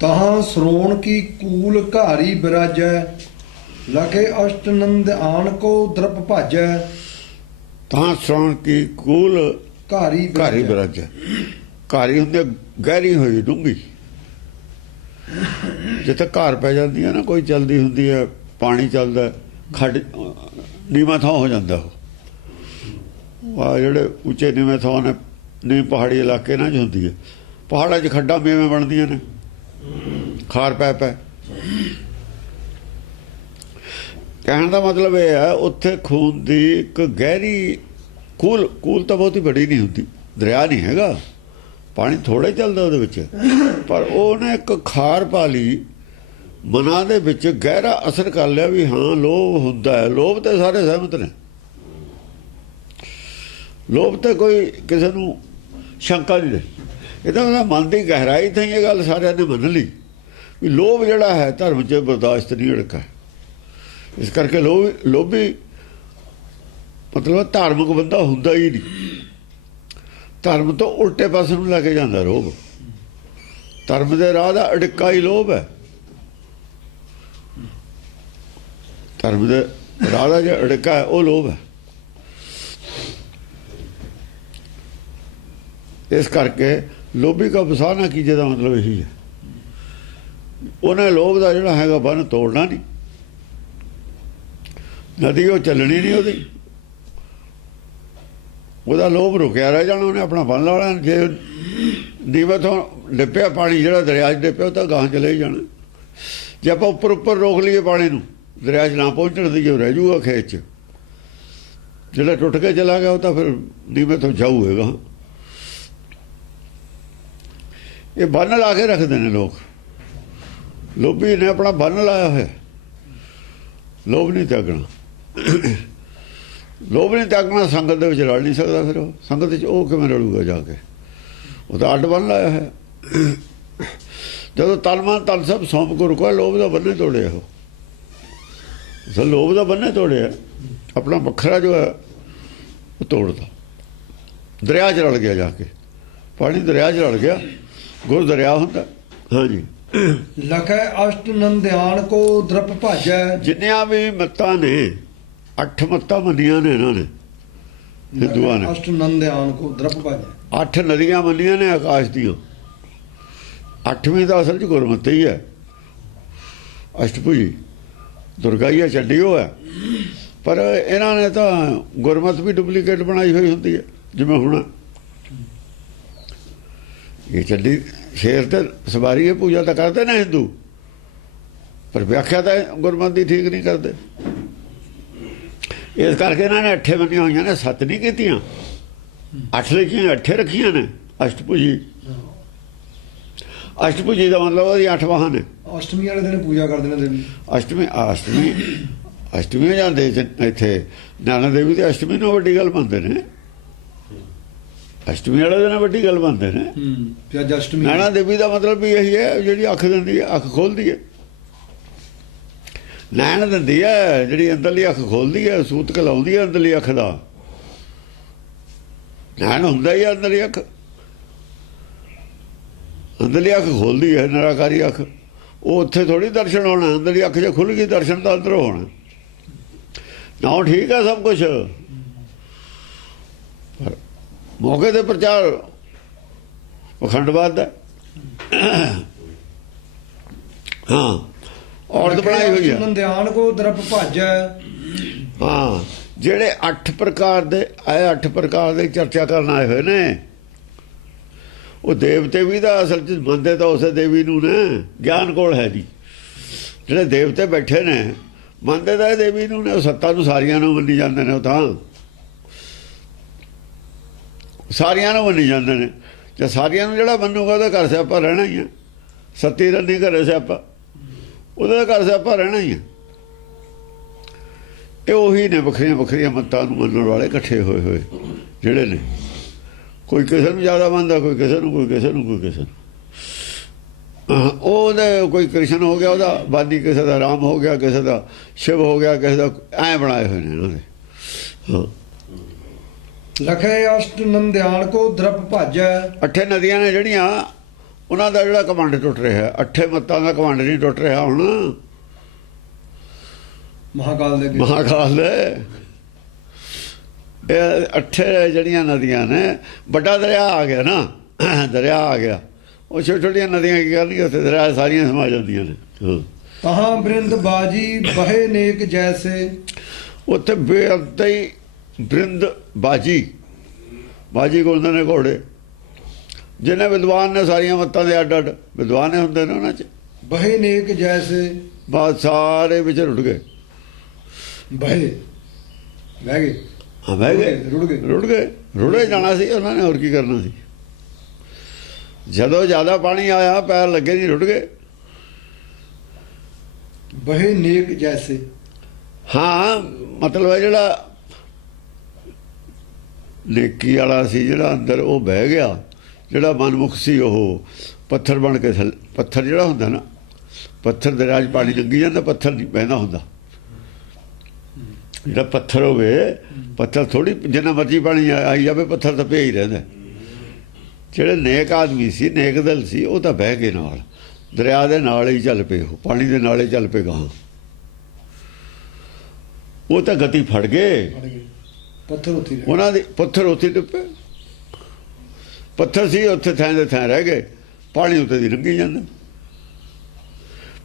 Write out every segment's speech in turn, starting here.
तहाँ श्रोण की कूल घारी बिराजै, लखे अष्ट नंद आन को द्रप भाजै। ਤਾਂ ਸੁਣ ਕੀ ਕੂਲ घारी ਘਾਰੀ ਬਰਾਜੈ। ਘਾਰੀ ਹੁੰਦੇ ਗਹਿਰੀ ਹੋਈ ਡੂੰਘੀ, ਜਿੱਥੇ ਘਰ ਪੈ ਜਾਂਦੀ ਹੈ ਨਾ, ਕੋਈ ਚਲਦੀ ਹੁੰਦੀ ਹੈ, ਪਾਣੀ ਚੱਲਦਾ, ਖੱਡ ਨੀਵਾਂ ਥਾਂ ਹੋ ਜਾਂਦਾ। ਉਹ ਆ ਜਿਹੜੇ ਉੱਚੇ ਨੀਵੇਂ ਥਾਂ ਨੇ, ਨੀਂ ਪਹਾੜੀ ਇਲਾਕੇ ਨਾਲ 'ਚ ਹੁੰਦੀ ਹੈ, ਪਹਾੜਾਂ 'ਚ ਖੱਡਾਂ ਮੇਵੇਂ ਬਣਦੀਆਂ ਨੇ, ਖਾਰ ਪੈ ਪੈ। ਕਹਿਣ ਦਾ ਮਤਲਬ ਇਹ ਹੈ ਉੱਥੇ ਖੂਨ ਦੀ ਇੱਕ ਗਹਿਰੀ ਕੂਲ ਤਾਂ ਬਹੁਤੀ ਵੱਡੀ ਨਹੀਂ ਹੁੰਦੀ, ਦਰਿਆ ਨਹੀਂ ਹੈਗਾ, ਪਾਣੀ ਥੋੜ੍ਹਾ ਹੀ ਚੱਲਦਾ ਉਹਦੇ ਵਿੱਚ, ਪਰ ਉਹਨੇ ਇੱਕ ਖਾਰ ਪਾ ਲਈ, ਮਨਾਂ ਦੇ ਵਿੱਚ ਗਹਿਰਾ ਅਸਰ ਕਰ ਲਿਆ ਵੀ ਹਾਂ ਲੋਭ ਹੁੰਦਾ ਹੈ। ਲੋਭ ਤੇ ਸਾਰੇ ਸਹਿਮਤ ਨੇ, ਲੋਭ ਤੇ ਕੋਈ ਕਿਸੇ ਨੂੰ ਸ਼ੰਕਾ ਨਹੀਂ ਰਹੀ। ਇਹਦਾ ਮਨ ਦੀ ਗਹਿਰਾਈ ਤੋਂ ਇਹ ਗੱਲ ਸਾਰਿਆਂ ਨੇ ਮੰਨ ਲਈ ਵੀ ਲੋਭ ਜਿਹੜਾ ਹੈ ਧਰਮ 'ਚ ਬਰਦਾਸ਼ਤ ਨਹੀਂ ਰੱਖਾ। ਇਸ ਕਰਕੇ ਲੋਭੀ ਮਤਲਬ ਧਾਰਮਿਕ ਬੰਦਾ ਹੁੰਦਾ ਹੀ ਨਹੀਂ, ਧਰਮ ਤੋਂ ਉਲਟੇ ਪਾਸੇ ਨੂੰ ਲੈ ਕੇ ਜਾਂਦਾ ਲੋਭ। ਧਰਮ ਦੇ ਰਾਹ ਦਾ ਅੜਿੱਕਾ ਹੀ ਲੋਭ ਹੈ। ਧਰਮ ਦੇ ਰਾਹ ਦਾ ਜਿਹੜਾ ਅੜਿੱਕਾ ਹੈ ਉਹ ਲੋਭ ਹੈ। ਇਸ ਕਰਕੇ ਲੋਭੀ ਕਾ ਵਸਾ ਨਾ ਕੀਜੇ ਦਾ ਮਤਲਬ ਇਹੀ ਹੈ, ਉਹਨੇ ਲੋਭ ਦਾ ਜਿਹੜਾ ਹੈਗਾ ਬੰਨ ਤੋੜਨਾ ਨਹੀਂ, ਨਦੀ ਉਹ ਚੱਲਣੀ ਨਹੀਂ ਉਹਦੀ, ਉਹਦਾ ਲੋਭ ਰੁਕਿਆ ਰਹਿ ਜਾਣਾ, ਉਹਨੇ ਆਪਣਾ ਬੰਨ ਲਾ ਲੈਣਾ। ਜੇ ਨੀਵੇਂ ਤੋਂ ਡਿੱਪਿਆ ਪਾਣੀ, ਜਿਹੜਾ ਦਰਿਆ 'ਚ ਡਿੱਪਿਆ, ਉਹ ਤਾਂ ਗਾਹਾਂ ਚਲੇ ਹੀ ਜਾਣਾ। ਜੇ ਆਪਾਂ ਉੱਪਰ ਰੋਕ ਲਈਏ ਪਾਣੀ ਨੂੰ, ਦਰਿਆ 'ਚ ਨਾ ਪਹੁੰਚਣ ਦਈਏ, ਰਹਿ ਜੂਗਾ ਖੇਤ 'ਚ। ਜਿਹੜਾ ਟੁੱਟ ਕੇ ਚਲਾ ਗਿਆ ਉਹ ਤਾਂ ਫਿਰ ਨੀਵੇਂ ਤੋਂ ਜਾਊਗਾ। ਇਹ ਬੰਨ ਲਾ ਕੇ ਰੱਖਦੇ ਨੇ ਲੋਕ, ਲੋਭੀ ਨੇ ਆਪਣਾ ਬੰਨ ਲਾਇਆ ਹੋਇਆ। ਲੋਭ ਨਹੀਂ ਤਿਆਗਣਾ, ਲੋਭ ਨਹੀਂ ਤਿਆਗਣਾ, ਸੰਗਤ ਦੇ ਵਿੱਚ ਰਲ ਨਹੀਂ ਸਕਦਾ। ਫਿਰ ਉਹ ਸੰਗਤ 'ਚ ਉਹ ਕਿਵੇਂ ਰਲੂਗਾ ਜਾ ਕੇ? ਉਹ ਤਾਂ ਅੱਡ ਬੰਨ ਲਾਇਆ ਹੈ। ਜਦੋਂ ਤਨ ਮਨ ਤਨ ਸਭ ਸੌਂਪ ਗੁਰ ਕੋ, ਲੋਭ ਦਾ ਬੰਨੇ ਤੋੜਿਆ। ਉਹ ਲੋਭ ਦਾ ਬੰਨੇ ਤੋੜਿਆ, ਆਪਣਾ ਵੱਖਰਾ ਜੋ ਹੈ ਉਹ ਤੋੜਦਾ। ਦਰਿਆ 'ਚ ਰਲ ਗਿਆ ਜਾ ਕੇ, ਪਾਣੀ ਦਰਿਆ 'ਚ ਰਲ ਗਿਆ, ਗੁਰ ਦਰਿਆ ਹੁੰਦਾ। ਹਾਂਜੀ, ਲਖੈ ਅਸ਼ਟ ਨੰਦਿਆਨ ਕੋ ਦਰਪ ਭਾਜੈ। ਜਿੰਨੀਆਂ ਵੀ ਮੱਤਾਂ ਨੇ, 8 ਮੱਤਾਂ ਮੰਨੀਆਂ ਨੇ ਇਹਨਾਂ ਨੇ, ਹਿੰਦੂਆਂ ਨੇ। ਅਸ਼ਟ ਨੰਦਿਆਨ ਕੋ ਦਰਪ ਭਾਜੈ, 8 ਨਦੀਆਂ ਮੰਨੀਆਂ ਨੇ ਆਕਾਸ਼ ਦੀਆਂ। 8ਵੀਂ ਤਾਂ ਅਸਲ 'ਚ ਗੁਰਮਤਿ ਹੀ ਹੈ, ਅਸ਼ਟਭੁਜੀ ਦੁਰਗਾ ਹੀ ਹੈ, ਚੰਡੀ ਉਹ ਹੈ। ਪਰ ਇਹਨਾਂ ਨੇ ਤਾਂ ਗੁਰਮਤਿ ਵੀ ਡੁਪਲੀਕੇਟ ਬਣਾਈ ਹੋਈ ਹੁੰਦੀ ਹੈ। ਜਿਵੇਂ ਹੁਣ ਇਹ ਚੰਡੀ ਸ਼ੇਰ ਤੇ ਸਵਾਰੀ ਹੈ, ਪੂਜਾ ਤਾਂ ਕਰਦੇ ਨੇ ਹਿੰਦੂ, ਪਰ ਵਿਆਖਿਆ ਤਾਂ ਗੁਰਮਤਿ ਦੀ ਠੀਕ ਨਹੀਂ ਕਰਦੇ। ਇਸ ਕਰਕੇ ਇਹਨਾਂ ਨੇ 8 ਮੰਨੀਆਂ ਹੋਈਆਂ ਨੇ, 7 ਨਹੀਂ ਕੀਤੀਆਂ। 8 ਲਿਖੀਆਂ, 8 ਰੱਖੀਆਂ ਨੇ। ਅਸ਼ਟਭੁਜੀ, ਅਸ਼ਟਭੁਜੀ ਦਾ ਮਤਲਬ ਉਹਦੀ 8 ਬਾਹਾਂ ਨੇ। ਅਸ਼ਟਮੀ ਵਾਲੇ ਦਿਨ ਪੂਜਾ ਕਰਦੇ ਨੇ ਦੇਵੀ। ਅਸ਼ਟਮੀ ਜਾਂਦੇ ਇੱਥੇ ਨਾਨਕ ਦੇਵੀ ਤੇ ਅਸ਼ਟਮੀ ਨੂੰ ਵੱਡੀ ਗੱਲ ਮੰਨਦੇ ਨੇ। ਅਸ਼ਟਮੀ ਵਾਲੇ ਦਿਨ ਵੱਡੀ ਗੱਲ ਮੰਨਦੇ ਨੇ। ਅੱਜ ਅਸ਼ਟਮੀ, ਨਾਨਕ ਦੇਵੀ ਦਾ ਮਤਲਬ ਵੀ ਇਹੀ ਹੈ, ਜਿਹੜੀ ਅੱਖ ਦਿੰਦੀ ਹੈ, ਅੱਖ ਖੋਲਦੀ ਹੈ। ਨੈਣ ਦਿੰਦੀ ਹੈ, ਜਿਹੜੀ ਅੰਦਰਲੀ ਅੱਖ ਖੋਲਦੀ ਹੈ, ਸੂਤਕ ਲਾਉਂਦੀ ਹੈ ਅੰਦਰਲੀ ਅੱਖ ਦਾ। ਨੈਣ ਹੁੰਦਾ ਹੀ ਅੰਦਰਲੀ ਅੱਖ, ਅੰਦਰਲੀ ਅੱਖ ਖੋਲਦੀ ਹੈ, ਨਿਰਾਕਾਰੀ ਅੱਖ। ਉਹ ਉੱਥੇ ਥੋੜ੍ਹੀ ਦਰਸ਼ਨ ਹੋਣਾ, ਅੰਦਰਲੀ ਅੱਖ ਜੇ ਖੁੱਲ੍ਹ ਗਈ ਦਰਸ਼ਨ ਤਾਂ ਅੰਦਰੋਂ ਹੋਣਾ। ਨਾ ਠੀਕ ਹੈ ਸਭ ਕੁਛ, ਪਰ ਮੌਕੇ ਤੇ ਪ੍ਰਚਾਰ ਪਖੰਡਵਾਦ ਦਾ। ਹਾਂ, ਔਰਤ ਬਣਾਈ ਹੋਈ ਹੈ। ਨੰਦਿਆਨ ਕੋ ਦਰਪ ਭਾਜੈ। ਹਾਂ, ਜਿਹੜੇ 8 ਪ੍ਰਕਾਰ ਦੇ ਆਏ, 8 ਪ੍ਰਕਾਰ ਦੇ ਚਰਚਾ ਕਰਨ ਆਏ ਹੋਏ ਨੇ, ਉਹ ਦੇਵਤੇ ਵੀ ਤਾਂ ਅਸਲ 'ਚ ਮੰਨਦੇ ਤਾਂ ਉਸੇ ਦੇਵੀ ਨੂੰ ਨੇ, ਗਿਆਨ ਕੋਲ ਹੈ ਨਹੀਂ। ਜਿਹੜੇ ਦੇਵਤੇ ਬੈਠੇ ਨੇ ਮੰਨਦੇ ਤਾਂ ਇਹ ਦੇਵੀ ਨੂੰ ਨੇ, ਉਹ ਸੱਤਾਂ ਨੂੰ ਸਾਰੀਆਂ ਨੂੰ ਮੰਨੀ ਜਾਂਦੇ ਨੇ। ਉਹ ਤਾਂ ਸਾਰੀਆਂ ਨੂੰ ਮੰਨੀ ਜਾਂਦੇ ਨੇ। ਜੇ ਸਾਰੀਆਂ ਨੂੰ ਜਿਹੜਾ ਮੰਨੂਗਾ ਉਹਦਾ ਘਰ ਸਿਆਪਾ ਰਹਿਣਾ ਹੀ ਹੈ। ਸੱਤੀ ਰੰਨੀ ਘਰੇ ਸਿਆਪਾ, ਉਹਦਾ ਘਰ ਸਿਆਪਾ ਰਹਿਣਾ ਹੀ ਹੈ। ਇਹ ਉਹੀ ਨੇ ਵੱਖਰੀਆਂ ਵੱਖਰੀਆਂ ਮੱਤਾਂ ਨੂੰ ਮੰਨਣ ਵਾਲੇ ਇਕੱਠੇ ਹੋਏ ਹੋਏ ਜਿਹੜੇ ਨੇ। ਕੋਈ ਕਿਸੇ ਨੂੰ ਜ਼ਿਆਦਾ ਮੰਨਦਾ, ਕੋਈ ਕਿਸੇ ਨੂੰ, ਕੋਈ ਕਿਸੇ ਨੂੰ, ਕੋਈ ਕਿਸੇ ਨੂੰ। ਉਹਦੇ ਕੋਈ ਕ੍ਰਿਸ਼ਨ ਹੋ ਗਿਆ, ਉਹਦਾ ਬਾਦੀ, ਕਿਸੇ ਦਾ ਰਾਮ ਹੋ ਗਿਆ, ਕਿਸੇ ਦਾ ਸ਼ਿਵ ਹੋ ਗਿਆ, ਕਿਸੇ ਦਾ, ਐਂ ਬਣਾਏ ਹੋਏ ਨੇ ਇਹਨਾਂ ਦੇ। ਹਾਂ, ਲਖੇ ਅਸ਼ਟ ਨੰਦਿਆਣ ਕੋ ਦਰਪ ਭਾਜੈ। ਅੱਠੇ ਨਦੀਆਂ ਨੇ ਜਿਹੜੀਆਂ, ਉਹਨਾਂ ਦਾ ਜਿਹੜਾ ਕਮੰਡ ਟੁੱਟ ਰਿਹਾ, ਅੱਠੇ ਮੱਤਾਂ ਦਾ ਕਮੰਡ ਨਹੀਂ ਟੁੱਟ ਰਿਹਾ ਹੁਣ ਮਹਾਕਾਲ ਦੇ ਅੱਗੇ। ਮਹਾਕਾਲ ਦੇ। ਇਹ ਅੱਠੇ ਜਿਹੜੀਆਂ ਨਦੀਆਂ ਨੇ, ਵੱਡਾ ਦਰਿਆ ਆ ਗਿਆ ਨਾ, ਦਰਿਆ ਆ ਗਿਆ, ਉਹ ਛੋਟੀ ਛੋਟੀਆਂ ਨਦੀਆਂ ਕੀ ਕਰਨਗੀਆਂ ਉੱਥੇ, ਦਰਿਆ ਸਾਰੀਆਂ ਸਮਾ ਜਾਂਦੀਆਂ ਨੇ। ਤਹਾਂ ਬ੍ਰਿੰਦ ਬਾਜੀ ਬਹੇ ਨੇਕ ਜੈਸੇ। ਉੱਥੇ ਬੇਅੰਤ ਹੀ ਬ੍ਰਿੰਦ ਬਾਜੀ, ਬਾਜੀ ਕੋਲਦੇ ਨੇ ਘੋੜੇ, ਜਿਹਨੇ ਵਿਦਵਾਨ ਨੇ ਸਾਰੀਆਂ ਮੱਤਾਂ ਦੇ ਅੱਡ ਅੱਡ ਵਿਦਵਾਨ ਹੁੰਦੇ ਨੇ ਉਹਨਾਂ 'ਚ। ਬਹੇ ਨੇਕ ਜੈਸੇ, ਬਾਅਦ ਸਾਰੇ ਵਿੱਚ ਰੁੜ ਗਏ। ਬਹੇ ਬਹਿ ਗਏ, ਹਾਂ ਬਹਿ ਗਏ, ਰੁੜ ਗਏ, ਰੁੜ ਗਏ, ਰੁੜੇ ਜਾਣਾ ਸੀ ਉਹਨਾਂ ਨੇ, ਹੋਰ ਕੀ ਕਰਨਾ ਸੀ। ਜਦੋਂ ਜ਼ਿਆਦਾ ਪਾਣੀ ਆਇਆ ਪੈਰ ਲੱਗੇ ਨਹੀਂ, ਰੁੜ ਗਏ। ਬਹੇ ਨੇਕ ਜੈਸੇ। ਹਾਂ ਮਤਲਬ ਹੈ ਜਿਹੜਾ ਨੇਕੀ ਵਾਲਾ ਸੀ, ਜਿਹੜਾ ਅੰਦਰ ਉਹ ਬਹਿ ਗਿਆ, ਜਿਹੜਾ ਮਨਮੁਖ ਸੀ ਉਹ ਪੱਥਰ ਬਣ ਕੇ ਪੱਥਰ ਜਿਹੜਾ ਹੁੰਦਾ ਨਾ, ਪੱਥਰ ਦੇ ਰਾਜ ਪਾਣੀ ਲੰਘੀ ਜਾਂਦਾ, ਪੱਥਰ ਨਹੀਂ ਬਹਿੰਦਾ ਹੁੰਦਾ। ਜਿਹੜਾ ਪੱਥਰ ਹੋਵੇ, ਪੱਥਰ ਥੋੜੀ ਜਿੰਨਾ ਮਰਜੀ ਪਾਣੀ ਆਈ ਜਾਵੇ, ਪੱਥਰ ਤਾਂ ਪਿਆ ਹੀ ਰਹਿੰਦਾ। ਜਿਹੜੇ ਨੇਕ ਆਦਮੀ ਸੀ, ਨੇਕ ਦਿਲ ਸੀ, ਉਹ ਤਾਂ ਬਹਿ ਗਏ ਨਾਲ, ਦਰਿਆ ਦੇ ਨਾਲ ਹੀ ਚੱਲ ਪਏ, ਉਹ ਪਾਣੀ ਦੇ ਨਾਲ ਹੀ ਚੱਲ ਪਏ ਗਾਹਾਂ। ਉਹ ਤਾਂ ਗਤੀ ਫੜ ਗਏ, ਪੱਥਰ ਉੱਥੇ ਰਹਿ ਉਹਨਾਂ ਦੇ ਪੱਥਰ ਉੱਥੇ ਡੁੱਬੇ। ਪੱਥਰ ਸੀ ਉੱਥੇ ਥਾਂ ਦੇ ਥਾਂ ਰਹਿ ਗਏ, ਪਾਣੀ ਉੱਤੇ ਦੀ ਲੰਘੀ ਜਾਂਦਾ।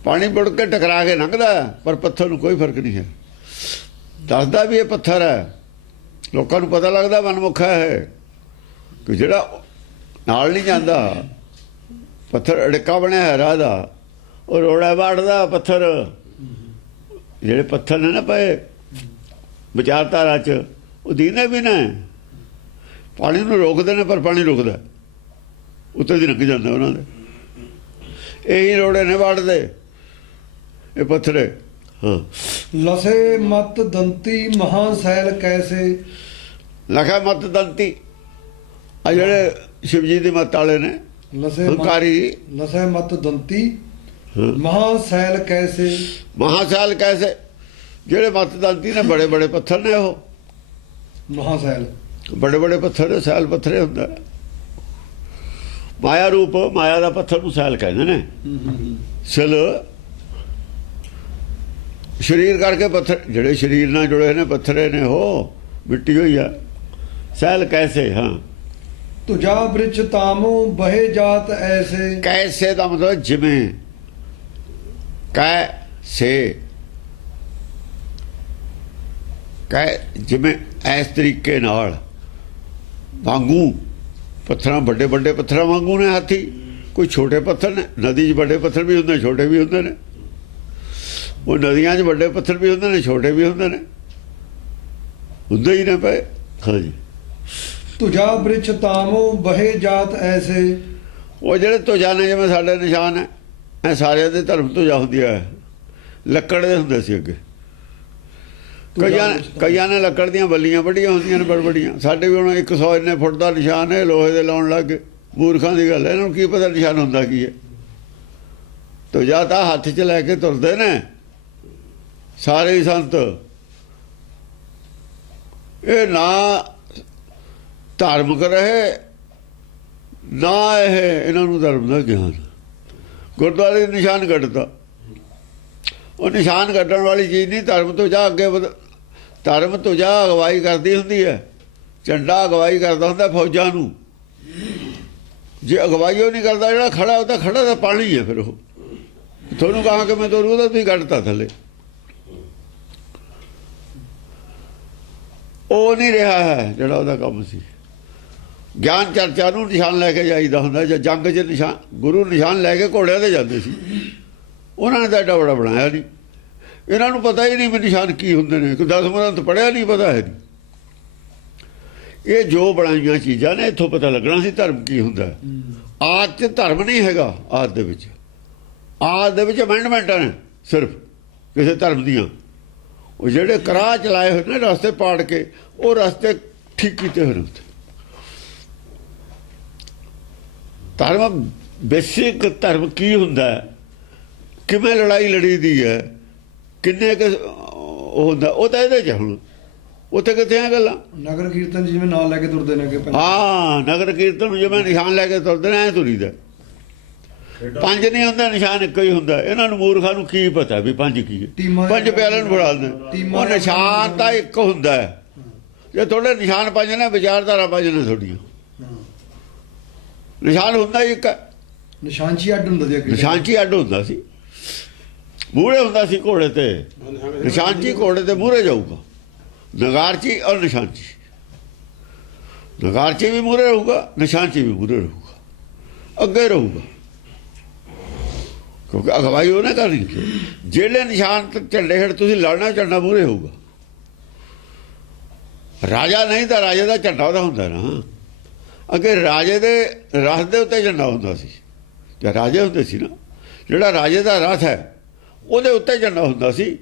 ਪਾਣੀ ਮੁੜ ਕੇ ਟਕਰਾ ਕੇ ਲੰਘਦਾ, ਪਰ ਪੱਥਰ ਨੂੰ ਕੋਈ ਫਰਕ ਨਹੀਂ ਹੈ। ਦੱਸਦਾ ਵੀ ਇਹ ਪੱਥਰ ਹੈ, ਲੋਕਾਂ ਨੂੰ ਪਤਾ ਲੱਗਦਾ ਮਨਮੁਖ ਹੈ, ਕਿ ਜਿਹੜਾ ਨਾਲ ਨਹੀਂ ਜਾਂਦਾ। ਪੱਥਰ ਅੜਿੱਕਾ ਬਣਿਆ ਹੈ ਰਾਹ ਦਾ, ਉਹ ਰੋੜਾ ਵਾੜਦਾ ਪੱਥਰ। ਜਿਹੜੇ ਪੱਥਰ ਨੇ ਨਾ ਪਏ ਵਿਚਾਰਧਾਰਾ 'ਚ, ਉਹ ਦੀਨੇ ਵੀ ਨੇ, ਪਾਣੀ ਨੂੰ ਰੋਕਦੇ ਨੇ, ਪਰ ਪਾਣੀ ਰੁਕਦਾ, ਉੱਤੇ ਦੀ ਲੰਘ ਜਾਂਦਾ ਉਹਨਾਂ ਦੇ। ਇਹੀ ਰੋੜੇ ਨੇ ਵਾੜਦੇ, ਇਹ ਪੱਥਰੇ। ਹਾਂ ਲਸੇ ਮਤ ਦੰਤੀ ਮਹਾ ਸੈਲ ਕੈਸੇ। ਲਖਾ ਮਤ ਦੰਤੀ, ਆ ਜਿਹੜੇ ਸ਼ਿਵ ਜੀ ਦੀ ਮੱਤ ਵਾਲੇ ਨੇ, ਲਸੇ ਹੰਕਾਰੀ। ਲਸੇ ਮਤ ਦੰਤੀ ਮਹਾ ਸੈਲ ਕੈਸੇ। ਮਹਾਸੈਲ ਕੈਸੇ, ਜਿਹੜੇ ਮਤ ਦੰਤੀ ਨੇ, ਬੜੇ ਬੜੇ ਪੱਥਰ ਨੇ ਉਹ, ਮਹਾ ਸੈਲ ਬੜੇ ਬੜੇ ਪੱਥਰ ਨੇ, ਸੈਲ ਪੱਥਰੇ ਹੁੰਦਾ। ਮਾਇਆ ਰੂਪ, ਮਾਇਆ ਦਾ ਪੱਥਰ ਨੂੰ ਸੈਲ ਕਹਿੰਦੇ ਨੇ। ਸਿਲ ਸਰੀਰ ਕਰਕੇ ਪੱਥਰ, ਜਿਹੜੇ ਸਰੀਰ ਨਾਲ ਜੁੜੇ ਨੇ ਪੱਥਰੇ ਨੇ, ਉਹ ਮਿੱਟੀ ਹੋਈ ਆ। ਸੈਲ ਕੈਸੇ, ਹਾਂ ਤੁਜਾ ਬ੍ਰਿਛ ਤਾਮੋ ਬਹੇ ਜਾਤ ਐਸੇ। ਕੈਸੇ ਦਾ ਮਤਲਬ ਜਿਵੇਂ, ਕੈ ਸੇ, ਕੈ ਜਿਵੇਂ, ਇਸ ਤਰੀਕੇ ਨਾਲ, ਵਾਂਗੂ ਪੱਥਰਾਂ, ਵੱਡੇ ਵੱਡੇ ਪੱਥਰਾਂ ਵਾਂਗੂ ਨੇ ਹਾਥੀ। ਕੋਈ ਛੋਟੇ ਪੱਥਰ ਨੇ, ਨਦੀ 'ਚ ਵੱਡੇ ਪੱਥਰ ਵੀ ਹੁੰਦੇ, ਛੋਟੇ ਵੀ ਹੁੰਦੇ ਨੇ। ਉਹ ਨਦੀਆਂ 'ਚ ਵੱਡੇ ਪੱਥਰ ਵੀ ਹੁੰਦੇ ਨੇ, ਛੋਟੇ ਵੀ ਹੁੰਦੇ ਨੇ, ਹੁੰਦੇ ਹੀ ਨੇ ਪਏ। ਹਾਂਜੀ ਤੁਜਾ ਬ੍ਰਿਛ ਤਾਮੋ ਬਹੇ ਜਾਤ ਐਸੇ। ਉਹ ਜਿਹੜੇ ਤੁਜਾ ਨੇ, ਜਿਵੇਂ ਸਾਡੇ ਨਿਸ਼ਾਨ ਹੈ, ਇਹ ਸਾਰਿਆਂ ਦੇ ਧਰਮ ਤੁਜਾ ਹੁੰਦੀ ਹੈ। ਲੱਕੜ ਦੇ ਹੁੰਦੇ ਸੀ ਅੱਗੇ, ਕਈਆਂ ਨੇ ਲੱਕੜ ਦੀਆਂ ਬੱਲੀਆਂ ਵੱਡੀਆਂ ਹੁੰਦੀਆਂ ਨੇ, ਬੜ ਬੜੀਆਂ। ਸਾਡੇ ਵੀ ਹੁਣ 100 ਇੰਨੇ ਫੁੱਟ ਦਾ ਨਿਸ਼ਾਨ ਹੈ, ਲੋਹੇ ਦੇ ਲਾਉਣ ਲੱਗ ਗਏ। ਮੂਰਖਾਂ ਦੀ ਗੱਲ ਹੈ, ਇਹਨਾਂ ਨੂੰ ਕੀ ਪਤਾ ਨਿਸ਼ਾਨ ਹੁੰਦਾ ਕੀ ਹੈ। ਤੁਜਾ ਤਾਂ ਹੱਥ 'ਚ ਲੈ ਕੇ ਤੁਰਦੇ ਨੇ ਸਾਰੇ ਹੀ ਸੰਤ। ਇਹ ਨਾ ਧਾਰਮਿਕ ਰਹੇ, ਨਾ ਇਹਨਾਂ ਨੂੰ ਧਰਮ ਦਾ ਗਿਆਨ। ਗੁਰਦੁਆਰੇ ਨਿਸ਼ਾਨ ਕੱਢਦਾ, ਉਹ ਨਿਸ਼ਾਨ ਕੱਢਣ ਵਾਲੀ ਚੀਜ਼ ਨਹੀਂ। ਧਰਮ ਤੋਂ ਜਾ ਅੱਗੇ ਧਰਮ ਤੋਂ ਜਾ ਅਗਵਾਈ ਕਰਦੀ ਹੁੰਦੀ ਹੈ। ਝੰਡਾ ਅਗਵਾਈ ਕਰਦਾ ਹੁੰਦਾ ਫੌਜਾਂ ਨੂੰ। ਜੇ ਅਗਵਾਈ ਉਹ ਨਹੀਂ ਕਰਦਾ, ਜਿਹੜਾ ਖੜਾ ਉਹ ਤਾਂ ਖੜਾ ਤਾਂ ਪਾਣੀ ਹੈ। ਫਿਰ ਉਹ ਤੁਹਾਨੂੰ ਕਹਾਂ ਕਿ ਮੈਂ ਤੁਹਾਨੂੰ ਉਹਦਾ ਤੁਸੀਂ ਕੱਢਤਾ ਥੱਲੇ, ਉਹ ਨਹੀਂ ਰਿਹਾ ਹੈ ਜਿਹੜਾ ਉਹਦਾ ਕੰਮ ਸੀ। ਗਿਆਨ ਚਰਚਾ ਨੂੰ ਨਿਸ਼ਾਨ ਲੈ ਕੇ ਜਾਈਦਾ ਹੁੰਦਾ। ਜਾਂ ਜੰਗ 'ਚ ਨਿਸ਼ਾਨ, ਗੁਰੂ ਨਿਸ਼ਾਨ ਲੈ ਕੇ ਘੋੜਿਆਂ 'ਤੇ ਜਾਂਦੇ ਸੀ। ਉਹਨਾਂ ਨੇ ਤਾਂ ਐਡਾ ਬੜਾ ਬਣਾਇਆ ਨਹੀਂ। ਇਹਨਾਂ ਨੂੰ ਪਤਾ ਹੀ ਨਹੀਂ ਵੀ ਨਿਸ਼ਾਨ ਕੀ ਹੁੰਦੇ ਨੇ। ਕੋਈ 10 ਗ੍ਰੰਥ ਪੜ੍ਹਿਆ ਨਹੀਂ, ਪਤਾ ਹੈ ਨਹੀਂ। ਇਹ ਜੋ ਬਣਾਈਆਂ ਚੀਜ਼ਾਂ ਨੇ, ਇੱਥੋਂ ਪਤਾ ਲੱਗਣਾ ਸੀ ਧਰਮ ਕੀ ਹੁੰਦਾ। ਆਦ 'ਚ ਧਰਮ ਨਹੀਂ ਹੈਗਾ। ਆਦ ਦੇ ਵਿੱਚ, ਆਦ ਦੇ ਵਿੱਚ ਅਮੈਂਡਮੈਂਟਾਂ ਨੇ ਸਿਰਫ ਕਿਸੇ ਧਰਮ ਦੀਆਂ। ਉਹ ਜਿਹੜੇ ਕਰਾਹ ਚਲਾਏ ਹੋਏ ਨੇ ਰਸਤੇ ਪਾੜ ਕੇ, ਉਹ ਰਸਤੇ ਠੀਕ ਕੀਤੇ ਹੋਏ ਨੇ। ਧਰਮ, ਬੇਸਿਕ ਧਰਮ ਕੀ ਹੁੰਦਾ, ਕਿਵੇਂ ਲੜਾਈ ਲੜੀ ਦੀ ਹੈ, ਕਿੰਨੇ ਕੁ ਉਹ ਹੁੰਦਾ, ਉਹ ਤਾਂ ਇਹਦੇ 'ਚ ਹੁਣ ਉੱਥੇ ਕਿੱਥੇ ਆ ਗੱਲਾਂ। ਨਗਰ ਕੀਰਤਨ 'ਚ ਜਿਵੇਂ ਨਾਲ ਲੈ ਕੇ ਤੁਰਦੇ ਨੇ ਕਿ ਹਾਂ, ਨਗਰ ਕੀਰਤਨ ਨੂੰ ਜਿਵੇਂ ਨਿਸ਼ਾਨ ਲੈ ਕੇ ਤੁਰਦੇ ਨੇ ਐ ਤੁਰੀਦਾ। ਪੰਜ ਨਹੀਂ ਹੁੰਦਾ, ਨਿਸ਼ਾਨ ਇੱਕੋ ਹੀ ਹੁੰਦਾ। ਇਹਨਾਂ ਨੂੰ ਮੂਰਖਾਂ ਨੂੰ ਕੀ ਪਤਾ ਵੀ ਪੰਜ ਕੀ ਹੈ। ਪੰਜ ਪਿਆਰਿਆਂ ਨੂੰ ਫੜਾ ਦਿੰਦੇ, ਉਹ ਨਿਸ਼ਾਨ ਤਾਂ ਇੱਕ ਹੁੰਦਾ ਹੈ। ਜੇ ਤੁਹਾਡੇ ਨਿਸ਼ਾਨ ਪੰਜ ਨੇ, ਵਿਚਾਰਧਾਰਾ ਪੰਜ ਨੇ ਤੁਹਾਡੀਆਂ। ਨਿਸ਼ਾਨ ਹੁੰਦਾ ਹੀ ਇੱਕ, ਨਿਸ਼ਾਨਚੀ ਅੱਡ ਹੁੰਦਾ ਜੀ। ਨਿਸ਼ਾਨਚੀ ਅੱਡ ਹੁੰਦਾ ਸੀ, ਮੂਹਰੇ ਹੁੰਦਾ ਸੀ ਘੋੜੇ ਤੇ। ਨਿਸ਼ਾਨਚੀ ਘੋੜੇ ਤੇ ਮੂਹਰੇ ਜਾਊਗਾ, ਨਗਾਰਚੀ ਔਰ ਨਿਸ਼ਾਨਚੀ। ਨਗਾਰਚੀ ਵੀ ਮੂਹਰੇ ਰਹੂਗਾ, ਨਿਸ਼ਾਨਚੀ ਵੀ ਮੂਹਰੇ ਰਹੂਗਾ, ਅੱਗੇ ਰਹੂਗਾ, ਕਿਉਂਕਿ ਅਗਵਾਈ ਉਹਨੇ ਕਰਨੀ। ਜਿਹੜੇ ਨਿਸ਼ਾਨ ਤੇ ਝੰਡੇ ਹੇਠ ਤੁਸੀਂ ਲੜਨਾ, ਝੰਡਾ ਮੂਹਰੇ ਹੋਊਗਾ। ਰਾਜਾ ਨਹੀਂ ਤਾਂ ਰਾਜੇ ਦਾ ਝੰਡਾ ਉਹਦਾ ਹੁੰਦਾ ਨਾ। ਅੱਗੇ ਰਾਜੇ ਦੇ ਰਥ ਦੇ ਉੱਤੇ ਝੰਡਾ ਹੁੰਦਾ ਸੀ, ਜਾਂ ਰਾਜੇ ਹੁੰਦੇ ਸੀ ਨਾ, ਜਿਹੜਾ ਰਾਜੇ ਦਾ ਰਥ ਹੈ ਉਹਦੇ ਉੱਤੇ ਝੰਡਾ ਹੁੰਦਾ ਸੀ,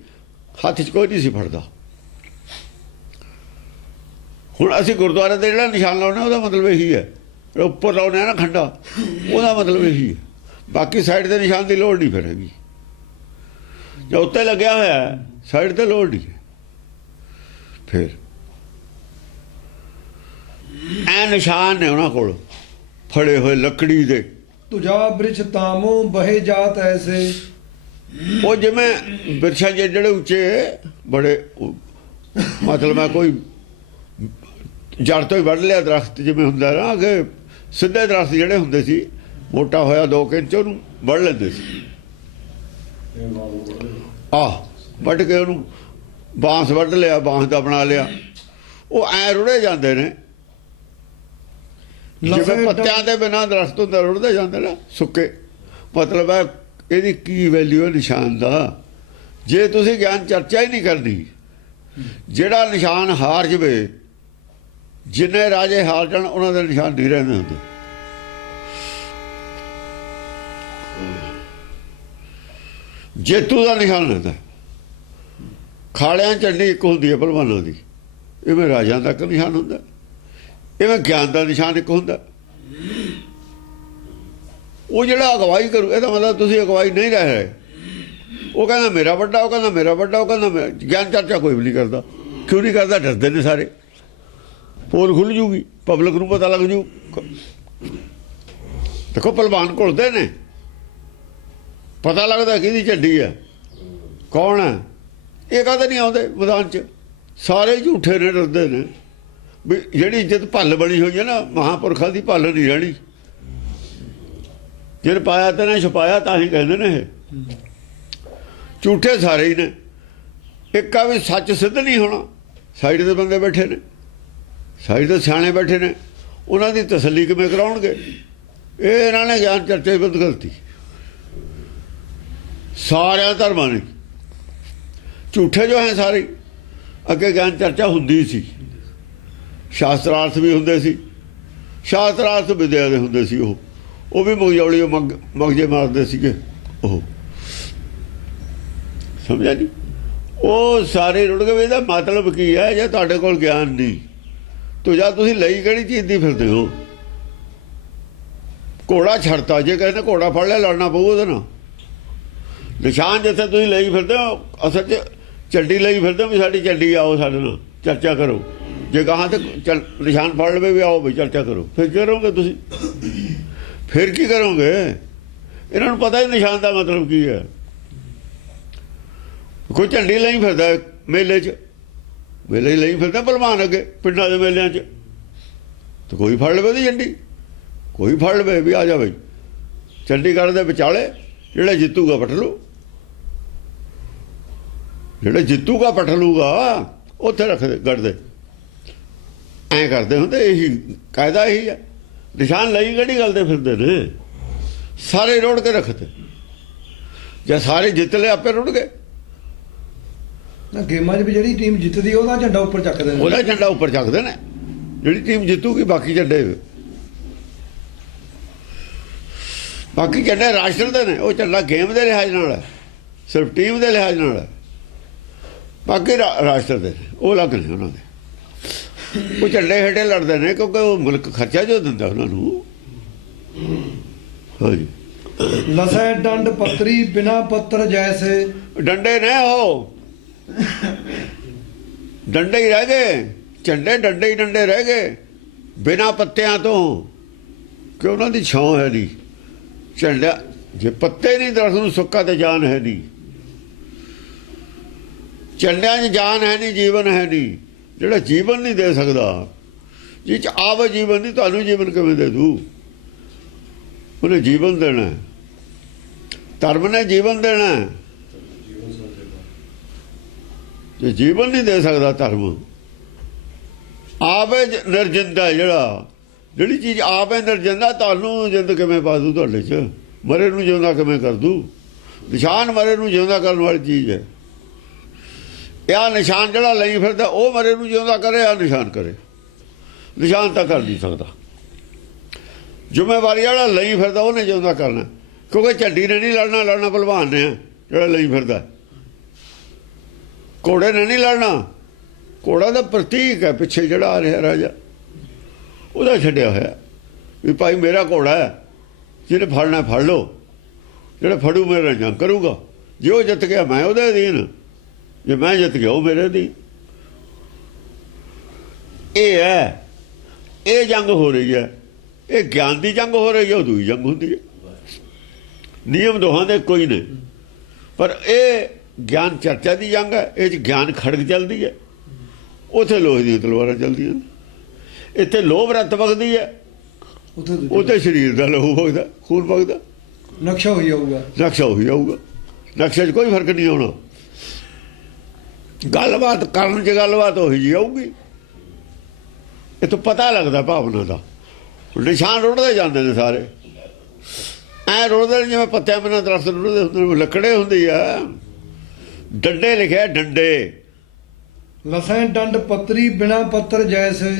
ਹੱਥ 'ਚ ਕੋਈ ਨਹੀਂ ਸੀ ਫੜਦਾ। ਹੁਣ ਅਸੀਂ ਗੁਰਦੁਆਰੇ ਦੇ ਜਿਹੜਾ ਨਿਸ਼ਾਨ ਲਾਉਣਾ, ਉਹਦਾ ਮਤਲਬ ਇਹੀ ਹੈ। ਉੱਪਰ ਲਾਉਣੇ ਆ ਨਾ ਖੰਡਾ, ਉਹਦਾ ਮਤਲਬ ਇਹੀ ਹੈ। ਬਾਕੀ ਸਾਈਡ ਤੇ ਨਿਸ਼ਾਨ ਦੀ ਲੋੜ ਨਹੀਂ ਫਿਰ ਹੈਗੀ। ਜੇ ਉੱਤੇ ਲੱਗਿਆ ਹੋਇਆ, ਸਾਈਡ ਤੇ ਲੋੜ ਨਹੀਂ ਹੈ। ਫਿਰ ਐ ਨਿਸ਼ਾਨ ਨੇ ਉਹਨਾਂ ਕੋਲ ਫੜੇ ਹੋਏ ਲੱਕੜੀ ਦੇ। ਤੁਜਾ ਬ੍ਰਿਛ ਤਾਮੋ ਬਹੇ ਜਾਤ ਐਸੇ। ਉਹ ਜਿਵੇਂ ਬਿਰਛਾਂ ਜਿਹੜੇ ਉੱਚੇ ਬੜੇ, ਮਤਲਬ ਹੈ ਕੋਈ ਜੜ ਤੋਂ ਹੀ ਵੱਢ ਲਿਆ ਦਰਖਤ, ਜਿਵੇਂ ਹੁੰਦਾ ਨਾ ਅੱਗੇ ਸਿੱਧੇ ਦਰਖਤ ਜਿਹੜੇ ਹੁੰਦੇ ਸੀ, ਮੋਟਾ ਹੋਇਆ 2 ਇੰਚ, ਉਹਨੂੰ ਵੱਢ ਲੈਂਦੇ ਸੀ। ਵੱਢ ਕੇ ਉਹਨੂੰ ਬਾਂਸ ਵੱਢ ਲਿਆ, ਬਾਂਸ ਦਾ ਬਣਾ ਲਿਆ। ਉਹ ਐ ਰੁੜੇ ਜਾਂਦੇ ਨੇ ਜਿਵੇਂ ਪੱਤਿਆਂ ਦੇ ਬਿਨਾਂ ਦਰਖਤ ਹੁੰਦਾ, ਰੁੜਦੇ ਜਾਂਦੇ ਨਾ ਸੁੱਕੇ। ਮਤਲਬ ਹੈ ਇਹਦੀ ਕੀ ਵੈਲਿਊ ਹੈ ਨਿਸ਼ਾਨ ਦਾ। ਜੇ ਤੁਸੀਂ ਗਿਆਨ ਚਰਚਾ ਹੀ ਨਹੀਂ ਕਰਨੀ, ਜਿਹੜਾ ਨਿਸ਼ਾਨ ਹਾਰ ਜਵੇ, ਜਿੰਨੇ ਰਾਜੇ ਹਾਰ ਜਾਣ, ਉਹਨਾਂ ਦੇ ਨਿਸ਼ਾਨ ਨਹੀਂ ਰਹਿੰਦੇ ਹੁੰਦੇ। ਜੇਤੂ ਦਾ ਨਿਸ਼ਾਨ ਰਹਿੰਦਾ। ਖਾਲਿਆਂ ਝੰਡੀ ਇੱਕ ਹੁੰਦੀ ਹੈ ਭਲਵਾਨਾਂ ਦੀ, ਇਵੇਂ ਰਾਜਿਆਂ ਦਾ ਇੱਕ ਨਿਸ਼ਾਨ ਹੁੰਦਾ, ਇਵੇਂ ਗਿਆਨ ਦਾ ਨਿਸ਼ਾਨ ਇੱਕ ਹੁੰਦਾ। ਉਹ ਜਿਹੜਾ ਅਗਵਾਈ ਕਰੂ, ਇਹਦਾ ਮਤਲਬ ਤੁਸੀਂ ਅਗਵਾਈ ਨਹੀਂ ਰਹਿ ਰਹੇ। ਉਹ ਕਹਿੰਦਾ ਮੇਰਾ ਵੱਡਾ, ਉਹ ਕਹਿੰਦਾ ਮੇਰਾ ਵੱਡਾ, ਉਹ ਕਹਿੰਦਾ ਗਿਆਨ ਚਰਚਾ ਕੋਈ ਵੀ ਨਹੀਂ ਕਰਦਾ। ਕਿਉਂ ਨਹੀਂ ਕਰਦਾ? ਡਰਦੇ ਨੇ ਸਾਰੇ। ਪੋਲ ਖੁੱਲ ਜੂਗੀ, ਪਬਲਿਕ ਨੂੰ ਪਤਾ ਲੱਗ ਜੂ। ਦੇਖੋ ਭਲਵਾਨ ਘੁਲਦੇ ਨੇ, ਪਤਾ ਲੱਗਦਾ ਕਿਹਦੀ ਝੰਡੀ ਹੈ, ਕੌਣ ਹੈ। ਇਹ ਕਦੇ ਨਹੀਂ ਆਉਂਦੇ ਮੈਦਾਨ 'ਚ, ਸਾਰੇ ਝੂਠੇ ਨੇ, ਡਰਦੇ ਨੇ ਵੀ ਜਿਹੜੀ ਇੱਜ਼ਤ ਭੱਲ ਬਣੀ ਹੋਈ ਹੈ ਨਾ, ਮਹਾਂਪੁਰਖਾਂ ਦੀ ਭੱਲ ਨਹੀਂ ਰਹਿਣੀ। ਜਿਹਨੇ ਪਾਇਆ ਤੇ ਨਾ ਛੁਪਾਇਆ, ਤਾਂ ਹੀ ਕਹਿੰਦੇ ਨੇ ਇਹ ਝੂਠੇ ਸਾਰੇ ਹੀ ਨੇ। ਇੱਕ ਆ ਵੀ ਸੱਚ ਸਿੱਧ ਨਹੀਂ ਹੋਣਾ। ਸਾਈਡ ਦੇ ਬੰਦੇ ਬੈਠੇ ਨੇ, ਸਾਈਡ ਦੇ ਸਿਆਣੇ ਬੈਠੇ ਨੇ, ਉਹਨਾਂ ਦੀ ਤਸੱਲੀ ਕਿਵੇਂ ਕਰਾਉਣਗੇ? ਇਹ ਇਹਨਾਂ ਨੇ ਗਿਆਨ ਚਰਚਾ ਬੰਦ ਕਰਤੀ। ਸਾਰਿਆਂ ਧਰਮਾਂ ਨੇ ਝੂਠੇ ਜੋ ਹੈ ਸਾਰੇ। ਅੱਗੇ ਗਿਆਨ ਚਰਚਾ ਹੁੰਦੀ ਸੀ, ਸ਼ਾਸਤਰਾਰਥ ਵੀ ਹੁੰਦੇ ਸੀ। ਸ਼ਾਸਤਰਾਰਥ ਵਿਦਿਆ ਦੇ ਹੁੰਦੇ ਸੀ। ਉਹ ਵੀ ਮਗਜੌਲੀ ਮਗਜੇ ਮਾਰਦੇ ਸੀਗੇ। ਉਹ ਸਮਝਿਆ ਨਹੀਂ? ਉਹ ਸਾਰੇ ਰੁੜ ਗਏ। ਇਹਦਾ ਮਤਲਬ ਕੀ ਹੈ? ਜੇ ਤੁਹਾਡੇ ਕੋਲ ਗਿਆਨ ਨਹੀਂ, ਤੋ ਜਾਂ ਤੁਸੀਂ ਲਈ ਕਿਹੜੀ ਚੀਜ਼ ਦੀ ਫਿਰਦੇ ਹੋ? ਘੋੜਾ ਛੱਡਤਾ, ਜੇ ਕਹਿੰਦੇ ਘੋੜਾ ਫੜ ਲਿਆ, ਲੜਨਾ ਪਊ ਉਹਦੇ ਨਾਲ। ਨਿਸ਼ਾਨ ਜਿੱਥੇ ਤੁਸੀਂ ਲਈ ਫਿਰਦੇ ਹੋ, ਅਸਲ 'ਚ ਝੰਡੀ ਲਈ ਫਿਰਦੇ ਹੋ ਵੀ ਸਾਡੀ ਝੰਡੀ ਆਓ, ਸਾਡੇ ਨਾਲ ਚਰਚਾ ਕਰੋ। ਜੇ ਕਹਾਂ ਤੇ ਨਿਸ਼ਾਨ ਫੜ ਲਵੇ ਵੀ ਆਓ ਵੀ ਚਰਚਾ ਕਰੋ, ਫਿਰ ਕੀ ਕਰੋਗੇ ਤੁਸੀਂ? ਫਿਰ ਕੀ ਕਰੋਗੇ? ਇਹਨਾਂ ਨੂੰ ਪਤਾ ਹੀ ਨਿਸ਼ਾਨ ਦਾ ਮਤਲਬ ਕੀ ਹੈ। ਕੋਈ ਝੰਡੀ ਲਈ ਫਿਰਦਾ ਮੇਲੇ 'ਚ, ਮੇਲੇ ਲਈ ਫਿਰਦਾ ਭਲਵਾਨ ਅੱਗੇ ਪਿੰਡਾਂ ਦੇ ਮੇਲਿਆਂ 'ਚ, ਤੇ ਕੋਈ ਫੜ ਲਵੇ ਉਹਦੀ ਝੰਡੀ, ਕੋਈ ਫੜ ਲਵੇ ਵੀ ਆ ਜਾ ਬਈ। ਚੰਡੀਗੜ੍ਹ ਦੇ ਵਿਚਾਲੇ ਜਿਹੜਾ ਜਿੱਤੂਗਾ ਪਟ ਲੂ, ਜਿਹੜਾ ਜਿੱਤੂਗਾ ਪਟ ਲੂਗਾ, ਉੱਥੇ ਰੱਖਦੇ ਗੜਦੇ। ਐਂ ਕਰਦੇ ਹੁੰਦੇ, ਇਹੀ ਕਾਇਦਾ ਇਹੀ ਹੈ। ਨਿਸ਼ਾਨ ਲਈ ਕਿਹੜੀ ਗੱਲ ਦੇ ਫਿਰਦੇ ਨੇ? ਸਾਰੇ ਰੋੜ ਕੇ ਰੱਖਦੇ। ਜੇ ਸਾਰੇ ਜਿੱਤ ਲਏ, ਆਪੇ ਰੁੜ ਗਏ। ਗੇਮਾਂ 'ਚ ਵੀ ਜਿਹੜੀ ਟੀਮ ਜਿੱਤਦੀ ਉਹਦਾ ਝੰਡਾ ਉੱਪਰ ਚੱਕਦੇ ਨੇ, ਉਹਦਾ ਝੰਡਾ ਉੱਪਰ ਚੱਕਦੇ ਨੇ। ਜਿਹੜੀ ਟੀਮ ਜਿੱਤੂਗੀ, ਬਾਕੀ ਝੰਡੇ, ਬਾਕੀ ਝੰਡੇ ਰਾਸ਼ਟਰ ਦੇ ਨੇ। ਉਹ ਝੰਡਾ ਗੇਮ ਦੇ ਲਿਹਾਜ਼ ਨਾਲ ਹੈ, ਸਿਰਫ ਟੀਮ ਦੇ ਲਿਹਾਜ਼ ਨਾਲ ਹੈ। ਬਾਕੀ ਰਾਸ਼ਟਰ ਦੇ ਨੇ, ਉਹ ਅਲੱਗ ਨੇ ਉਹਨਾਂ ਦੇ। ਉਹ ਝੰਡੇ ਹੇਠੇ ਲੜਦੇ ਨੇ, ਕਿਉਂਕਿ ਉਹ ਮੁਲਕ ਖਰਚਾ ਜੋ ਦਿੰਦਾ ਉਹਨਾਂ ਨੂੰ। ਹਾਂਜੀ। ਲਸੈ ਡੰਡ ਪੱਤਰੀ ਬਿਨਾ ਪੱਤਰ ਜੈਸੇ। ਡੰਡੇ ਨੇ ਉਹ, ਡੰਡੇ ਹੀ ਰਹਿ ਗਏ, ਝੰਡੇ ਡੰਡੇ ਹੀ ਡੰਡੇ ਰਹਿ ਗਏ ਬਿਨਾਂ ਪੱਤਿਆਂ ਤੋਂ, ਕਿ ਉਹਨਾਂ ਦੀ ਛਾਂ ਹੈ ਨਹੀਂ। ਝੰਡਾ ਜੇ ਪੱਤੇ ਨਹੀਂ ਦਰਖਤ ਨੂੰ ਸੁੱਕਾ ਤੇ ਜਾਨ ਹੈ ਨਹੀਂ। ਝੰਡਿਆਂ 'ਚ ਜਾਨ ਹੈ ਨਹੀਂ, ਜੀਵਨ ਹੈ ਨਹੀਂ। ਜਿਹੜਾ ਜੀਵਨ ਨਹੀਂ ਦੇ ਸਕਦਾ, ਜਿਹ 'ਚ ਆਵੇ ਜੀਵਨ ਨਹੀਂ, ਤੁਹਾਨੂੰ ਜੀਵਨ ਕਿਵੇਂ ਦੇ ਦੂ? ਉਹਨੇ ਜੀਵਨ ਦੇਣਾ, ਧਰਮ ਨੇ ਜੀਵਨ ਦੇਣਾ। ਜੇ ਜੀਵਨ ਨਹੀਂ ਦੇ ਸਕਦਾ ਧਰਮ, ਆਪੇ ਨਿਰਜਿੰਦਾ, ਜਿਹੜੀ ਚੀਜ਼ ਆਪੇ ਨਿਰਜਿੰਦਾ, ਤੁਹਾਨੂੰ ਜਿੰਦ ਕਿਵੇਂ ਪਾ ਦੂ ਤੁਹਾਡੇ 'ਚ? ਮਰੇ ਨੂੰ ਜਿਉਂਦਾ ਕਿਵੇਂ ਕਰ ਦੂ? ਨਿਸ਼ਾਨ ਮਰੇ ਨੂੰ ਜਿਉਂਦਾ ਕਰਨ ਵਾਲੀ ਚੀਜ਼ ਹੈ। ਇਹ ਨਿਸ਼ਾਨ ਜਿਹੜਾ ਲਈ ਫਿਰਦਾ ਉਹ ਮਰੇ ਨੂੰ ਜਿਉਂਦਾ ਕਰੇ, ਆ ਨਿਸ਼ਾਨ ਕਰੇ। ਨਿਸ਼ਾਨ ਤਾਂ ਕਰ ਨਹੀਂ ਸਕਦਾ। ਜ਼ਿੰਮੇਵਾਰੀ ਵਾਲਾ ਲਈ ਫਿਰਦਾ ਉਹਨੇ ਜਿਉਂਦਾ ਕਰਨਾ, ਕਿਉਂਕਿ ਝੰਡੀ ਨੇ ਨਹੀਂ ਲੜਨਾ, ਲੜਨਾ ਭਲਵਾਨ ਨੇ ਜਿਹੜਾ ਲਈ ਫਿਰਦਾ। ਘੋੜੇ ਨੇ ਨਹੀਂ ਲੜਨਾ, ਘੋੜਾ ਦਾ ਪ੍ਰਤੀਕ ਹੈ। ਪਿੱਛੇ ਜਿਹੜਾ ਆ ਰਿਹਾ ਰਾਜਾ, ਉਹਦਾ ਛੱਡਿਆ ਹੋਇਆ ਵੀ ਭਾਈ ਮੇਰਾ ਘੋੜਾ ਹੈ, ਜਿਹਨੇ ਫੜਨਾ ਫੜ ਲਓ, ਜਿਹੜਾ ਫੜੂ ਮੇਰਾ ਜੰਗ ਕਰੂਗਾ। ਜੇ ਉਹ ਜਿੱਤ ਗਿਆ ਮੈਂ ਉਹਦੇ ਅਧੀਨ, ਜੇ ਮੈਂ ਜਿੱਤ ਗਿਆ ਉਹ ਮੇਰੇ ਅਧੀਨ। ਇਹ ਹੈ, ਇਹ ਜੰਗ ਹੋ ਰਹੀ ਹੈ। ਇਹ ਗਿਆਨ ਦੀ ਜੰਗ ਹੋ ਰਹੀ ਹੈ, ਉਹ ਦੂਜੀ ਜੰਗ ਹੁੰਦੀ ਹੈ। ਨਿਯਮ ਦੋਹਾਂ ਦੇ ਕੋਈ ਨਹੀਂ, ਪਰ ਇਹ ਗਿਆਨ ਚਰਚਾ ਦੀ ਜੰਗ ਹੈ। ਇਹ 'ਚ ਗਿਆਨ ਖੜਕ ਚੱਲਦੀ ਹੈ, ਉੱਥੇ ਲੋਹੇ ਦੀਆਂ ਤਲਵਾਰਾਂ ਚੱਲਦੀਆਂ। ਇੱਥੇ ਲੋਭ ਰੱਤ ਵਗਦੀ ਹੈ, ਉੱਥੇ ਸਰੀਰ ਦਾ ਲਹੂ ਵਗਦਾ, ਖੂਨ ਵਗਦਾ। ਨਕਸ਼ਾ ਹੋਈ ਆਊਗਾ, ਨਕਸ਼ਾ ਉਹੀ ਆਊਗਾ। ਨਕਸ਼ੇ 'ਚ ਕੋਈ ਫਰਕ ਨਹੀਂ ਆਉਣਾ। ਗੱਲਬਾਤ ਕਰਨ 'ਚ ਗੱਲਬਾਤ ਉਹੀ ਜਿਹੀ ਆਊਗੀ। ਇਹ ਤੋਂ ਪਤਾ ਲੱਗਦਾ ਭਾਵਨਾ ਦਾ। ਨਿਸ਼ਾਨ ਰੁੜਦੇ ਜਾਂਦੇ ਨੇ ਸਾਰੇ, ਐਂ ਰੁੜਦੇ ਨੇ ਜਿਵੇਂ ਪੱਤਿਆਂ ਬਿਨਾਂ ਦਰਖਤ ਰੁੜਦੇ ਹੁੰਦੇ। ਲੱਕੜੇ ਹੁੰਦੀ ਆ, ਡੰਡੇ ਲਿਖਿਆ, ਡੰਡੇ। ਲਸੈਂ ਡੰਡ ਪੱਤਰੀ ਬਿਨਾ ਪੱਤਰ ਜੈਸੇ।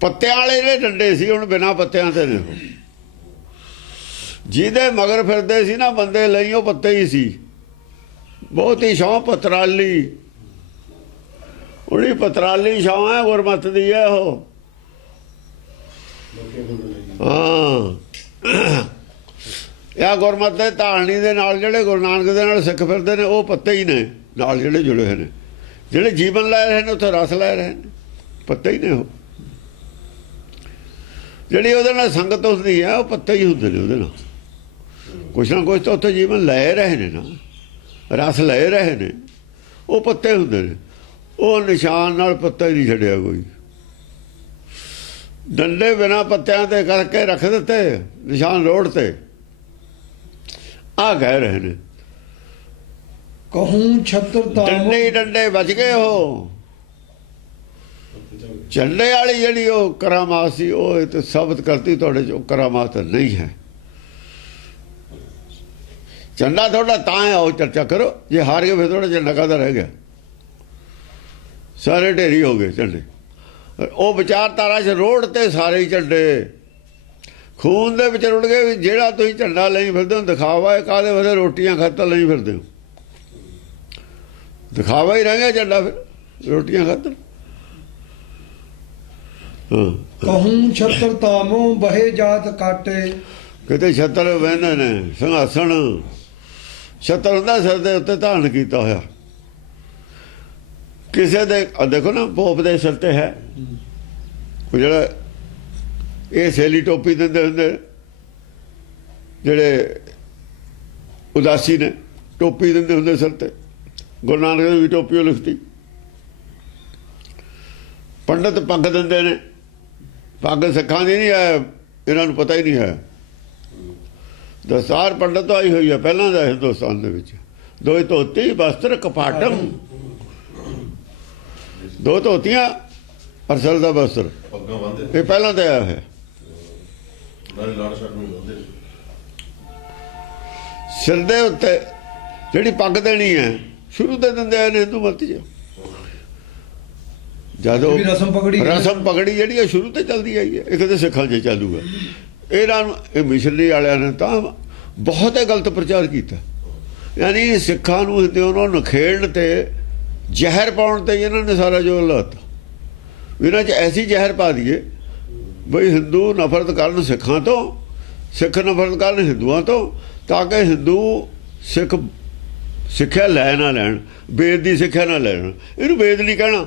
ਪੱਤਿਆਂ ਵਾਲੇ ਜਿਹੜੇ ਡੰਡੇ ਸੀ, ਹੁਣ ਬਿਨਾਂ ਪੱਤਿਆਂ ਤੇ ਨੇ। ਜਿਹਦੇ ਮਗਰ ਫਿਰਦੇ ਸੀ ਨਾ ਬੰਦੇ ਲਈ, ਉਹ ਪੱਤੇ ਹੀ ਸੀ। ਬਹੁਤ ਹੀ ਛਾਂ ਪਤਰਾਲੀ, ਉਹਦੀ ਪਤਰਾਲੀ ਛਾਂ ਹੈ, ਗੁਰਮਤ ਦੀ ਹੈ ਉਹ। ਹਾਂ, ਇਹ ਗੁਰਮਤ ਦੇ ਧਾਰਨੀ ਦੇ ਨਾਲ ਜਿਹੜੇ ਗੁਰੂ ਨਾਨਕ ਦੇ ਨਾਲ ਸਿੱਖ ਫਿਰਦੇ ਨੇ, ਉਹ ਪੱਤੇ ਹੀ ਨੇ ਨਾਲ ਜਿਹੜੇ ਜੁੜੇ ਹੋਏ ਨੇ। ਜਿਹੜੇ ਜੀਵਨ ਲੈ ਰਹੇ ਨੇ, ਉੱਥੇ ਰਸ ਲੈ ਰਹੇ ਨੇ, ਪੱਤੇ ਹੀ ਨੇ ਉਹ। ਜਿਹੜੀ ਉਹਦੇ ਨਾਲ ਸੰਗਤ ਹੁੰਦੀ ਹੈ, ਉਹ ਪੱਤੇ ਹੀ ਹੁੰਦੇ ਨੇ ਉਹਦੇ ਨਾਲ। ਕੁਛ ਨਾ ਕੁਛ ਤਾਂ ਉੱਥੇ ਜੀਵਨ ਲੈ ਰਹੇ ਨੇ ਨਾ, ਰਸ ਲੈ ਰਹੇ ਨੇ, ਉਹ ਪੱਤੇ ਹੁੰਦੇ ਨੇ। ਉਹ ਨਿਸ਼ਾਨ ਨਾਲ ਪੱਤਾ ਹੀ ਨਹੀਂ ਛੱਡਿਆ ਕੋਈ। ਡੰਡੇ ਬਿਨਾਂ ਪੱਤਿਆਂ ਤੇ ਕਰਕੇ ਰੱਖ ਦਿੱਤੇ, ਨਿਸ਼ਾਨ ਰੋਡ ਤੇ। ਆ ਕਹਿ ਰਹੇ ਨੇ, ਕਹੂੰ ਛਤਰ ਡੰਡੇ ਡੰਡੇ ਬਚ ਗਏ। ਉਹ ਝੰਡੇ ਵਾਲੀ ਜਿਹੜੀ ਉਹ ਕਰਾਮਾਤ ਸੀ, ਉਹ ਤੇ ਸਾਬਤ ਕਰਤੀ ਤੁਹਾਡੇ 'ਚ ਉਹ ਕਰਾਮਾਤ ਨਹੀਂ ਹੈ। ਝੰਡਾ ਤੁਹਾਡਾ ਤਾਂ ਹੈ, ਉਹ ਚਰਚਾ ਕਰੋ। ਜੇ ਹਾਰ ਗਏ ਫਿਰ ਤੁਹਾਡਾ ਝੰਡਾ ਕਾਹਦਾ ਰਹਿ ਗਿਆ? ਸਾਰੇ ਢੇਰੀ ਹੋ ਗਏ ਝੰਡੇ। ਉਹ ਵਿਚਾਰਧਾਰਾ 'ਚ ਰੋਡ ਤੇ ਸਾਰੇ ਹੀ ਝੰਡੇ ਖੂਨ ਦੇ ਵਿੱਚ ਰੁੜ ਗਏ। ਵੀ ਜਿਹੜਾ ਤੁਸੀਂ ਝੰਡਾ ਲਈ ਫਿਰਦੇ ਹੋ, ਦਿਖਾਵਾ ਹੈ। ਕਾਹਦੇ ਵਾਸਤੇ? ਰੋਟੀਆਂ ਖਾਤਰ ਲਈ ਫਿਰਦੇ ਹੋ, ਦਿਖਾਵਾ ਹੀ ਰਹਿ ਗਿਆ ਝੰਡਾ, ਫਿਰ ਰੋਟੀਆਂ ਖਾਤਰ। ਕਹੂੰ ਛਤਰ ਤਾਮੋਂ ਬਹੇ ਜਾਤ ਕਾਟੇ। ਕਿਤੇ ਛਤਰ ਬਹਿੰਦੇ ਨੇ, ਸਿੰਘਾਸਣ। ਛਤਰ ਹੁੰਦਾ ਸਿਰ ਦੇ ਉੱਤੇ ਧਾਰਨ ਕੀਤਾ ਹੋਇਆ। ਕਿਸੇ ਦੇ ਦੇਖੋ ਨਾ, ਪੋਪ ਦੇ ਸਿਰ ਤੇ ਹੈ ਉਹ ਜਿਹੜਾ ਇਹ ਸੇਲੀ ਟੋਪੀ ਦਿੰਦੇ ਹੁੰਦੇ, ਜਿਹੜੇ ਉਦਾਸੀ ਨੇ ਟੋਪੀ ਦਿੰਦੇ ਹੁੰਦੇ ਸਿਰ ਤੇ। ਗੁਰੂ ਨਾਨਕ ਦੇਵ ਵੀ ਟੋਪੀ ਉਹ ਲਿਖਤੀ। ਪੰਡਤ ਪੱਗ ਦਿੰਦੇ ਨੇ, ਪੱਗ ਸਿੱਖਾਂ ਦੀ ਨਹੀਂ ਹੈ, ਇਹਨਾਂ ਨੂੰ ਪਤਾ ਹੀ ਨਹੀਂ ਹੈ। ਦਸਤਾਰ ਪੰਡਤ ਤੋਂ ਆਈ ਹੋਈ ਹੈ ਪਹਿਲਾਂ ਦਾ ਹਿੰਦੁਸਤਾਨ ਦੇ ਵਿੱਚ। ਦੋ ਧੋਤੀ ਵਸਤਰ ਕਪਾਟਮ, ਦੋ ਧੋਤੀਆਂ ਅਰਸਲ ਦਾ ਵਸਤਰ, ਇਹ ਪਹਿਲਾਂ ਤਾਂ ਆਇਆ ਹੈ। ਸਿਰ ਦੇ ਉੱਤੇ ਜਿਹੜੀ ਪੱਗ ਦੇਣੀ ਹੈ, ਸ਼ੁਰੂ ਤੋਂ ਦਿੰਦੇ ਆਏ ਨੇ ਹਿੰਦੂ ਮਤ 'ਚ। ਜਦੋਂ ਰਸਮ ਪਗੜੀ ਜਿਹੜੀ ਹੈ ਸ਼ੁਰੂ ਤੋਂ ਚੱਲਦੀ ਆਈ ਹੈ, ਇਹ ਕਿਤੇ ਸਿੱਖਾਂ 'ਚ ਚਾਲੂ ਹੈ। ਇਹਨਾਂ ਨੂੰ ਇਹ ਮਿਸ਼ਨਰੀ ਵਾਲਿਆਂ ਨੇ ਤਾਂ ਬਹੁਤ ਹੀ ਗਲਤ ਪ੍ਰਚਾਰ ਕੀਤਾ। ਯਾਨੀ ਸਿੱਖਾਂ ਨੂੰ ਉਹਨਾਂ ਨੂੰ ਨਖੇੜਨ ਤੇ ਜ਼ਹਿਰ ਪਾਉਣ ਤੇ ਇਹਨਾਂ ਨੇ ਸਾਰਾ ਜੋਰ ਲਾਤਾ। ਇਹਨਾਂ 'ਚ ਐਸੀ ਜ਼ਹਿਰ ਪਾ ਦਈਏ ਬਈ ਹਿੰਦੂ ਨਫ਼ਰਤ ਕਰਨ ਸਿੱਖਾਂ ਤੋਂ, ਸਿੱਖ ਨਫ਼ਰਤ ਕਰਨ ਹਿੰਦੂਆਂ ਤੋਂ, ਤਾਂ ਕਿ ਹਿੰਦੂ ਸਿੱਖ ਸਿੱਖਿਆ ਲੈ ਨਾ ਲੈਣ, ਵੇਦ ਦੀ ਸਿੱਖਿਆ ਨਾ ਲੈਣ, ਇਹਨੂੰ ਵੇਦ ਨਹੀਂ ਕਹਿਣਾ।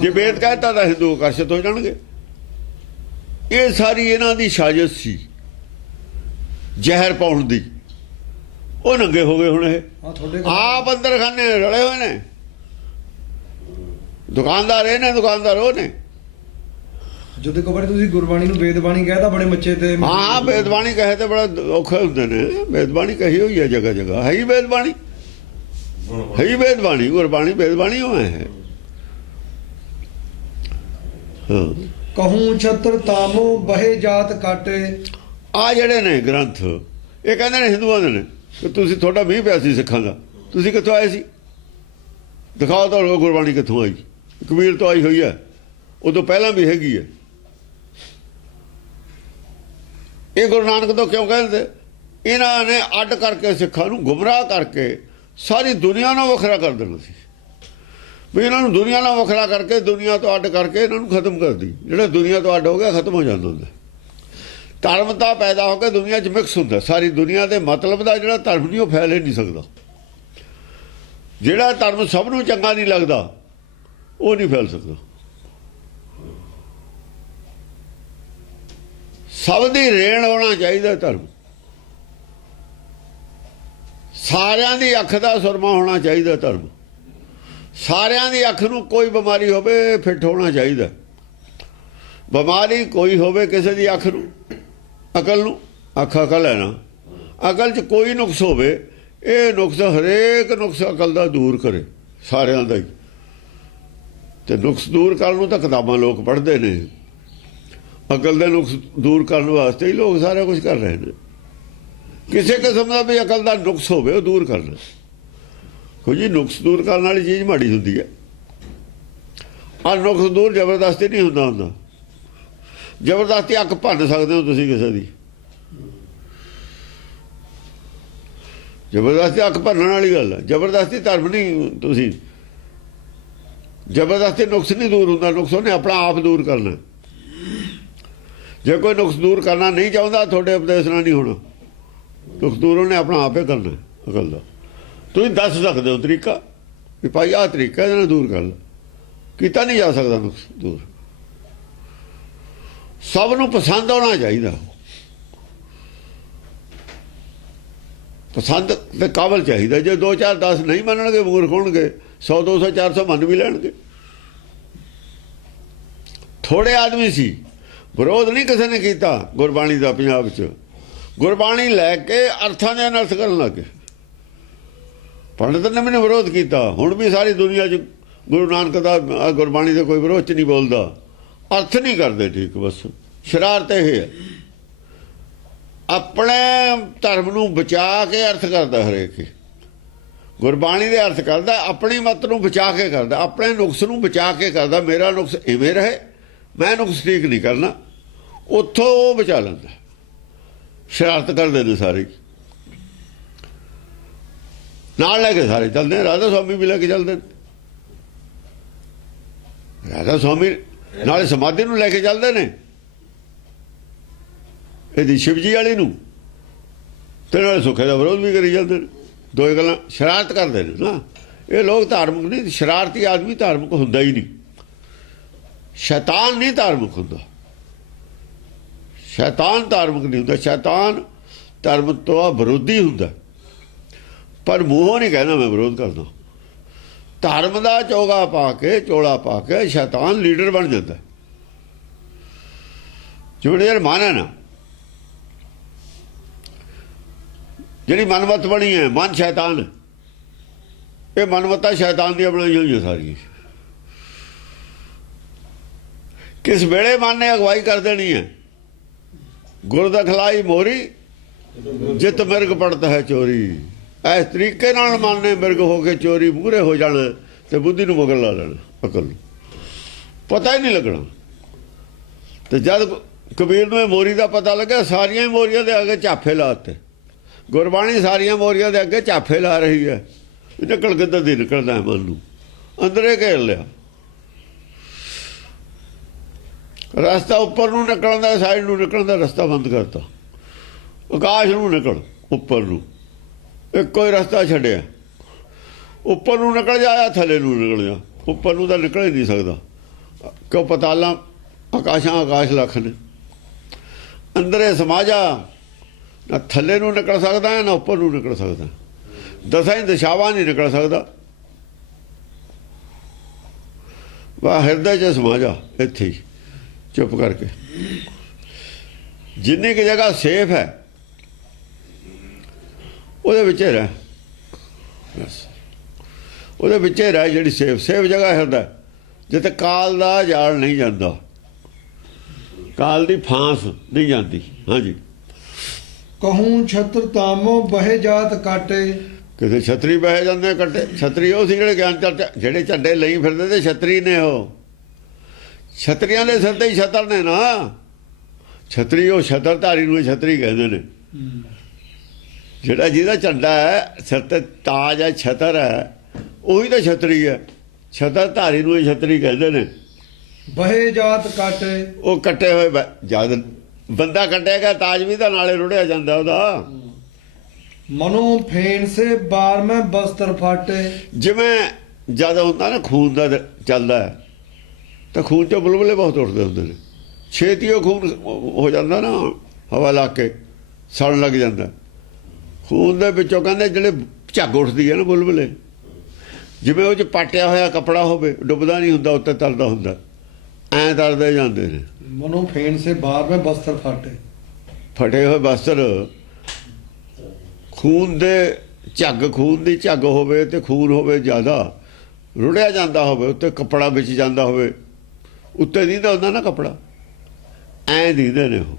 ਜੇ ਵੇਦ ਕਹਿਤਾ ਤਾਂ ਹਿੰਦੂ ਆਕਰਸ਼ਿਤ ਹੋ ਜਾਣਗੇ। ਇਹ ਸਾਰੀ ਇਹਨਾਂ ਦੀ ਸਾਜ਼ਿਸ਼ ਸੀ ਜ਼ਹਿਰ ਪਾਉਣ ਦੀ। ਉਹ ਨੰਗੇ ਹੋ ਗਏ ਹੁਣ। ਇਹ ਆਪ ਅੰਦਰ ਖਾਨੇ ਰਲੇ ਹੋਏ ਨੇ। ਦੁਕਾਨਦਾਰ ਇਹ ਨੇ, ਦੁਕਾਨਦਾਰ ਉਹ ਨੇ। ਜਦੋਂ ਕੋ ਬੜੇ ਤੁਸੀਂ ਗੁਰਬਾਣੀ ਨੂੰ ਵੇਦਬਾਣੀ ਕਹਿਤਾ ਬੜੇ ਮੱਚੇ ਤੇ। ਹਾਂ, ਵੇਦਬਾਣੀ ਕਹੇ ਤੇ ਬੜਾ ਔਖੇ ਹੁੰਦੇ ਨੇ। ਵੇਦਬਾਣੀ ਕਹੀ ਹੋਈ ਹੈ ਜਗ੍ਹਾ ਜਗ੍ਹਾ। ਹੈ ਹੀ ਵੇਦਬਾਣੀ, ਹੈ ਹੀ ਵੇਦਬਾਣੀ। ਗੁਰਬਾਣੀ ਵੇਦਬਾਣੀ ਹੋਏ ਹੈ। ਕਹੂੰ ਛਤਰ ਤਾਮੋ ਬਹੇ ਜਾਤ ਕਾਟੇ। ਆ ਜਿਹੜੇ ਨੇ ਗ੍ਰੰਥ, ਇਹ ਕਹਿੰਦੇ ਨੇ ਹਿੰਦੂਆਂ ਦੇ ਨੇ ਕਿ ਤੁਸੀਂ, ਤੁਹਾਡਾ ਮੀਂਹ ਪਿਆ ਸੀ ਸਿੱਖਾਂ ਦਾ, ਤੁਸੀਂ ਕਿੱਥੋਂ ਆਏ ਸੀ? ਦਿਖਾਓ ਤਾਂ ਗੁਰਬਾਣੀ ਕਿੱਥੋਂ ਆਈ। ਕਬੀਰ ਤੋਂ ਆਈ ਹੋਈ ਹੈ, ਉਦੋਂ ਪਹਿਲਾਂ ਵੀ ਹੈਗੀ ਹੈ। ਇਹ ਗੁਰੂ ਨਾਨਕ ਤੋਂ ਕਿਉਂ ਕਹਿੰਦੇ? ਇਹਨਾਂ ਨੇ ਅੱਡ ਕਰਕੇ ਸਿੱਖਾਂ ਨੂੰ ਗੁੰਮਰਾਹ ਕਰਕੇ ਸਾਰੀ ਦੁਨੀਆ ਨਾਲ ਵੱਖਰਾ ਕਰ ਦੇਣਾ ਸੀ। ਵੀ ਇਹਨਾਂ ਨੂੰ ਦੁਨੀਆ ਨਾਲ ਵੱਖਰਾ ਕਰਕੇ, ਦੁਨੀਆ ਤੋਂ ਅੱਡ ਕਰਕੇ ਇਹਨਾਂ ਨੂੰ ਖਤਮ ਕਰਦੀ। ਜਿਹੜਾ ਦੁਨੀਆ ਤੋਂ ਅੱਡ ਹੋ ਗਿਆ ਖਤਮ ਹੋ ਜਾਂਦਾ ਹੁੰਦਾ। ਧਰਮ ਤਾਂ ਪੈਦਾ ਹੋ ਕੇ ਦੁਨੀਆ 'ਚ ਮਿਕਸ ਹੁੰਦਾ। ਸਾਰੀ ਦੁਨੀਆ ਦੇ ਮਤਲਬ ਦਾ ਜਿਹੜਾ ਧਰਮ ਨਹੀਂ, ਉਹ ਫੈਲ ਹੀ ਨਹੀਂ ਸਕਦਾ। ਜਿਹੜਾ ਧਰਮ ਸਭ ਨੂੰ ਚੰਗਾ ਨਹੀਂ ਲੱਗਦਾ, ਉਹ ਨਹੀਂ ਫੈਲ ਸਕਦਾ। ਸਭ ਦੀ ਰੇਣ ਹੋਣਾ ਚਾਹੀਦਾ ਧਰਮ। ਸਾਰਿਆਂ ਦੀ ਅੱਖ ਦਾ ਸੁਰਮਾ ਹੋਣਾ ਚਾਹੀਦਾ ਧਰਮ। ਸਾਰਿਆਂ ਦੀ ਅੱਖ ਨੂੰ ਕੋਈ ਬਿਮਾਰੀ ਹੋਵੇ ਫਿੱਟ ਹੋਣਾ ਚਾਹੀਦਾ। ਬਿਮਾਰੀ ਕੋਈ ਹੋਵੇ ਕਿਸੇ ਦੀ ਅੱਖ ਨੂੰ, ਅਕਲ ਨੂੰ, ਅੱਖ ਅਕਲ ਹੈ ਨਾ, ਅਕਲ 'ਚ ਕੋਈ ਨੁਕਸ ਹੋਵੇ, ਇਹ ਨੁਕਸ ਹਰੇਕ ਨੁਕਸ ਅਕਲ ਦਾ ਦੂਰ ਕਰੇ, ਸਾਰਿਆਂ ਦਾ ਹੀ। ਤੇ ਨੁਕਸ ਦੂਰ ਕਰਨ ਨੂੰ ਤਾਂ ਕਿਤਾਬਾਂ ਲੋਕ ਪੜ੍ਹਦੇ ਨੇ। ਅਕਲ ਦੇ ਨੁਕਸ ਦੂਰ ਕਰਨ ਵਾਸਤੇ ਹੀ ਲੋਕ ਸਾਰਾ ਕੁਝ ਕਰ ਰਹੇ ਨੇ। ਕਿਸੇ ਕਿਸਮ ਦਾ ਵੀ ਅਕਲ ਦਾ ਨੁਕਸ ਹੋਵੇ ਉਹ ਦੂਰ ਕਰਨਾ। ਕੋਈ ਜੀ ਨੁਕਸ ਦੂਰ ਕਰਨ ਵਾਲੀ ਚੀਜ਼ ਮਾੜੀ ਹੁੰਦੀ ਹੈ। ਆਹ ਨੁਕਸ ਦੂਰ ਜ਼ਬਰਦਸਤੀ ਨਹੀਂ ਹੁੰਦਾ। ਜ਼ਬਰਦਸਤੀ ਅੱਖ ਭੰਨ ਸਕਦੇ ਹੋ ਤੁਸੀਂ ਕਿਸੇ ਦੀ। ਜ਼ਬਰਦਸਤੀ ਅੱਖ ਭੰਨਣ ਵਾਲੀ ਗੱਲ ਹੈ। ਜ਼ਬਰਦਸਤੀ ਧਰਮ ਨਹੀਂ। ਤੁਸੀਂ ਜ਼ਬਰਦਸਤੀ ਨੁਕਸ ਨਹੀਂ ਦੂਰ ਹੁੰਦਾ। ਨੁਕਸ ਉਹਨੇ ਆਪਣਾ ਆਪ ਦੂਰ ਕਰਨਾ। ਜੇ ਕੋਈ ਨੁਕਸ ਦੂਰ ਕਰਨਾ ਨਹੀਂ ਚਾਹੁੰਦਾ, ਤੁਹਾਡੇ ਉਪਦੇਸ਼ ਨਾਲ ਨਹੀਂ ਹੋਣਾ। ਨੁਕਸ ਦੂਰ ਉਹਨੇ ਆਪਣਾ ਆਪੇ ਕਰਨਾ ਅਕਲ ਦਾ। ਤੁਸੀਂ ਦੱਸ ਸਕਦੇ ਹੋ ਤਰੀਕਾ ਵੀ ਭਾਈ ਆਹ ਤਰੀਕਾ ਇਹਦੇ ਨਾਲ ਦੂਰ ਕਰ ਲਾ। ਕੀਤਾ ਨਹੀਂ ਜਾ ਸਕਦਾ ਨੁਕਸ ਦੂਰ। ਸਭ ਨੂੰ ਪਸੰਦ ਆਉਣਾ ਚਾਹੀਦਾ। ਪਸੰਦ ਤੇ ਕਾਬਲ ਚਾਹੀਦਾ। ਜੇ 2 4 10 ਨਹੀਂ ਮੰਨਣਗੇ, ਮੂਰਖ ਹੋਣਗੇ। 100 200 400 ਮੰਨ ਵੀ ਲੈਣਗੇ। ਥੋੜੇ ਆਦਮੀ ਸੀ, ਵਿਰੋਧ ਨਹੀਂ ਕਿਸੇ ਨੇ ਕੀਤਾ ਗੁਰਬਾਣੀ ਦਾ ਪੰਜਾਬ 'ਚ। ਗੁਰਬਾਣੀ ਲੈ ਕੇ ਅਰਥਾਂ ਦੇ ਅਨਰਥ ਕਰਨ ਲੱਗੇ। ਪੰਡਤ ਨੇ ਵੀ ਵਿਰੋਧ ਕੀਤਾ। ਹੁਣ ਵੀ ਸਾਰੀ ਦੁਨੀਆ 'ਚ ਗੁਰੂ ਨਾਨਕ ਦਾ ਗੁਰਬਾਣੀ ਦੇ ਕੋਈ ਵਿਰੋਧ 'ਚ ਨਹੀਂ ਬੋਲਦਾ। ਅਰਥ ਨਹੀਂ ਕਰਦੇ ਠੀਕ। ਬਸ ਸ਼ਰਾਰਤ ਇਹ ਹੈ, ਆਪਣੇ ਧਰਮ ਨੂੰ ਬਚਾ ਕੇ ਅਰਥ ਕਰਦਾ ਹਰੇਕ। ਗੁਰਬਾਣੀ ਦੇ ਅਰਥ ਕਰਦਾ, ਆਪਣੀ ਮਤ ਨੂੰ ਬਚਾ ਕੇ ਕਰਦਾ, ਆਪਣੇ ਨੁਕਸ ਨੂੰ ਬਚਾ ਕੇ ਕਰਦਾ। ਮੇਰਾ ਨੁਕਸ ਇਵੇਂ ਰਹੇ, ਮੈਂ ਨੁਕਸ ਠੀਕ ਨਹੀਂ ਕਰਨਾ। ਉੱਥੋਂ ਉਹ ਬਚਾ ਲੈਂਦਾ। ਸ਼ਰਾਰਤ ਕਰਦੇ ਨੇ ਸਾਰੇ, ਨਾਲ ਲੈ ਕੇ ਸਾਰੇ ਚੱਲਦੇ ਨੇ। ਰਾਧਾ ਸਵਾਮੀ ਵੀ ਲੈ ਕੇ ਚੱਲਦੇ ਨੇ। ਰਾਧਾ ਸਵਾਮੀ ਨਾਲੇ ਸਮਾਧੀ ਨੂੰ ਲੈ ਕੇ ਚੱਲਦੇ ਨੇ, ਇਹਦੀ ਸ਼ਿਵਜੀ ਵਾਲੀ ਨੂੰ, ਤੇ ਨਾਲੇ ਸੁੱਖੇ ਦਾ ਵਿਰੋਧ ਵੀ ਕਰੀ ਜਾਂਦੇ ਨੇ। ਦੋ ਗੱਲਾਂ ਸ਼ਰਾਰਤ ਕਰਦੇ ਨੇ ਨਾ। ਇਹ ਲੋਕ ਧਾਰਮਿਕ ਨਹੀਂ। ਸ਼ਰਾਰਤੀ ਆਦਮੀ ਧਾਰਮਿਕ ਹੁੰਦਾ ਹੀ ਨਹੀਂ। ਸ਼ੈਤਾਨ ਨਹੀਂ ਧਾਰਮਿਕ ਹੁੰਦਾ। ਸ਼ੈਤਾਨ ਧਾਰਮਿਕ ਨਹੀਂ ਹੁੰਦਾ। ਸ਼ੈਤਾਨ ਧਰਮ ਤੋਂ ਵਿਰੋਧੀ ਹੁੰਦਾ, ਪਰ ਮੂੰਹੋਂ ਨਹੀਂ ਕਹਿੰਦਾ ਮੈਂ ਵਿਰੋਧ ਕਰਦਾ। ਧਰਮ ਦਾ ਚੋਲਾ ਪਾ ਕੇ ਸ਼ੈਤਾਨ ਲੀਡਰ ਬਣ ਜਾਂਦਾ। ਜਿਹੜੇ ਯਾਰ ਮਨ ਹੈ ਨਾ, ਜਿਹੜੀ ਮਨਮਤ ਬਣੀ ਹੈ, ਮਨ ਸ਼ੈਤਾਨ। ਇਹ ਮਨਮਤਾਂ ਸ਼ੈਤਾਨ ਦੀਆਂ ਬਣਾਈ ਹੋਈਆਂ ਸਾਰੀਆਂ। ਕਿਸ ਵੇਲੇ ਮਨ ਨੇ ਅਗਵਾਈ ਕਰ ਦੇਣੀ ਹੈ। ਗੁਰ ਦਾ ਖਲਾਈ ਮੋਰੀ, ਜਿਤ ਮਿਰਗ ਪੜਦਾ ਹੈ ਚੋਰੀ। ਇਸ ਤਰੀਕੇ ਨਾਲ ਮਨ ਨੇ ਮਿਰਗ ਹੋ ਕੇ ਚੋਰੀ ਮੂਹਰੇ ਹੋ ਜਾਣਾ ਤੇ ਬੁੱਧੀ ਨੂੰ ਮਗਰ ਲਾ ਲੈਣਾ, ਅਕਲ ਨੂੰ ਪਤਾ ਹੀ ਨਹੀਂ ਲੱਗਣਾ। ਤੇ ਜਦ ਕਬੀਰ ਨੂੰ ਇਹ ਮੋਰੀ ਦਾ ਪਤਾ ਲੱਗਾ, ਸਾਰੀਆਂ ਹੀ ਮੋਰੀਆਂ ਦੇ ਅੱਗੇ ਝਾਫੇ ਲਾਤੇ। ਗੁਰਬਾਣੀ ਸਾਰੀਆਂ ਮੋਰੀਆਂ ਦੇ ਅੱਗੇ ਝਾਫੇ ਲਾ ਰਹੀ ਹੈ। ਨਿਕਲ ਕਿੱਧਰ ਦੀ ਨਿਕਲਦਾ ਹੈ, ਮਨ ਨੂੰ ਅੰਦਰੇ ਘੇਰ ਲਿਆ। ਰਸਤਾ ਉੱਪਰ ਨੂੰ ਨਿਕਲਣ ਦਾ, ਸਾਈਡ ਨੂੰ ਨਿਕਲਣ ਦਾ ਰਸਤਾ ਬੰਦ ਕਰਤਾ। ਆਕਾਸ਼ ਨੂੰ ਨਿਕਲ, ਉੱਪਰ ਨੂੰ ਇੱਕੋ ਹੀ ਰਸਤਾ ਛੱਡਿਆ। ਉੱਪਰ ਨੂੰ ਨਿਕਲ ਜਾ ਜਾਂ ਥੱਲੇ ਨੂੰ ਨਿਕਲ ਜਾ, ਉੱਪਰ ਨੂੰ ਤਾਂ ਨਿਕਲ ਹੀ ਨਹੀਂ ਸਕਦਾ, ਕਿਉਂ ਪਤਾਲਾਂ ਆਕਾਸ਼ਾਂ ਆਕਾਸ਼ ਲੱਖ ਨੇ। ਅੰਦਰੇ ਸਮਾ ਜਾ, ਨਾ ਥੱਲੇ ਨੂੰ ਨਿਕਲ ਸਕਦਾ ਹੈ ਨਾ ਉੱਪਰ ਨੂੰ ਨਿਕਲ ਸਕਦਾ, ਦਸਾਂ ਹੀ ਦਿਸ਼ਾਵਾਂ ਨਹੀਂ ਨਿਕਲ ਸਕਦਾ। ਵਾਹ ਹਿਰਦੇ 'ਚ ਸਮਾ ਜਾ, ਇੱਥੇ ਹੀ ਚੁੱਪ ਕਰਕੇ। ਜਿੰਨੀ ਕੁ ਜਗ੍ਹਾ ਸੇਫ ਹੈ ਉਹਦੇ ਵਿੱਚ ਰਹਿ, ਬਸ ਉਹਦੇ ਵਿੱਚ ਰਹਿ। ਜਿਹੜੀ ਸੇਫ ਜਗ੍ਹਾ ਹਿਰਦਾ, ਜਿੱਥੇ ਕਾਲ ਦਾ ਜਾਲ ਨਹੀਂ ਜਾਂਦਾ, ਕਾਲ ਦੀ ਫਾਂਸ ਨਹੀਂ ਜਾਂਦੀ। ਹਾਂਜੀ, ਕਹੂੰ ਛਤਰ ਤਾਮੋ ਬਹਿ ਜਾਤ ਕਾਟੇ। ਕਿਤੇ ਛਤਰੀ ਬਹਿ ਜਾਂਦੇ ਕੱਟੇ। ਛਤਰੀ ਉਹ ਸੀ ਜਿਹੜੇ ਗਿਆਨ ਚਰਚਾ, ਜਿਹੜੇ ਝੰਡੇ ਲਈ ਫਿਰਦੇ ਤੇ ਛਤਰੀ ਨੇ। ਉਹ ਛਤਰੀਆਂ ਦੇ ਸਿਰ ਤੇ ਹੀ ਛਤਰ ਨੇ ਨਾ। ਛਤਰੀ ਉਹ ਛਤਰਧਾਰੀ ਨੂੰ ਛਤਰੀ ਕਹਿੰਦੇ ਨੇ। ਜਿਹੜਾ ਜਿਹਦਾ ਝੰਡਾ ਹੈ, ਸਿਰ ਤੇ ਤਾਜ ਹੈ, ਛਤਰ ਹੈ, ਉਹੀ ਤਾਂ ਛਤਰੀ ਹੈ। ਛਤਰਧਾਰੀ ਨੂੰ ਛਤਰੀ ਕਹਿੰਦੇ ਨੇ। ਬਹੇ ਜਾਤ ਕਾਟੇ, ਉਹ ਕੱਟੇ ਹੋਏ ਜਦ ਬੰਦਾ ਕੱਟੇਗਾ ਤਾਜ ਵੀ ਤਾਂ ਨਾਲੇ ਰੁੜਿਆ ਜਾਂਦਾ ਉਹਦਾ। ਮਨੋ ਫੇਨ ਸੇ ਬਾਰ ਮੈਂ ਬਸਤਰ ਫਾਟੇ। ਜਿਵੇਂ ਜਦ ਹੁੰਦਾ ਨਾ ਖੂਨ ਦਾ ਚੱਲਦਾ ਹੈ ਤਾਂ ਖੂਨ 'ਚੋਂ ਬੁਲਬੁਲੇ ਬਹੁਤ ਉੱਠਦੇ ਹੁੰਦੇ ਨੇ। ਛੇਤੀ ਉਹ ਖੂਨ ਹੋ ਜਾਂਦਾ ਨਾ, ਹਵਾ ਲਾ ਕੇ ਸੜਨ ਲੱਗ ਜਾਂਦਾ ਖੂਨ ਦੇ ਵਿੱਚੋਂ। ਕਹਿੰਦੇ ਜਿਹੜੇ ਝੱਗ ਉੱਠਦੀ ਹੈ ਨਾ ਬੁਲਬੁਲੇ, ਜਿਵੇਂ ਉਹ 'ਚ ਪਾਟਿਆ ਹੋਇਆ ਕੱਪੜਾ ਹੋਵੇ, ਡੁੱਬਦਾ ਨਹੀਂ ਹੁੰਦਾ, ਉੱਤੇ ਤਰਦਾ ਹੁੰਦਾ, ਐਂ ਤਰਦੇ ਜਾਂਦੇ ਨੇ। ਮਨੋ ਫੇਨ ਸੇ ਬਾਰ ਮੈਂ ਬਸਤਰ ਫਾਟੇ। ਫਟੇ ਹੋਏ ਬਸਤਰ, ਖੂਨ ਦੇ ਝੱਗ, ਖੂਨ ਦੀ ਝੱਗ ਹੋਵੇ ਤੇ ਖੂਨ ਹੋਵੇ ਜ਼ਿਆਦਾ, ਰੁੜਿਆ ਜਾਂਦਾ ਹੋਵੇ, ਉੱਤੇ ਕੱਪੜਾ ਵਿੱਚ ਜਾਂਦਾ ਹੋਵੇ, ਉੱਤੇ ਦੀਂਦਾ ਹੁੰਦਾ ਨਾ ਕੱਪੜਾ, ਐਂ ਦੀਂਦੇ ਨੇ ਉਹ।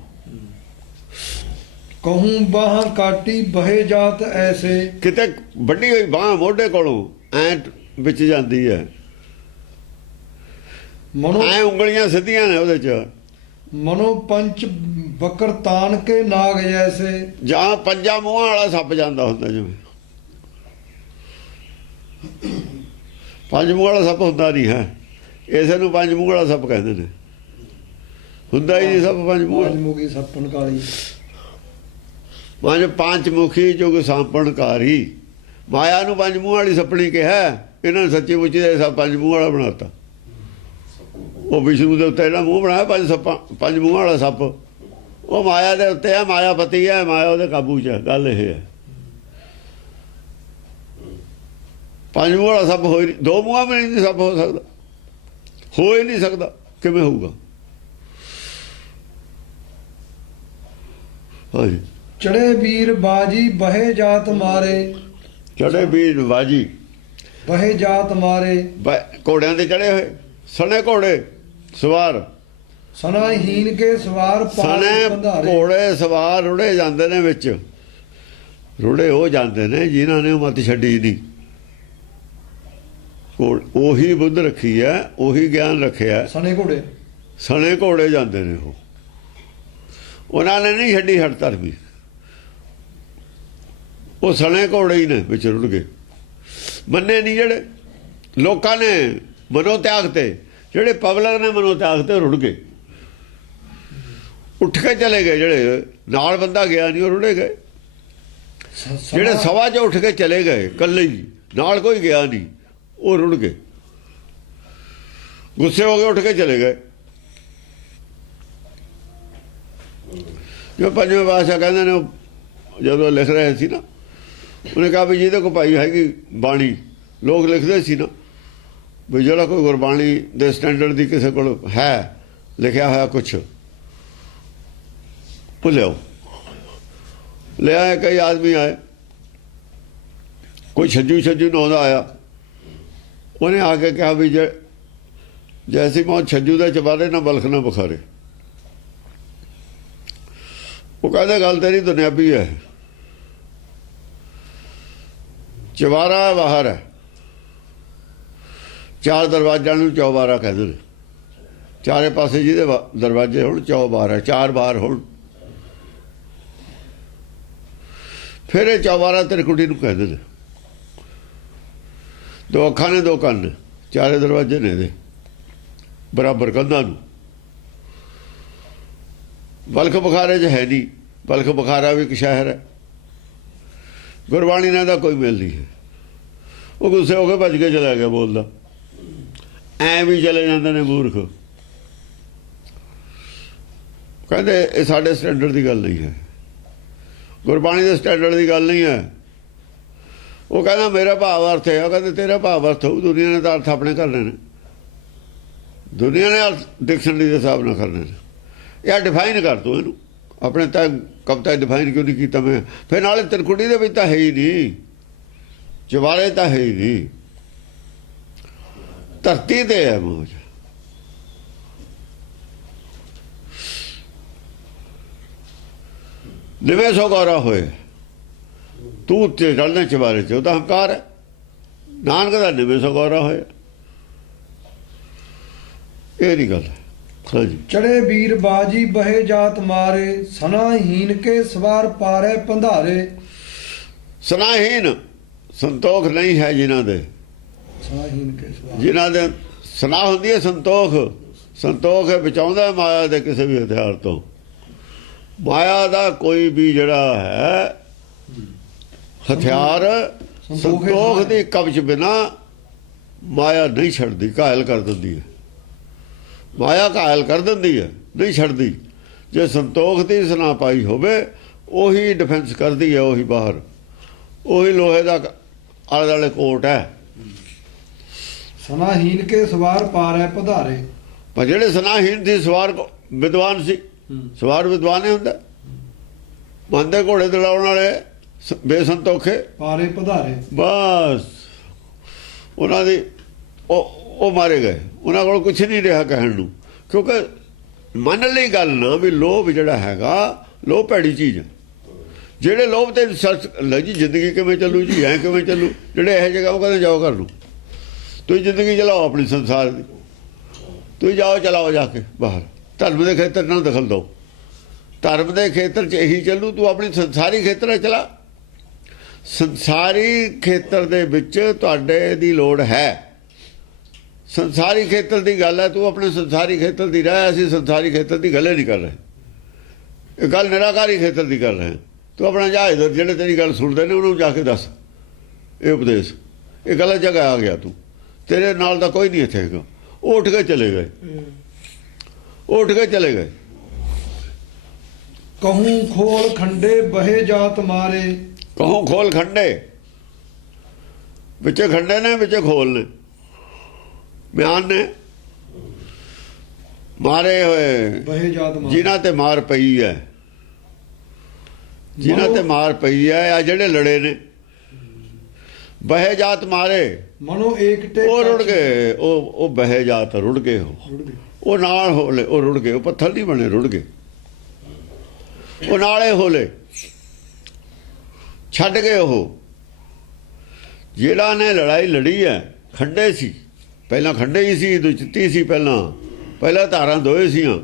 ਕਹੂੰ ਬਾਹਾਂ ਕਾਟੀ ਬਹੇ ਜਾਤ ਐਸੇ। ਕਿਤੇ ਵੱਡੀ ਹੋਈ ਬਾਂਹ ਮੋਢੇ ਕੋਲੋਂ ਐਂ ਵਿੱਚ ਜਾਂਦੀ ਹੈ, ਮਨੋ ਐਂ ਉਂਗਲੀਆਂ ਸਿੱਧੀਆਂ ਨੇ ਉਹਦੇ 'ਚ। ਮਨੋ ਪੰਚ ਬਕਰ ਤਾਨ ਕੇ ਨਾਗ ਜੈਸੇ। ਜਾਂ ਪੰਜਾਂ ਮੂੰਹਾਂ ਵਾਲਾ ਸੱਪ ਜਾਂਦਾ ਹੁੰਦਾ, ਜਿਵੇਂ ਪੰਜ ਮੂੰਹ ਵਾਲਾ ਸੱਪ ਹੁੰਦਾ ਨਹੀਂ ਹੈ, ਇਸੇ ਨੂੰ ਪੰਜ ਮੂੰਹ ਵਾਲਾ ਸੱਪ ਕਹਿੰਦੇ ਨੇ। ਹੁੰਦਾ ਹੀ ਨਹੀਂ ਸੱਪ ਪੰਜ ਮੂੰਹ। ਮੁਖੀ ਸੱਪਨ ਕਾਲੀ। ਪੰਜ ਮੁਖੀ ਜੋ ਸਾਂਪਣਕਾਰੀ। ਮਾਇਆ ਨੂੰ ਪੰਜ ਮੂੰਹ ਵਾਲੀ ਸੱਪਣੀ ਕਿਹਾ, ਇਹਨਾਂ ਨੇ ਸੱਚੀ ਮੁੱਚੀ ਦੇ ਸਭ ਪੰਜ ਮੂੰਹ ਵਾਲਾ ਬਣਾਤਾ। ਉਹ ਵਿਸ਼ਨੂੰ ਦੇ ਉੱਤੇ ਜਿਹੜਾ ਮੂੰਹ ਬਣਾਇਆ ਪੰਜ ਮੂੰਹ ਵਾਲਾ ਸੱਪ, ਉਹ ਮਾਇਆ ਦੇ ਉੱਤੇ ਹੈ, ਮਾਇਆਪਤੀ ਹੈ, ਮਾਇਆ ਉਹਦੇ ਕਾਬੂ 'ਚ ਹੈ। ਗੱਲ ਇਹ ਹੈ, ਪੰਜ ਮੂੰਹ ਵਾਲਾ ਸੱਪ ਹੋਈ ਨਹੀਂ, ਦੋ ਮੂੰਹਾਂ ਵਿੱਚ ਨਹੀਂ ਸੱਪ ਹੋ ਸਕਦਾ, ਹੋ ਹੀ ਨਹੀਂ ਸਕਦਾ। ਕਿਵੇਂ ਹੋਊਗਾ? ਹਾਂਜੀ, ਚੜੇ ਵੀਰ ਬਾਜੀ ਬਹੇ ਜਾਤ ਮਾਰੇ। ਚੜੇ ਵੀਰ ਬਾਜੀ ਬਹੇ ਜਾਤ ਮਾਰੇ। ਘੋੜਿਆਂ ਦੇ ਚੜੇ ਹੋਏ ਸਣੇ ਘੋੜੇ ਸਵਾਰ, ਸਨਾ ਹੀਨ ਕੇ ਸਵਾਰ ਸਣੇ ਬੰਧਾਰੇ। ਘੋੜੇ ਸਵਾਰ ਰੁੜੇ ਜਾਂਦੇ ਨੇ, ਵਿੱਚ ਰੁੜੇ ਹੋ ਜਾਂਦੇ ਨੇ ਜਿਨ੍ਹਾਂ ਨੇ ਮਤ ਛੱਡੀ ਨਹੀਂ। ਉਹੀ ਬੁੱਧ ਰੱਖੀ ਹੈ, ਉਹੀ ਗਿਆਨ ਰੱਖਿਆ। ਸਣੇ ਘੋੜੇ, ਸਣੇ ਘੋੜੇ ਜਾਂਦੇ ਨੇ ਉਹ, ਉਹਨਾਂ ਨੇ ਨਹੀਂ ਛੱਡੀ ਹਟ ਧਰਮੀ। ਉਹ ਸਣੇ ਘੋੜੇ ਹੀ ਨੇ, ਵਿੱਚ ਰੁੜ ਗਏ। ਮੰਨੇ ਨਹੀਂ ਜਿਹੜੇ ਲੋਕਾਂ ਨੇ ਮਨੋ ਤਿਆਗ ਤੇ, ਜਿਹੜੇ ਪਬਲਿਕ ਨੇ ਮਨੋ ਤਿਆਗ ਤੇ ਰੁੜ ਗਏ, ਉੱਠ ਕੇ ਚਲੇ ਗਏ। ਜਿਹੜੇ ਨਾਲ ਬੰਦਾ ਗਿਆ ਨਹੀਂ ਉਹ ਰੁੜੇ ਗਏ। ਜਿਹੜੇ ਸਭਾ 'ਚ ਉੱਠ ਕੇ ਚਲੇ ਗਏ ਇਕੱਲੇ ਹੀ, ਨਾਲ ਕੋਈ ਗਿਆ ਨਹੀਂ, ਉਹ ਰੁੜ ਗਏ। ਗੁੱਸੇ ਹੋ ਕੇ ਉੱਠ ਕੇ ਚਲੇ ਗਏ। ਜੋ ਪੰਜਵੇਂ ਪਾਤਸ਼ਾਹ ਕਹਿੰਦੇ ਨੇ, ਜਦੋਂ ਲਿਖ ਰਹੇ ਸੀ ਨਾ, ਉਹਨੇ ਕਿਹਾ ਵੀ ਜਿਹਦੇ ਕੋਲ ਭਾਈ ਹੈਗੀ ਬਾਣੀ, ਲੋਕ ਲਿਖਦੇ ਸੀ ਨਾ ਵੀ ਜਿਹੜਾ ਕੋਈ ਗੁਰਬਾਣੀ ਦੇ ਸਟੈਂਡਰਡ ਦੀ ਕਿਸੇ ਕੋਲ ਹੈ ਲਿਖਿਆ ਹੋਇਆ ਕੁਛ, ਉਹ ਲਿਆਓ। ਲਿਆਏ, ਕਈ ਆਦਮੀ ਆਏ, ਕੋਈ ਛੱਜੂ ਨਾਂ ਦਾ ਆਇਆ, ਉਹਨੇ ਆ ਕੇ ਕਿਹਾ ਵੀ ਜੈਸੀ ਮੌਤ ਛੱਜੂ ਦੇ ਚਬਾਰੇ ਨਾ ਬਲਖ ਨਾ ਬੁਖਾਰੇ। ਉਹ ਕਹਿੰਦੇ ਗੱਲ ਤੇਰੀ ਦੁਨਿਆਵੀ ਹੈ, ਚਵਾਰਾ ਬਾਹਰ ਹੈ। ਚਾਰ ਦਰਵਾਜ਼ਿਆਂ ਨੂੰ ਚੌਬਾਰਾ ਕਹਿੰਦੇ ਨੇ। ਚਾਰੇ ਪਾਸੇ ਜਿਹਦੇ ਦਰਵਾਜ਼ੇ ਹੋਣ ਚੌਬਾਰਾ, ਚਾਰ ਬਾਰ ਹੋਣ, ਫਿਰ ਇਹ ਚੌਬਾਰਾ ਤ੍ਰਿਕੁਟੀ ਨੂੰ ਕਹਿੰਦੇ ਨੇ। ਦੋ ਅੱਖਾਂ ਨੇ, ਦੋ ਕੰਨ, ਚਾਰੇ ਦਰਵਾਜ਼ੇ ਨੇ ਇਹਦੇ, ਬਰਾਬਰ ਕੰਧਾਂ ਨੂੰ। ਬਲਖ ਬੁਖਾਰੇ 'ਚ ਹੈ ਨਹੀਂ, ਬਲਖ ਬੁਖਾਰਾ ਵੀ ਇੱਕ ਸ਼ਹਿਰ ਹੈ। ਗੁਰਬਾਣੀ ਨਾਲ ਦਾ ਕੋਈ ਮੇਲ ਨਹੀਂ ਹੈ। ਉਹ ਗੁੱਸੇ ਹੋ ਕੇ ਭੱਜ ਕੇ ਚਲਾ ਗਿਆ ਬੋਲਦਾ। ਐਂ ਵੀ ਚਲੇ ਜਾਂਦੇ ਨੇ ਮੂਰਖ। ਕਹਿੰਦੇ ਇਹ ਸਾਡੇ ਸਟੈਂਡਰਡ ਦੀ ਗੱਲ ਨਹੀਂ ਹੈ, ਗੁਰਬਾਣੀ ਦੇ ਸਟੈਂਡਰਡ ਦੀ ਗੱਲ ਨਹੀਂ ਹੈ। ਉਹ ਕਹਿੰਦਾ ਮੇਰਾ ਭਾਵ ਅਰਥ ਹੈ, ਉਹ ਕਹਿੰਦੇ ਤੇਰਾ ਭਾਵ ਅਰਥ ਹੋਊ। ਦੁਨੀਆ ਨੇ ਤਾਂ ਅਰਥ ਆਪਣੇ ਕਰਨੇ ਨੇ, ਦੁਨੀਆ ਨੇ ਅਰਥ ਡਿਕਸ਼ਨਰੀ ਦੇ ਹਿਸਾਬ ਨਾਲ ਕਰਨੇ ਨੇ। ਇਹ ਡਿਫਾਈਨ ਕਰ ਤੂੰ ਇਹਨੂੰ ਆਪਣੇ ਤਾਂ ਕਵਿਤਾ ਡਿਫਾਈਨ ਕਿਉਂ ਨਹੀਂ ਕੀਤਾ ਮੈਂ? ਫਿਰ ਨਾਲੇ ਤਿਰਕੁੜੀ ਦੇ ਵਿੱਚ ਤਾਂ ਹੈ ਹੀ ਨਹੀਂ, ਚੁਬਾਰੇ ਤਾਂ ਹੈ ਹੀ ਨਹੀਂ, ਧਰਤੀ ਤੇ ਹੈ ਮੋਜ। ਨਿਵੇਂ ਸੋ ਗੌਰਾ ਹੋਏ ਤੂੰ ਤੇ ਰਲਣੇ ਚੁਬਾਰੇ ਚ, ਉਹਦਾ ਹੰਕਾਰ ਹੈ। ਨਾਨਕ ਦਾ ਨਿਵੇਂ ਸੋ ਗੌਰਾ ਹੋਇਆ, ਇਹ ਨਹੀਂ ਗੱਲ। ਹਾਂਜੀ, ਚੜੇ ਵੀਰ ਬਾਜੀ ਬਹੇ ਜਾਤ ਮਾਰੇ, ਸਨਾਹੀਨ ਕੇ ਸਵਾਰ ਪਾਰੇ ਪੰਧਾਰੇ। ਸਨਾਹੀਨ ਸੰਤੋਖ ਨਹੀਂ ਹੈ ਜਿਨ੍ਹਾਂ ਦੇ, ਸਨਾਹੀਨ ਕੇ ਸਵਾਰ, ਜਿਨ੍ਹਾਂ ਦੇ ਸਨਾਹ ਹੁੰਦੀ ਹੈ ਸੰਤੋਖ। ਸੰਤੋਖ ਹੈ ਬਚਾਉਂਦਾ ਮਾਇਆ ਦੇ ਕਿਸੇ ਵੀ ਹਥਿਆਰ ਤੋਂ। ਮਾਇਆ ਦਾ ਕੋਈ ਵੀ ਜਿਹੜਾ ਹੈ ਹਥਿਆਰ, ਸੰਤੋਖ ਦੀ ਕਬਜ਼ ਬਿਨਾ ਮਾਇਆ ਨਹੀਂ ਛੱਡਦੀ, ਘਾਇਲ ਕਰ ਦਿੰਦੀ ਹੈ। ਮਾਇਆ ਘਾਇਲ ਕਰ ਦਿੰਦੀ ਹੈ, ਨਹੀਂ ਛੱਡਦੀ। ਜੇ ਸੰਤੋਖ ਦੀ ਸਨਾ ਪਾਈ ਹੋਵੇ ਉਹੀ ਡਿਫੈਂਸ ਕਰਦੀ ਹੈ, ਉਹੀ ਬਾਹਰ, ਉਹੀ ਲੋਹੇ ਦਾ ਆਲੇ ਦੁਆਲੇ ਕੋਟ ਹੈ। ਸਨਾਹੀਨ ਕੇ ਸਵਾਰ ਪਾਰੇ ਪੰਧਾਰੇ। ਪਰ ਜਿਹੜੇ ਸਨਾਹੀਨ ਸੀ ਸਵਾਰ ਵਿਦਵਾਨ ਸੀ, ਸਵਾਰ ਵਿਦਵਾਨ ਹੀ ਹੁੰਦਾ। ਮੰਦੇ ਘੋੜੇ ਦੜਾਉਣ ਵਾਲੇ ਬੇਸੰਤੋਖੇ ਪਾਰੇ ਪੰਧਾਰੇ, ਬਸ ਉਹਨਾਂ ਦੀ ਉਹ ਮਾਰੇ ਗਏ। ਉਹਨਾਂ ਕੋਲ ਕੁਛ ਨਹੀਂ ਰਿਹਾ ਕਹਿਣ ਨੂੰ, ਕਿਉਂਕਿ ਮੰਨ ਲਈ ਗੱਲ ਨਾ ਵੀ ਲੋਭ ਜਿਹੜਾ ਹੈਗਾ, ਲੋਭ ਭੈੜੀ ਚੀਜ਼ ਹੈ। ਜਿਹੜੇ ਲੋਭ ਤੇ ਸਰਚ ਲੈ ਜੀ ਜ਼ਿੰਦਗੀ ਕਿਵੇਂ ਚੱਲੂ ਜੀ, ਐਂ ਕਿਵੇਂ ਚੱਲੂ, ਜਿਹੜੇ ਇਹੋ ਜਗ੍ਹਾ ਉਹ ਕਹਿੰਦੇ ਜਾਓ ਕਰ ਲੂ, ਤੁਸੀਂ ਜ਼ਿੰਦਗੀ ਚਲਾਓ ਆਪਣੀ ਸੰਸਾਰ ਦੀ, ਤੁਸੀਂ ਜਾਓ ਚਲਾਓ ਜਾ ਕੇ ਬਾਹਰ। ਧਰਮ ਦੇ ਖੇਤਰ ਨਾਲ ਦਖਲ ਦਿਓ, ਧਰਮ ਦੇ ਖੇਤਰ 'ਚ ਇਹੀ ਚੱਲੂ, ਤੂੰ ਆਪਣੀ ਸੰਸਾਰੀ ਖੇਤਰ ਚਲਾ। ਸੰਸਾਰੀ ਖੇਤਰ ਦੇ ਵਿੱਚ ਤੁਹਾਡੇ ਦੀ ਲੋੜ ਹੈ, ਸੰਸਾਰੀ ਖੇਤਰ ਦੀ ਗੱਲ ਹੈ। ਤੂੰ ਆਪਣੇ ਸੰਸਾਰੀ ਖੇਤਰ ਦੀ ਰਹਿ, ਅਸੀਂ ਸੰਸਾਰੀ ਖੇਤਰ ਦੀ ਗੱਲ ਨਹੀਂ ਕਰ ਰਹੇ, ਇਹ ਗੱਲ ਨਿਰਾਕਾਰੀ ਖੇਤਰ ਦੀ ਕਰ ਰਹੇ। ਤੂੰ ਆਪਣਾ ਜਾ ਇੱਧਰ, ਜਿਹੜੇ ਤੇਰੀ ਗੱਲ ਸੁਣਦੇ ਨੇ ਉਹਨੂੰ ਜਾ ਕੇ ਦੱਸ ਇਹ ਉਪਦੇਸ਼, ਇਹ ਗਲਤ ਜਗ੍ਹਾ ਆ ਗਿਆ ਤੂੰ, ਤੇਰੇ ਨਾਲ ਦਾ ਕੋਈ ਨਹੀਂ ਇੱਥੇ ਹੈਗਾ। ਉਹ ਉੱਠ ਕੇ ਚਲੇ ਗਏ, ਉੱਠ ਕੇ ਚਲੇ ਗਏ। ਕਹੂੰ ਖੋਲ ਖੰਡੇ ਬਹੇ ਜਾਤ ਮਾਰੇ। ਕਹੂੰ ਖੋਲ ਖੰਡੇ, ਵਿੱਚੇ ਖੰਡੇ ਨੇ ਵਿੱਚੇ ਖੋਲ ਨੇ, ਬਿਆਨ ਨੇ। ਮਾਰੇ ਹੋਏ ਬਹੇ ਜਾਤ ਮਾਰੇ, ਜਿਨ੍ਹਾਂ ਤੇ ਮਾਰ ਪਈ ਹੈ, ਜਿਨ੍ਹਾਂ ਤੇ ਮਾਰ ਪਈ ਹੈ, ਆ ਜਿਹੜੇ ਲੜੇ ਨੇ। ਬਹੇ ਜਾਤ ਮਾਰੇ, ਮਨੋ ਏਕਟੇ, ਉਹ ਰੁੜ ਗਏ। ਉਹ ਬਹੇ ਜਾਤ ਰੁੜ ਗਏ, ਉਹ ਨਾਲ ਹੋਲੇ, ਉਹ ਰੁੜ ਗਏ। ਉਹ ਪੱਥਰ ਨਹੀਂ ਬਣੇ, ਰੁੜ ਗਏ। ਉਹ ਨਾਲੇ ਹੋਲੇ ਛੱਡ ਗਏ। ਉਹ ਜਿਹੜਾ ਨੇ ਲੜਾਈ ਲੜੀ ਹੈ, ਖੰਡੇ ਸੀ ਪਹਿਲਾਂ, ਖੰਡੇ ਹੀ ਸੀ, ਦੁਚਿੱਤੀ ਸੀ ਪਹਿਲਾਂ ਧਾਰਾਂ ਦੋਏ ਸੀਆਂ,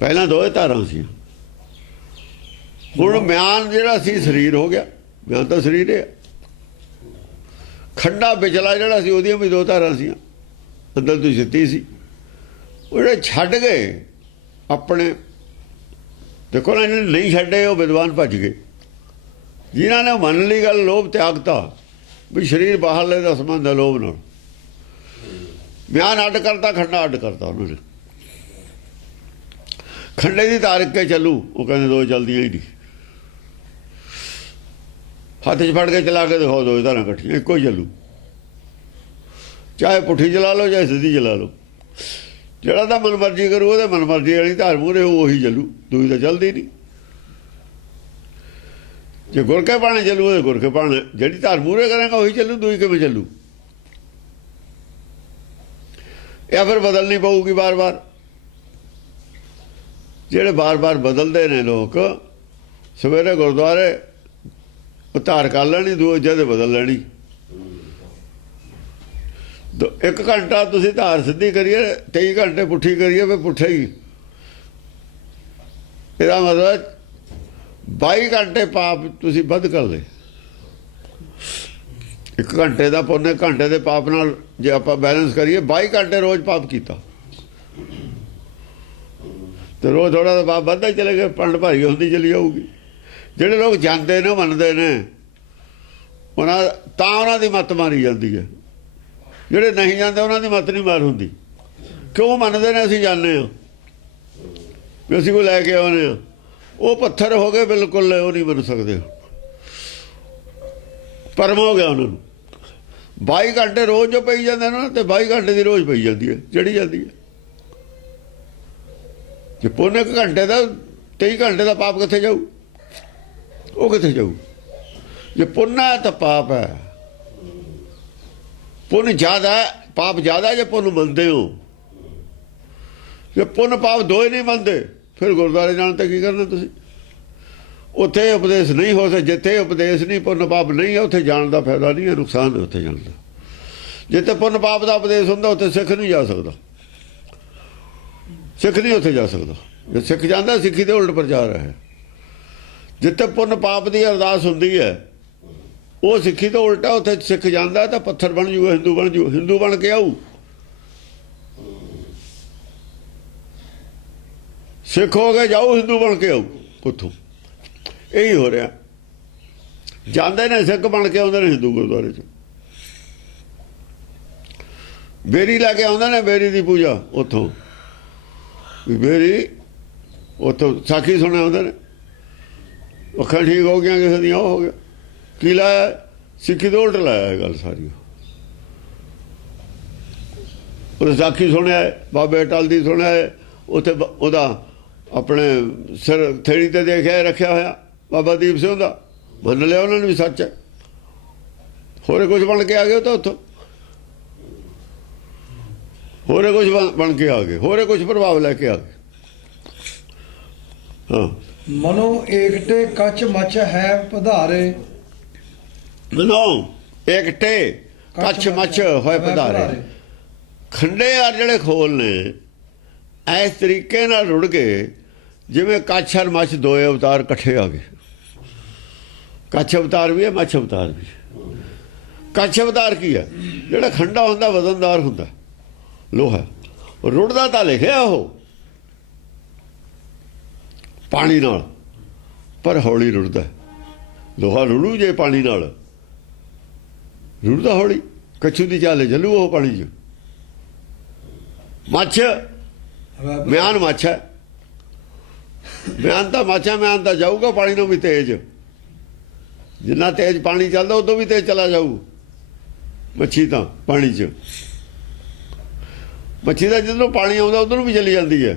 ਪਹਿਲਾਂ ਦੋਏ ਧਾਰਾਂ ਸੀ। ਹੁਣ ਮਿਆਨ ਜਿਹੜਾ ਸੀ ਸਰੀਰ ਹੋ ਗਿਆ, ਮਿਆਨ ਤਾਂ ਸਰੀਰ ਹੈ। ਖੰਡਾ ਵਿਚਲਾ ਜਿਹੜਾ ਸੀ ਉਹਦੀਆਂ ਵੀ ਦੋ ਧਾਰਾਂ ਸੀ, ਅੰਦਰ ਦੁਚਿੱਤੀ ਸੀ। ਉਹ ਜਿਹੜੇ ਛੱਡ ਗਏ ਆਪਣੇ, ਦੇਖੋ ਨਾ, ਇਹਨੇ ਨਹੀਂ ਛੱਡੇ ਉਹ ਵਿਦਵਾਨ ਭੱਜ ਗਏ। ਜਿਨ੍ਹਾਂ ਨੇ ਮੰਨ ਲਈ ਗੱਲ, ਲੋਭ ਤਿਆਗਤਾ ਵੀ ਸਰੀਰ ਬਾਹਰਲੇ ਦਾ ਸੰਬੰਧ ਹੈ ਲੋਭ ਨਾਲ, ਮਿਆਨ ਅੱਡ ਕਰਤਾ, ਖੰਡਾ ਅੱਡ ਕਰਤਾ ਉਹਨਾਂ ਨੇ। ਖੰਡੇ ਦੀ ਤਾਰ ਕੇ ਚੱਲੂ, ਉਹ ਕਹਿੰਦੇ ਦੋ ਚੱਲਦੀਆਂ ਹੀ ਨਹੀਂ। ਹੱਥ 'ਚ ਫੜ ਕੇ ਚਲਾ ਕੇ ਦਿਖਾਓ, ਦੋ ਧਾਰਾਂ ਇਕੱਠੀਆਂ ਇੱਕੋ ਹੀ ਚੱਲੂ, ਚਾਹੇ ਪੁੱਠੀ ਚਲਾ ਲਓ ਚਾਹੇ ਸਿੱਧੀ ਚਲਾ ਲਓ। ਜਿਹੜਾ ਤਾਂ ਮਨਮਰਜ਼ੀ ਕਰੂ ਉਹਦੇ ਮਨਮਰਜ਼ੀ ਵਾਲੀ ਧਾਰ ਮੂਹਰੇ ਉਹੀ ਚੱਲੂ, ਦੂਈ ਤਾਂ ਚੱਲਦੀ ਨਹੀਂ। ਜੇ ਗੁਰਕੇ ਪਾਣੇ ਚੱਲੂ ਉਹਦੇ ਗੁਰਕੇ ਪਾਣੇ, ਜਿਹੜੀ ਧਾਰ ਮੂਹਰੇ ਕਰੇਗਾ ਉਹੀ ਚੱਲੂ, ਦੂਈ ਕਿਵੇਂ ਚੱਲੂ? ਜਾਂ ਫਿਰ ਬਦਲਣੀ ਪਊਗੀ ਬਾਰ-ਬਾਰ। ਜਿਹੜੇ ਬਾਰ-ਬਾਰ ਬਦਲਦੇ ਨੇ ਲੋਕ, ਸਵੇਰੇ ਗੁਰਦੁਆਰੇ ਧਾਰ ਕਰ ਲੈਣੀ, ਦੂਜੇ ਦੇ ਬਦਲ ਲੈਣੀ। 1 ਘੰਟਾ ਤੁਸੀਂ ਧਾਰ ਸਿੱਧੀ ਕਰੀਏ, 23 ਘੰਟੇ ਪੁੱਠੀ ਕਰੀਏ, ਫਿਰ ਪੁੱਠੇ ਹੀ। ਇਹਦਾ ਮਤਲਬ 22 ਘੰਟੇ ਪਾਪ ਤੁਸੀਂ ਵੱਧ ਕਰ ਲਏ। 1 ਘੰਟੇ ਦਾ ਪੁੰਨ, 1 ਘੰਟੇ ਦੇ ਪਾਪ ਨਾਲ ਜੇ ਆਪਾਂ ਬੈਲੈਂਸ ਕਰੀਏ, 22 ਘੰਟੇ ਰੋਜ਼ ਪਾਪ ਕੀਤਾ ਤੇ ਰੋਜ਼ ਥੋੜਾ ਦਾ ਪਾਪ ਵੱਧਦਾ ਹੀ ਚਲੇ ਗਏ, ਪੰਡ ਭਾਰੀ ਹੁੰਦੀ ਚਲੀ ਜਾਊਗੀ। ਜਿਹੜੇ ਲੋਕ ਜਾਂਦੇ ਨੇ, ਮੰਨਦੇ ਨੇ, ਉਹਨਾਂ ਦੀ ਮੱਤ ਮਾਰੀ ਜਾਂਦੀ ਹੈ। ਜਿਹੜੇ ਨਹੀਂ ਜਾਂਦੇ ਉਹਨਾਂ ਦੀ ਮੱਤ ਨਹੀਂ ਮਾਰ ਹੁੰਦੀ। ਕਿਉਂ ਮੰਨਦੇ ਨੇ ਅਸੀਂ ਜਾਂਦੇ ਹਾਂ ਵੀ ਅਸੀਂ ਕੋਈ ਲੈ ਕੇ ਆਉਂਦੇ ਹਾਂ। ਉਹ ਪੱਥਰ ਹੋ ਗਏ ਬਿਲਕੁਲ, ਉਹ ਨਹੀਂ ਮੰਨ ਸਕਦੇ। ਪਰਮ ਹੋ ਗਿਆ ਉਹਨਾਂ ਨੂੰ। 22 ਘੰਟੇ ਰੋਜ਼ ਜੋ ਪਈ ਜਾਂਦੇ ਨੇ ਤੇ 22 ਘੰਟੇ ਦੀ ਰੋਜ਼ ਪਈ ਜਾਂਦੀ ਹੈ, ਚੜੀ ਜਾਂਦੀ ਹੈ। ਜੇ ਪੁੰਨ 1 ਘੰਟੇ ਦਾ 23 ਘੰਟੇ ਦਾ ਪਾਪ ਕਿੱਥੇ ਜਾਊ? ਉਹ ਕਿੱਥੇ ਜਾਊ? ਜੇ ਪੁੰਨ ਹੈ ਤਾਂ ਪਾਪ ਹੈ। ਪੁੰਨ ਜ਼ਿਆਦਾ, ਪਾਪ ਜ਼ਿਆਦਾ। ਜੇ ਪੁੰਨ ਮੰਨਦੇ ਹੋ, ਜੇ ਪੁੰਨ ਪਾਪ ਦੋਏ ਨਹੀਂ ਮੰਨਦੇ ਫਿਰ ਗੁਰਦੁਆਰੇ ਜਾਣ ਤੇ ਕੀ ਕਰਨਾ ਤੁਸੀਂ? ਉੱਥੇ ਉਪਦੇਸ਼ ਨਹੀਂ ਹੋ ਸਕਦਾ। ਜਿੱਥੇ ਉਪਦੇਸ਼ ਨਹੀਂ, ਪੁੰਨ ਪਾਪ ਨਹੀਂ ਹੈ, ਉੱਥੇ ਜਾਣ ਦਾ ਫਾਇਦਾ ਨਹੀਂ ਹੈ, ਨੁਕਸਾਨ ਹੈ ਉੱਥੇ ਜਾਣ ਦਾ। ਜਿੱਥੇ ਪੁੰਨ ਪਾਪ ਦਾ ਉਪਦੇਸ਼ ਹੁੰਦਾ ਉੱਥੇ ਸਿੱਖ ਨਹੀਂ ਜਾ ਸਕਦਾ। ਸਿੱਖ ਨਹੀਂ ਉੱਥੇ ਜਾ ਸਕਦਾ। ਜੇ ਸਿੱਖ ਜਾਂਦਾ, ਸਿੱਖੀ ਦੇ ਉਲਟ ਪ੍ਰਚਾਰ ਹੈ। ਜਿੱਥੇ ਪੁੰਨ ਪਾਪ ਦੀ ਅਰਦਾਸ ਹੁੰਦੀ ਹੈ ਉਹ ਸਿੱਖੀ ਤੋਂ ਉਲਟਾ। ਉੱਥੇ ਸਿੱਖ ਜਾਂਦਾ ਤਾਂ ਪੱਥਰ ਬਣ ਜੂਗਾ, ਹਿੰਦੂ ਬਣ ਜੂ। ਹਿੰਦੂ ਬਣ ਕੇ ਆਊ, ਸਿੱਖ ਹੋ ਕੇ ਜਾਊ, ਹਿੰਦੂ ਬਣ ਕੇ ਆਊ ਉੱਥੋਂ। ਇਹੀ ਹੋ ਰਿਹਾ। ਜਾਂਦੇ ਨੇ ਸਿੱਖ ਬਣ ਕੇ ਆਉਂਦੇ ਨੇ ਹਿੰਦੂ ਗੁਰਦੁਆਰੇ 'ਚ। ਬੇਰੀ ਲੈ ਕੇ ਆਉਂਦੇ ਨੇ, ਬੇਰੀ ਦੀ ਪੂਜਾ ਉੱਥੋਂ। ਬੇਰੀ ਉੱਥੋਂ ਸਾਖੀ ਸੁਣੇ ਆਉਂਦੇ ਨੇ। ਅੱਖਾਂ ਠੀਕ ਹੋ ਗਈਆਂ ਕਿਸੇ ਦੀਆਂ, ਉਹ ਹੋ ਗਿਆ। ਕੀ ਲਾਇਆ? ਸਿੱਖੀ ਤੋਂ ਉਲਟ ਲਾਇਆ ਇਹ ਗੱਲ ਸਾਰੀ। ਉਹ ਸਾਖੀ ਸੁਣਿਆ, ਬਾਬੇ ਅਟਲ ਦੀ ਸੁਣਿਆ। ਉੱਥੇ ਉਹਦਾ ਆਪਣੇ ਸਿਰ ਥੇੜੀ ਤੇ ਦੇਖਿਆ ਰੱਖਿਆ ਹੋਇਆ ਬਾਬਾ ਦੀਪ ਸਿੰਘ ਦਾ। ਮੰਨ ਲਿਆ ਉਹਨਾਂ ਨੇ ਵੀ ਸੱਚ ਹੈ। ਹੋਰੇ ਕੁਝ ਬਣ ਕੇ ਆ ਗਏ ਤਾਂ ਉੱਥੋਂ। ਹੋਰੇ ਕੁਝ ਬਣ ਕੇ ਆ ਗਏ, ਹੋਰੇ ਕੁਝ ਪ੍ਰਭਾਵ ਲੈ ਕੇ ਆ ਗਏ। ਹਾਂ, ਮਨੋ ਏਕਟੇ ਕੱਚ ਮਚ ਹੈ ਪਧਾਰੇ। ਮਨੋ ਏਕਟੇ ਕੱਚ ਮਚ ਹੋਏ ਪਧਾਰੇ। ਖੰਡੇ ਆ ਜਿਹੜੇ ਖੋਲ ਨੇ ਇਸ ਤਰੀਕੇ ਨਾਲ ਰੁੜ ਗਏ ਜਿਵੇਂ ਕੱਛ ਔਰ ਮੱਛ ਦੋਏ ਅਵਤਾਰ ਇਕੱਠੇ ਆ ਗਏ। ਕੱਛ ਅਵਤਾਰ ਵੀ ਹੈ, ਮੱਛ ਅਵਤਾਰ ਵੀ ਹੈ। ਕੱਛ ਅਵਤਾਰ ਕੀ ਹੈ? ਜਿਹੜਾ ਖੰਡਾ ਹੁੰਦਾ ਵਜ਼ਨਦਾਰ ਹੁੰਦਾ, ਲੋਹਾ। ਰੁੜਦਾ ਤਾਂ ਲਿਖਿਆ ਉਹ ਪਾਣੀ ਨਾਲ, ਪਰ ਹੌਲੀ ਰੁੜਦਾ। ਲੋਹਾ ਰੁੜੂ ਜੇ ਪਾਣੀ ਨਾਲ, ਰੁੜਦਾ ਹੌਲੀ। ਕੱਛੂ ਦੀ ਚਾਲ ਚੱਲੂ ਉਹ ਪਾਣੀ 'ਚ। ਮੱਛ ਮਿਆਨ ਮੱਛ ਹੈ। ਮਿਆਨ ਤਾਂ ਮੱਛ ਹੈ। ਮਿਆਨ ਤਾਂ ਜਾਊਗਾ ਪਾਣੀ ਨੂੰ ਵੀ ਤੇਜ਼। ਜਿੰਨਾ ਤੇਜ਼ ਪਾਣੀ ਚੱਲਦਾ ਉਦੋਂ ਵੀ ਤੇਜ਼ ਚਲਾ ਜਾਊ ਮੱਛੀ ਤਾਂ ਪਾਣੀ 'ਚ। ਮੱਛੀ ਦਾ ਜਦੋਂ ਪਾਣੀ ਆਉਂਦਾ ਉਧਰ ਵੀ ਚਲੀ ਜਾਂਦੀ ਹੈ,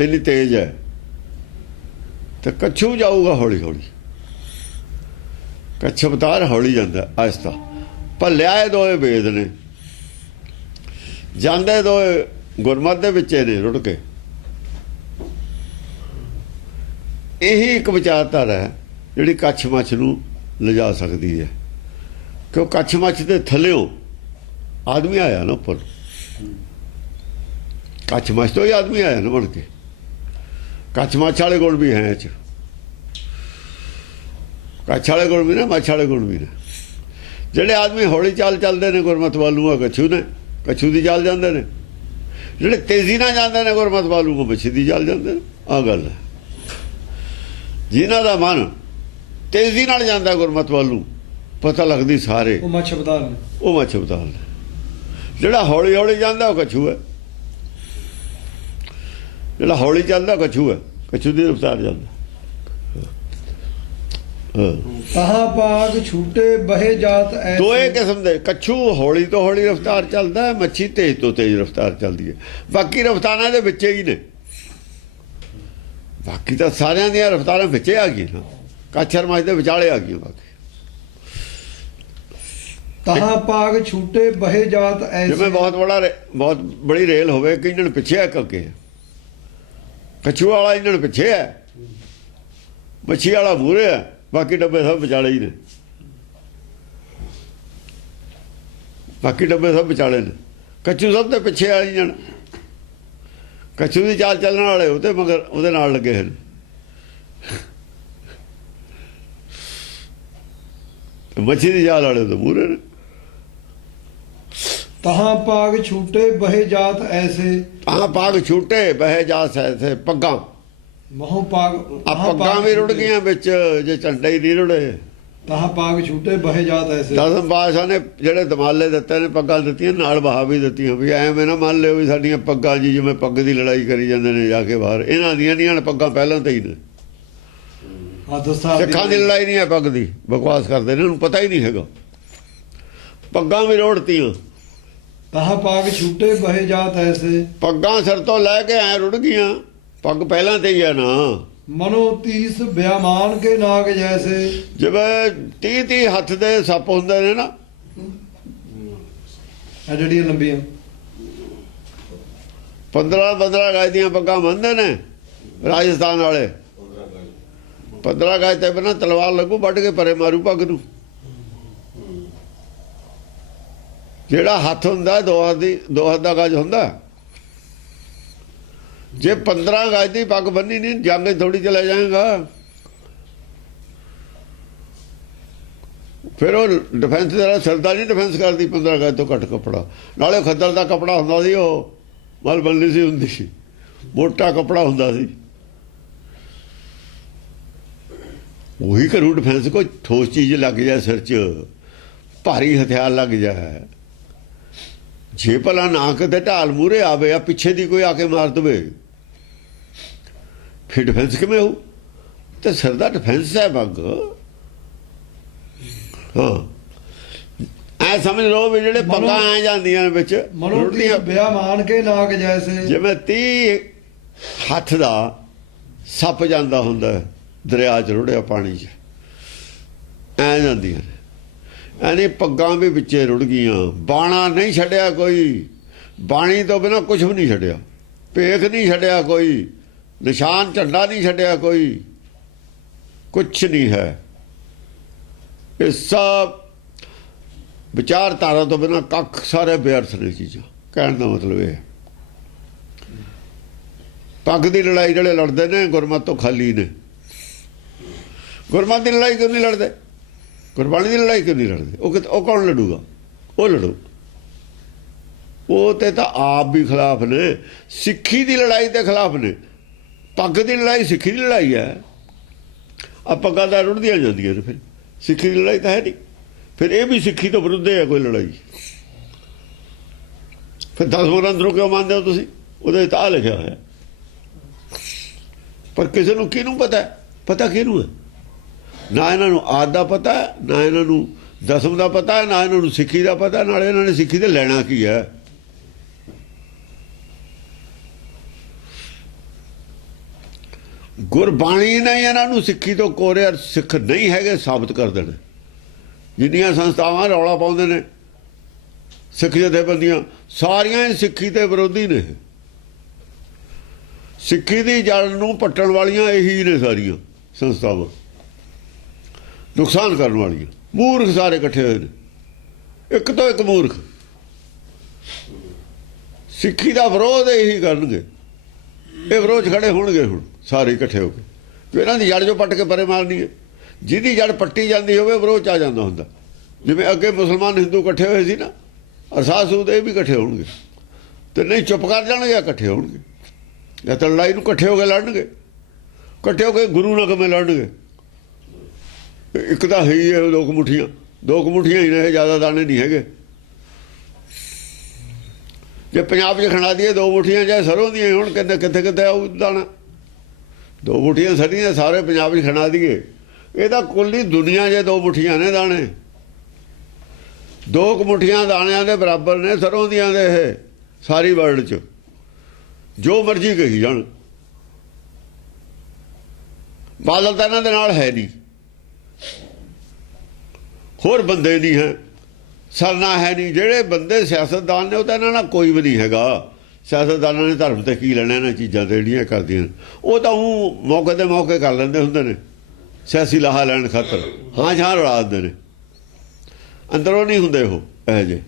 ਇੰਨੀ ਤੇਜ਼ ਹੈ। ਤੇ ਕੱਛੂ ਜਾਊਗਾ ਹੌਲੀ ਹੌਲੀ। ਕੱਛ ਅਵਤਾਰ ਹੌਲੀ ਜਾਂਦਾ ਆਹਿਸਤਾ। ਭੱਲਿਆ ਇਹ ਦੋਏ ਵੇਦ ਨੇ, ਜਾਂਦੇ ਦੋਏ ਗੁਰਮਤਿ ਦੇ ਵਿੱਚ ਨੇ ਰੁੜ ਕੇ। ਇਹੀ ਇੱਕ ਵਿਚਾਰਧਾਰਾ ਹੈ ਜਿਹੜੀ ਕੱਛ ਮੱਛ ਨੂੰ ਲਿਜਾ ਸਕਦੀ ਹੈ। ਕਿਉਂ ਕੱਛ ਮੱਛ ਦੇ ਥੱਲਿਓਂ ਆਦਮੀ ਆਇਆ ਨਾ ਉੱਪਰ। ਕੱਛ ਮੱਛ ਤੋਂ ਹੀ ਆਦਮੀ ਆਇਆ ਨਾ ਬਣ ਕੇ। ਕੱਛ ਮੱਛ ਵਾਲੇ ਗੁਣ ਵੀ ਹੈ ਇਹ 'ਚ। ਕੱਛ ਵਾਲੇ ਗੁਣ ਵੀ ਨੇ, ਮੱਛ ਵਾਲੇ ਗੁਣ ਵੀ ਨੇ। ਜਿਹੜੇ ਆਦਮੀ ਹੌਲੀ ਚਾਲ ਚੱਲਦੇ ਨੇ ਗੁਰਮਤਿ ਵੱਲੋਂ, ਆ ਕੱਛੂ ਨੇ, ਕੱਛੂ ਦੀ ਚਾਲ ਜਾਂਦੇ ਨੇ। ਜਿਹੜੇ ਤੇਜ਼ੀ ਨਾਲ ਜਾਂਦੇ ਨੇ ਗੁਰਮਤਿ ਵੱਲੋਂ, ਉਹ ਮੱਛੀ ਦੀ ਚਾਲ ਜਾਂਦੇ ਨੇ। ਆਹ ਗੱਲ ਹੈ। ਜਿਨ੍ਹਾਂ ਦਾ ਮਨ ਤੇਜ਼ੀ ਨਾਲ ਜਾਂਦਾ ਗੁਰਮਤਿ ਵੱਲੋਂ, ਪਤਾ ਲੱਗਦੀ ਸਾਰੇ ਉਹ ਮੱਛ ਅਵਤਾਰ ਨੇ, ਉਹ ਮੱਛ ਅਵਤਾਰ ਨੇ। ਜਿਹੜਾ ਹੌਲੀ ਹੌਲੀ ਜਾਂਦਾ ਉਹ ਕੱਛੂ ਹੈ। ਜਿਹੜਾ ਹੌਲੀ ਚੱਲਦਾ ਕੱਛੂ ਹੈ, ਕੱਛੂ ਦੀ ਰਫਤਾਰ ਜਾਂਦਾ। ਤਹਾਂ ਪਾਗ ਛੂਟੇ ਬਹੇ ਜਾਤ ਐਸੇ। ਦੋਏ ਕਿਸਮ ਦੇ। ਕੱਛੂ ਹੌਲੀ ਤੋਂ ਹੌਲੀ ਰਫਤਾਰ ਚੱਲਦਾ ਹੈ, ਮੱਛੀ ਤੇਜ਼ ਤੋਂ ਤੇਜ਼ ਰਫਤਾਰ ਚੱਲਦੀ ਹੈ। ਬਾਕੀ ਰਫਤਾਰਾਂ ਦੇ ਵਿੱਚ ਹੀ ਨੇ। ਬਾਕੀ ਤਾਂ ਸਾਰਿਆਂ ਦੀਆਂ ਰਫਤਾਰਾਂ ਵਿੱਚੇ ਆ ਗਈਆਂ ਨਾ। ਕੱਛ ਔਰ ਮੱਛ ਦੇ ਵਿਚਾਲੇ ਆ ਗਈਆਂ ਬਾਕੀ। ਤਹਾਂ ਪਾਗ ਛੂਟੇ ਬਹੇ ਜਾਤ ਐਸੇ। ਜਿਵੇਂ ਬਹੁਤ ਬੜੀ ਰੇਲ ਹੋਵੇ ਕਿ ਇੰਜਣ ਪਿੱਛੇ ਆ ਅੱਗੇ, ਕੱਛੂ ਵਾਲਾ ਇੰਜਣ ਪਿੱਛੇ ਹੈ, ਮੱਛੀ ਵਾਲਾ ਮੂਹਰੇ ਹੈ, ਬਾਕੀ ਡੱਬੇ ਸਭ ਵਿਚਾਲੇ ਹੀ ਨੇ। ਬਾਕੀ ਡੱਬੇ ਸਭ ਵਿਚਾਲੇ ਨੇ। ਕੱਛੂ ਸਭ ਦੇ ਪਿੱਛੇ ਵਾਲੀ ਇੰਜਣ। ਕੱਛੂ ਦੀ ਚਾਲ ਚੱਲਣ ਵਾਲੇ ਉਹਦੇ ਮਗਰ, ਉਹਦੇ ਨਾਲ ਲੱਗੇ ਹਨ। ਮੱਛੀ ਦੀ ਚਾਲ ਵਾਲੇ ਉਹਦੇ ਮੂਹਰੇ ਨੇ। ਤਹਾਂ ਪਾਗ ਛੂਟੇ ਬਹੇ ਜਾਤ ਐਸੇ। ਤਹਾਂ ਪਾਗ ਛੂਟੇ ਬਹੇ ਜਾਤ ਐਸੇ। ਪੱਗਾਂ ਮਹੋ ਪਾਗ ਆ ਪੱਗਾਂ ਵੀ ਰੁੜ ਗਈਆਂ ਵਿੱਚ, ਜੇ ਝੰਡੇ ਹੀ ਨਹੀਂ ਰੁੜੇ। ਤਾਹ ਪਾਗ ਛੂਟੇ ਬਹਿ ਜਾਤ ਐਸੇ। ਦਸਮ ਪਾਤਸ਼ਾਹ ਨੇ ਜਿਹੜੇ ਦਮਾਲੇ ਦਿੱਤੇ ਨੇ, ਪੱਗਾਂ ਦਿੱਤੀਆਂ, ਨਾਲ ਬਹਾ ਵੀ ਦਿੱਤੀਆਂ, ਵੀ ਐਵੇਂ ਨਾ ਮੰਨ ਲਿਓ ਵੀ ਸਾਡੀਆਂ ਪੱਗਾਂ ਜੀ ਜਿਵੇਂ ਪੱਗ ਦੀ ਲੜਾਈ ਕਰੀ ਜਾਂਦੇ ਨੇ ਜਾ ਕੇ ਬਾਹਰ, ਇਹਨਾਂ ਦੀਆਂ ਨਹੀਂ ਹਨ ਪੱਗਾਂ, ਪਹਿਲਾਂ ਤੋਂ ਹੀ ਨੇ। ਸਿੱਖਾਂ ਦੀ ਲੜਾਈ ਨਹੀਂ ਹੈ ਪੱਗ ਦੀ, ਬਕਵਾਸ ਕਰਦੇ ਨੇ, ਉਹਨੂੰ ਪਤਾ ਹੀ ਨਹੀਂ ਹੈਗਾ। ਪੱਗਾਂ ਵੀ ਰੋੜਤੀਆਂ। ਤਾਹ ਪਾਗ ਛੂਟੇ ਬਹਿ ਜਾਤ ਐਸੇ। ਪੱਗਾਂ ਸਿਰ ਤੋਂ ਲੈ ਕੇ ਐ ਰੁੜ ਗਈਆਂ, ਪੱਗ ਪਹਿਲਾਂ ਤੇ ਹੀ ਆ ਨਾ। ਮਨੋ ਤੀਸ ਬਿਆਮਾਨ ਕੇ ਨਾਗ ਜੈਸੇ। ਜਿਵੇਂ 30 ਹੱਥ ਦੇ ਸੱਪ ਹੁੰਦੇ ਨੇ ਨਾ, ਇਹ ਜਿਹੜੀਆਂ ਲੰਬੀਆਂ 15 ਗਜ ਦੀਆਂ ਪੱਗਾਂ ਬੰਨ੍ਹਦੇ ਨੇ ਰਾਜਸਥਾਨ ਵਾਲੇ। 15 ਗਜ ਤੇ ਬਿਨਾਂ ਤਲਵਾਰ ਲੱਗੂ, ਵੱਢ ਕੇ ਪਰੇ ਮਾਰੂ ਪੱਗ ਨੂੰ। ਜਿਹੜਾ ਹੱਥ ਹੁੰਦਾ ਦੋ ਹੱਥ ਦਾ ਗਜ ਹੁੰਦਾ। ਜੇ 15 ਗਜ ਦੀ ਪੱਗ ਬੰਨੀ ਨਹੀਂ, ਜੰਗ ਥੋੜੀ ਚਲਾ ਜਾਏਗਾ। ਫਿਰ ਉਹ ਡਿਫੈਂਸ ਦਾ ਸਰਦਾ ਨਹੀਂ ਡਿਫੈਂਸ ਕਰਦੀ 15 ਗਜ ਤੋਂ ਘੱਟ ਕੱਪੜਾ। ਨਾਲੇ ਖੱਦਰ ਦਾ ਕੱਪੜਾ ਹੁੰਦਾ ਸੀ, ਉਹ ਮਲ ਬੰਨੀ ਸੀ ਹੁੰਦੀ ਸੀ, ਮੋਟਾ ਕੱਪੜਾ ਹੁੰਦਾ ਸੀ। ਉਹੀ ਕਰੂ ਡਿਫੈਂਸ। ਕੋਈ ਠੋਸ ਚੀਜ਼ ਲੱਗ ਜਾਏ ਸਿਰ 'ਚ, ਭਾਰੀ ਹਥਿਆਰ ਲੱਗ ਜਾਏ, ਜੇ ਭਲਾ ਨਾ ਕਿਤੇ ਢਾਲ ਮੂਹਰੇ ਆਵੇ, ਆ ਪਿੱਛੇ ਦੀ ਕੋਈ ਆ ਕੇ ਮਾਰ ਦਵੇ, ਫਿਰ ਡਿਫੈਂਸ ਕਿਵੇਂ ਹੋਊ? ਤੇ ਸਿਰ ਦਾ ਡਿਫੈਂਸ ਹੈ ਪੱਗ। ਹਾਂ, ਐ ਸਮਝ ਲਓ ਵੀ ਜਿਹੜੇ ਪੱਗਾਂ ਆ ਜਾਂਦੀਆਂ ਨੇ ਵਿੱਚ ਰੋਟੀਆਂ ਵਿਆਹ ਮਾਨ ਕੇ ਨਾਗ ਜੈਸੇ। ਜਿਵੇਂ 30 ਹੱਥ ਦਾ ਸੱਪ ਜਾਂਦਾ ਹੁੰਦਾ ਦਰਿਆ 'ਚ ਰੁੜਿਆ ਪਾਣੀ 'ਚ, ਐ ਜਾਂਦੀਆਂ ਨੇ। ਐਨੀ ਪੱਗਾਂ ਵੀ ਵਿੱਚੇ ਰੁੜ ਗਈਆਂ। ਬਾਣਾ ਨਹੀਂ ਛੱਡਿਆ ਕੋਈ, ਬਾਣੀ ਤੋਂ ਬਿਨਾਂ ਕੁਝ ਵੀ ਨਹੀਂ ਛੱਡਿਆ, ਭੇਖ ਨਹੀਂ ਛੱਡਿਆ ਕੋਈ, ਨਿਸ਼ਾਨ ਝੰਡਾ ਨਹੀਂ ਛੱਡਿਆ ਕੋਈ, ਕੁਛ ਨਹੀਂ ਹੈ। ਇਹ ਸਭ ਵਿਚਾਰਧਾਰਾ ਤੋਂ ਬਿਨਾਂ ਕੱਖ, ਸਾਰੇ ਬੇਅਰਥ ਨੇ ਚੀਜ਼ਾਂ। ਕਹਿਣ ਦਾ ਮਤਲਬ ਇਹ ਹੈ, ਪੱਗ ਦੀ ਲੜਾਈ ਜਿਹੜੇ ਲੜਦੇ ਨੇ ਗੁਰਮਤਿ ਤੋਂ ਖਾਲੀ ਨੇ। ਗੁਰਮਤਿ ਦੀ ਲੜਾਈ ਕਿਉਂ ਨਹੀਂ ਲੜਦੇ? ਗੁਰਬਾਣੀ ਦੀ ਲੜਾਈ ਕਿਉਂ ਨਹੀਂ ਲੜਦੇ? ਉਹ ਕੌਣ ਲੜੂਗਾ? ਉਹ ਲੜੂ। ਉਹ ਤੇ ਤਾਂ ਆਪ ਵੀ ਖਿਲਾਫ ਨੇ, ਸਿੱਖੀ ਦੀ ਲੜਾਈ ਦੇ ਖਿਲਾਫ ਨੇ। ਪੱਗ ਦੀ ਲੜਾਈ ਸਿੱਖੀ ਦੀ ਲੜਾਈ ਹੈ। ਆ ਪੱਗਾਂ ਦਾ ਰੁੜਦੀਆਂ ਜਾਂਦੀਆਂ ਨੇ, ਫਿਰ ਸਿੱਖੀ ਦੀ ਲੜਾਈ ਤਾਂ ਹੈ ਨਹੀਂ। ਫਿਰ ਇਹ ਵੀ ਸਿੱਖੀ ਤੋਂ ਵਿਰੁੱਧ ਹੈ ਕੋਈ ਲੜਾਈ। ਫਿਰ 10 ਗ੍ਰੰਥ ਨੂੰ ਕਿਉਂ ਮੰਨਦੇ ਹੋ ਤੁਸੀਂ? ਉਹਦੇ ਤਾਂ ਲਿਖਿਆ ਹੋਇਆ, ਪਰ ਕਿਸੇ ਨੂੰ ਕਿਹਨੂੰ ਪਤਾ? ਪਤਾ ਕਿਹਨੂੰ ਹੈ? ਨਾ ਇਹਨਾਂ ਨੂੰ ਆਦ ਦਾ ਪਤਾ, ਨਾ ਇਹਨਾਂ ਨੂੰ ਦਸਮ ਦਾ ਪਤਾ, ਨਾ ਇਹਨਾਂ ਨੂੰ ਸਿੱਖੀ ਦਾ ਪਤਾ, ਨਾਲੇ ਇਹਨਾਂ ਨੇ ਸਿੱਖੀ ਤੇ ਲੈਣਾ ਕੀ ਹੈ। ਗੁਰਬਾਣੀ ਨੇ ਇਹਨਾਂ ਨੂੰ ਸਿੱਖੀ ਤੋਂ ਕੋਰੇ, ਸਿੱਖ ਨਹੀਂ ਹੈਗੇ ਸਾਬਤ ਕਰ ਦੇਣ। ਜਿੰਨੀਆਂ ਸੰਸਥਾਵਾਂ ਰੌਲਾ ਪਾਉਂਦੇ ਨੇ, ਸਿੱਖ ਜਥੇਬੰਦੀਆਂ, ਸਾਰੀਆਂ ਹੀ ਸਿੱਖੀ ਦੇ ਵਿਰੋਧੀ ਨੇ। ਸਿੱਖੀ ਦੀ ਜੜ ਨੂੰ ਪੱਟਣ ਵਾਲੀਆਂ ਇਹੀ ਨੇ ਸਾਰੀਆਂ ਸੰਸਥਾਵਾਂ, ਨੁਕਸਾਨ ਕਰਨ ਵਾਲੀਆਂ। ਮੂਰਖ ਸਾਰੇ ਇਕੱਠੇ ਹੋਏ ਨੇ, ਇੱਕ ਤੋਂ ਇੱਕ ਮੂਰਖ। ਸਿੱਖੀ ਦਾ ਵਿਰੋਧ ਇਹੀ ਕਰਨਗੇ, ਇਹ ਵਿਰੋਧ ਖੜੇ ਹੋਣਗੇ ਹੁਣ ਸਾਰੇ ਇਕੱਠੇ ਹੋ ਕੇ। ਇਹਨਾਂ ਦੀ ਜੜ ਜੋ ਪੱਟ ਕੇ ਪਰੇ ਮਾਰਨੀ ਹੈ। ਜਿਹਦੀ ਜੜ ਪੱਟੀ ਜਾਂਦੀ ਹੋਵੇ ਵਿਰੋਧ 'ਚ ਆ ਜਾਂਦਾ ਹੁੰਦਾ। ਜਿਵੇਂ ਅੱਗੇ ਮੁਸਲਮਾਨ ਹਿੰਦੂ ਇਕੱਠੇ ਹੋਏ ਸੀ ਨਾ, ਅਰਸਾਦ ਸੂਦ ਇਹ ਵੀ ਇਕੱਠੇ ਹੋਣਗੇ, ਤੇ ਨਹੀਂ ਚੁੱਪ ਕਰ ਜਾਣਗੇ, ਇਕੱਠੇ ਹੋਣਗੇ, ਜਾਂ ਤਾਂ ਲੜਾਈ ਨੂੰ ਇਕੱਠੇ ਹੋ ਕੇ ਲੜਨਗੇ। ਇਕੱਠੇ ਹੋ ਕੇ ਗੁਰੂ ਨਾਲ ਕਿਵੇਂ ਲੜਨਗੇ? ਇੱਕ ਤਾਂ ਹੈ ਹੀ ਹੈ ਦੋ ਕੁ ਮੁੱਠੀਆਂ ਹੀ ਨੇ, ਜ਼ਿਆਦਾ ਦਾਣੇ ਨਹੀਂ ਹੈਗੇ। ਜੇ ਪੰਜਾਬ 'ਚ ਖਣਾ ਦਈਏ 2 ਮੁੱਠੀਆਂ, ਚਾਹੇ ਸਰੋਂ ਦੀਆਂ ਹੁਣ, ਕਿੱਥੇ ਆਊ ਦਾਣਾ? 2 ਮੁੱਠੀਆਂ ਸਰੀਆਂ ਸਾਰੇ ਪੰਜਾਬ 'ਚ ਖਣਾ ਦਈਏ, ਇਹ ਤਾਂ ਕੁੱਲੀ ਦੁਨੀਆ 'ਚ 2 ਮੁੱਠੀਆਂ ਨੇ ਦਾਣੇ। 2 ਮੁੱਠੀਆਂ ਦਾਣਿਆਂ ਦੇ ਬਰਾਬਰ ਨੇ ਸਰੋਂ ਦੀਆਂ ਦੇ ਇਹ ਸਾਰੀ ਵਰਲਡ 'ਚ, ਜੋ ਮਰਜ਼ੀ ਕਹੀ ਜਾਣ। ਬਾਦਲ ਤਾਂ ਇਹਨਾਂ ਦੇ ਨਾਲ ਹੈ ਨਹੀਂ, ਹੋਰ ਬੰਦੇ ਨਹੀਂ ਹੈ, ਸਰਨਾ ਹੈ ਨਹੀਂ। ਜਿਹੜੇ ਬੰਦੇ ਸਿਆਸਤਦਾਨ ਨੇ ਉਹ ਤਾਂ ਇਹਨਾਂ ਨਾਲ ਕੋਈ ਵੀ ਨਹੀਂ ਹੈਗਾ। ਸਿਆਸਤਦਾਨਾਂ ਨੇ ਧਰਮ ਤੇ ਕੀ ਲੈਣਾ ਇਹਨਾਂ ਚੀਜ਼ਾਂ ਤੇ ਜਿਹੜੀਆਂ ਕਰਦੀਆਂ? ਉਹ ਤਾਂ ਉਹ ਮੌਕੇ ਦੇ ਮੌਕੇ ਕਰ ਲੈਂਦੇ ਹੁੰਦੇ ਨੇ, ਸਿਆਸੀ ਲਾਹਾ ਲੈਣ ਖਾਤਰ ਹਾਂ ਜਾਂ ਰਲਾ ਦਿੰਦੇ ਨੇ। ਅੰਦਰੋਂ ਨਹੀਂ ਹੁੰਦੇ ਉਹ ਇਹੋ ਜਿਹੇ,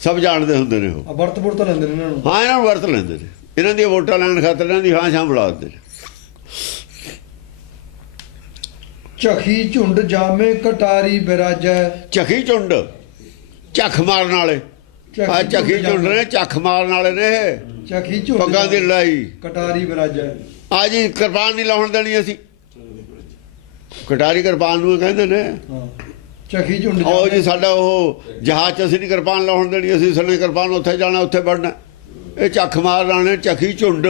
ਸਭ ਜਾਣਦੇ ਹੁੰਦੇ ਨੇ। ਉਹ ਵਰਤ ਵੁਰਤ ਲੈਂਦੇ ਨੇ ਇਹਨਾਂ ਨੂੰ। ਹਾਂ, ਇਹਨਾਂ ਨੂੰ ਵਰਤ ਲੈਂਦੇ ਨੇ, ਇਹਨਾਂ ਦੀਆਂ ਵੋਟਾਂ ਲੈਣ ਖਾਤਰ ਇਹਨਾਂ ਦੀ ਹਾਂ ਜਾਂ ਬੁਲਾ ਦਿੰਦੇ ਨੇ। ਝਖੀ ਝੁੰਡ ਜਾਮੇ ਕਟਾਰੀ ਬਿਰਾਜੈ। ਝਖੀ ਝੁੰਡ, ਝੱਖ ਮਾਰਨ ਵਾਲੇ। ਆ ਝਖੀ ਝੁੰਡ ਨੇ, ਝੱਖ ਮਾਰਨ ਵਾਲੇ ਨੇ ਇਹ। ਝਖੀ ਝੁੰਡ ਪੱਗਾਂ ਦੀ ਲੜਾਈ, ਕਟਾਰੀ ਬਿਰਾਜੈ। ਆ ਜੀ ਕਿਰਪਾਨ ਨਹੀਂ ਲਾਉਣ ਦੇਣੀ ਅਸੀਂ। ਕਟਾਰੀ ਕਿਰਪਾਨ ਨੂੰ ਕਹਿੰਦੇ ਨੇ। ਹਾਂ ਚਖੀ ਝੁੰਡ ਉਹ ਜੀ ਸਾਡਾ ਉਹ ਜਹਾਜ਼ 'ਚ ਅਸੀਂ ਨਹੀਂ ਕਿਰਪਾਨ ਲਾਉਣ ਦੇਣੀ, ਅਸੀਂ ਸਣੇ ਕਿਰਪਾਨ ਉੱਥੇ ਜਾਣਾ ਉੱਥੇ ਵੜਨਾ। ਇਹ ਚੱਖ ਮਾਰਨ ਵਾਲੇ ਚਖੀ ਝੁੰਡ,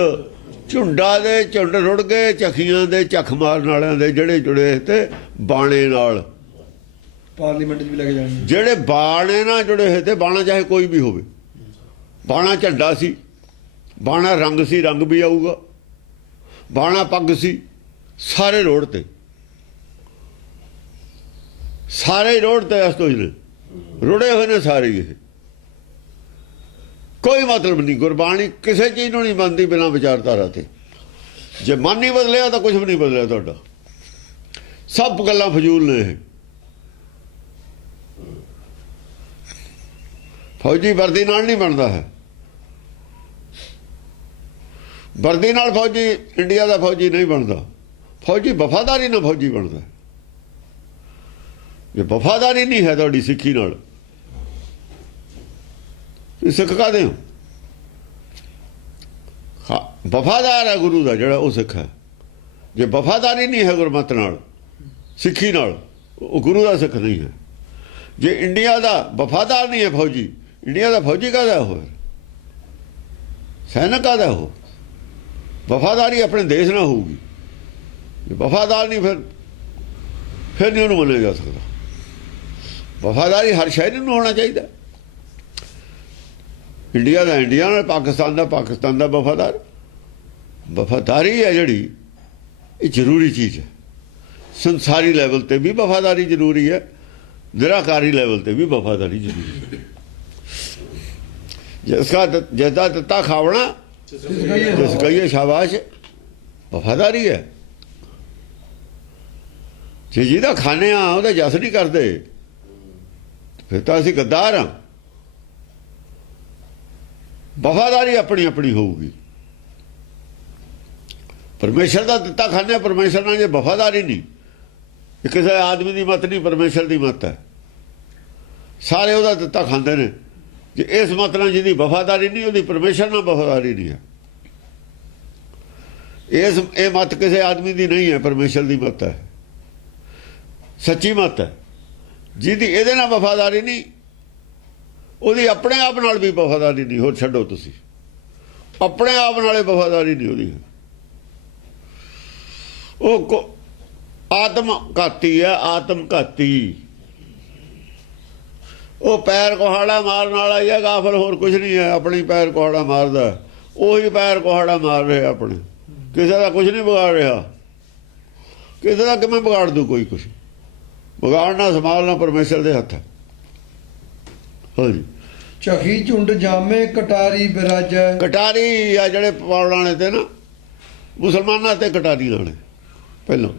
ਝੁੰਡਾਂ ਦੇ ਝੁੰਡ ਰੁੜ ਗਏ, ਚਖੀਆਂ ਦੇ ਚੱਖ ਮਾਰਨ ਵਾਲਿਆਂ ਦੇ ਜਿਹੜੇ ਜੁੜੇ ਤੇ ਬਾਣੇ ਨਾਲ। ਪਾਰਲੀਮੈਂਟ 'ਚ ਵੀ ਲੈ ਕੇ ਜਾਣਗੇ ਜਿਹੜੇ ਬਾਣੇ ਨਾਲ ਜੁੜੇ ਹੋਏ ਤੇ, ਬਾਣਾ ਚਾਹੇ ਕੋਈ ਵੀ ਹੋਵੇ, ਬਾਣਾ ਝੰਡਾ ਸੀ, ਬਾਣਾ ਰੰਗ ਸੀ, ਰੰਗ ਵੀ ਆਊਗਾ, ਬਾਣਾ ਪੱਗ ਸੀ, ਸਾਰੇ ਰੋਡ ਤੇ, ਸਾਰੇ ਰੋਡ ਤੇ ਇਸ ਤੋਂ ਨੇ ਰੁੜੇ ਹੋਏ ਨੇ ਸਾਰੇ। ਇਹ ਕੋਈ ਮਤਲਬ ਨਹੀਂ, ਗੁਰਬਾਣੀ ਕਿਸੇ ਚੀਜ਼ ਨੂੰ ਨਹੀਂ ਮੰਨਦੀ ਬਿਨਾਂ ਵਿਚਾਰਧਾਰਾ ਤੇ। ਜੇ ਮਨ ਨਹੀਂ ਬਦਲਿਆ ਤਾਂ ਕੁਝ ਵੀ ਨਹੀਂ ਬਦਲਿਆ ਤੁਹਾਡਾ, ਸਭ ਗੱਲਾਂ ਫਜ਼ੂਲ ਨੇ। ਇਹ ਫੌਜੀ ਵਰਦੀ ਨਾਲ ਨਹੀਂ ਬਣਦਾ ਹੈ, ਵਰਦੀ ਨਾਲ ਫੌਜੀ ਇੰਡੀਆ ਦਾ ਫੌਜੀ ਨਹੀਂ ਬਣਦਾ, ਫੌਜੀ ਵਫਾਦਾਰੀ ਨਾਲ ਫੌਜੀ ਬਣਦਾ। ਜੇ ਵਫਾਦਾਰੀ ਨਹੀਂ ਹੈ ਤੁਹਾਡੀ ਸਿੱਖੀ ਨਾਲ, ਤੁਸੀਂ ਸਿੱਖ ਕਾਹਦੇ ਹੋ? ਵਫਾਦਾਰ ਹੈ ਗੁਰੂ ਦਾ ਜਿਹੜਾ, ਉਹ ਸਿੱਖ ਹੈ। ਜੇ ਵਫਾਦਾਰੀ ਨਹੀਂ ਹੈ ਗੁਰਮਤਿ ਨਾਲ, ਸਿੱਖੀ ਨਾਲ, ਉਹ ਗੁਰੂ ਦਾ ਸਿੱਖ ਨਹੀਂ ਹੈ। ਜੇ ਇੰਡੀਆ ਦਾ ਵਫਾਦਾਰ ਨਹੀਂ ਹੈ ਫੌਜੀ, ਇੰਡੀਆ ਦਾ ਫੌਜੀ ਕਾਹਦਾ ਉਹ? ਸੈਨਿਕ ਕਾਹਦਾ ਉਹ? ਵਫਾਦਾਰੀ ਆਪਣੇ ਦੇਸ਼ ਨਾਲ ਹੋਊਗੀ। ਜੇ ਵਫਾਦਾਰ ਨਹੀਂ ਫਿਰ ਨਹੀਂ ਉਹਨੂੰ ਮੰਨਿਆ ਜਾ ਸਕਦਾ। ਵਫਾਦਾਰੀ ਹਰ ਸ਼ਹਿਰੀ ਨੂੰ ਹੋਣਾ ਚਾਹੀਦਾ। ਇੰਡੀਆ ਦਾ ਇੰਡੀਆ ਨਾਲ, ਪਾਕਿਸਤਾਨ ਦਾ ਪਾਕਿਸਤਾਨ ਦਾ ਵਫਾਦਾਰ। ਵਫਾਦਾਰੀ ਹੈ ਜਿਹੜੀ, ਇਹ ਜ਼ਰੂਰੀ ਚੀਜ਼ ਹੈ। ਸੰਸਾਰੀ ਲੈਵਲ ਤੇ ਵੀ ਵਫਾਦਾਰੀ ਜ਼ਰੂਰੀ ਹੈ, ਨਿਰਾਕਾਰੀ ਲੈਵਲ ਤੇ ਵੀ ਵਫਾਦਾਰੀ ਜ਼ਰੂਰੀ ਹੈ। ਜਿਸਦਾ ਦਿੱਤਾ ਖਾਵਣਾ ਜਿਸ ਕਹੀਏ ਸ਼ਾਬਾਸ਼, ਵਫਾਦਾਰੀ ਹੈ। ਜੇ ਜਿਹਦਾ ਖਾਣੇ ਆ ਉਹਦਾ ਜਸ ਨਹੀਂ ਕਰਦੇ, ਫਿਰ ਤਾਂ ਅਸੀਂ ਗੱਦਾਰ ਹਾਂ। ਵਫਾਦਾਰੀ ਆਪਣੀ ਆਪਣੀ ਹੋਊਗੀ। ਪਰਮੇਸ਼ਰ ਦਾ ਦਿੱਤਾ ਖਾਣੇ, ਪਰਮੇਸ਼ਰ ਨਾਲ ਜੇ ਵਫਾਦਾਰੀ ਨਹੀਂ, ਇਹ ਕਿਸੇ ਆਦਮੀ ਦੀ ਮਤ ਨਹੀਂ, ਪਰਮੇਸ਼ਰ ਦੀ ਮਤ ਹੈ। ਸਾਰੇ ਉਹਦਾ ਦਿੱਤਾ ਖਾਂਦੇ ਨੇ। ਜੇ ਇਸ ਮਤ ਨਾਲ ਜਿਹਦੀ ਵਫਾਦਾਰੀ ਨਹੀਂ, ਉਹਦੀ ਪਰਮੇਸ਼ਰ ਨਾਲ ਵਫਾਦਾਰੀ ਨਹੀਂ ਹੈ। ਇਹ ਮਤ ਕਿਸੇ ਆਦਮੀ ਦੀ ਨਹੀਂ ਹੈ, ਪਰਮੇਸ਼ਰ ਦੀ ਮਤ ਹੈ, ਸੱਚੀ ਮਤ ਹੈ। ਜਿਹਦੀ ਇਹਦੇ ਨਾਲ ਵਫਾਦਾਰੀ ਨਹੀਂ, ਉਹਦੀ ਆਪਣੇ ਆਪ ਨਾਲ ਵੀ ਵਫਾਦਾਰੀ ਨਹੀਂ। ਹੋਰ ਛੱਡੋ, ਤੁਸੀਂ ਆਪਣੇ ਆਪ ਨਾਲੇ ਵਫਾਦਾਰੀ ਨਹੀਂ ਉਹਦੀ। ਉਹ ਆਤਮ ਘਾਤੀ ਹੈ, ਆਤਮ ਘਾਤੀ। ਉਹ ਪੈਰ ਕੁਹਾੜਾ ਮਾਰਨ ਵਾਲਾ ਹੀ ਹੈ ਕਾਫਰ, ਹੋਰ ਕੁਝ ਨਹੀਂ ਹੈ। ਆਪਣੀ ਪੈਰ ਕੁਹਾੜਾ ਮਾਰਦਾ, ਉਹੀ ਪੈਰ ਕੁਹਾੜਾ ਮਾਰ ਰਿਹਾ ਆਪਣੇ। ਕਿਸੇ ਦਾ ਕੁਝ ਨਹੀਂ ਵਿਗਾੜ ਰਿਹਾ। ਕਿਸੇ ਦਾ ਕਿਵੇਂ ਵਿਗਾੜ ਦੂ ਕੋਈ ਕੁਛ? ਵਿਗਾੜਨਾ ਸੰਭਾਲਣਾ ਪਰਮੇਸ਼ਰ ਦੇ ਹੱਥ ਹੈ। ਹਾਂਜੀ, ਚਖੀ ਝੁੰਡ ਜਾਮੇ ਕਟਾਰੀ ਬਿਰਾਜੈ। ਕਟਾਰੀ ਆ ਜਿਹੜੇ ਪਾਉਣ ਵਾਲੇ ਤੇ ਨਾ, ਮੁਸਲਮਾਨਾਂ ਤੇ ਕਟਾਰੀ ਵਾਲੇ ਪਹਿਲਾਂ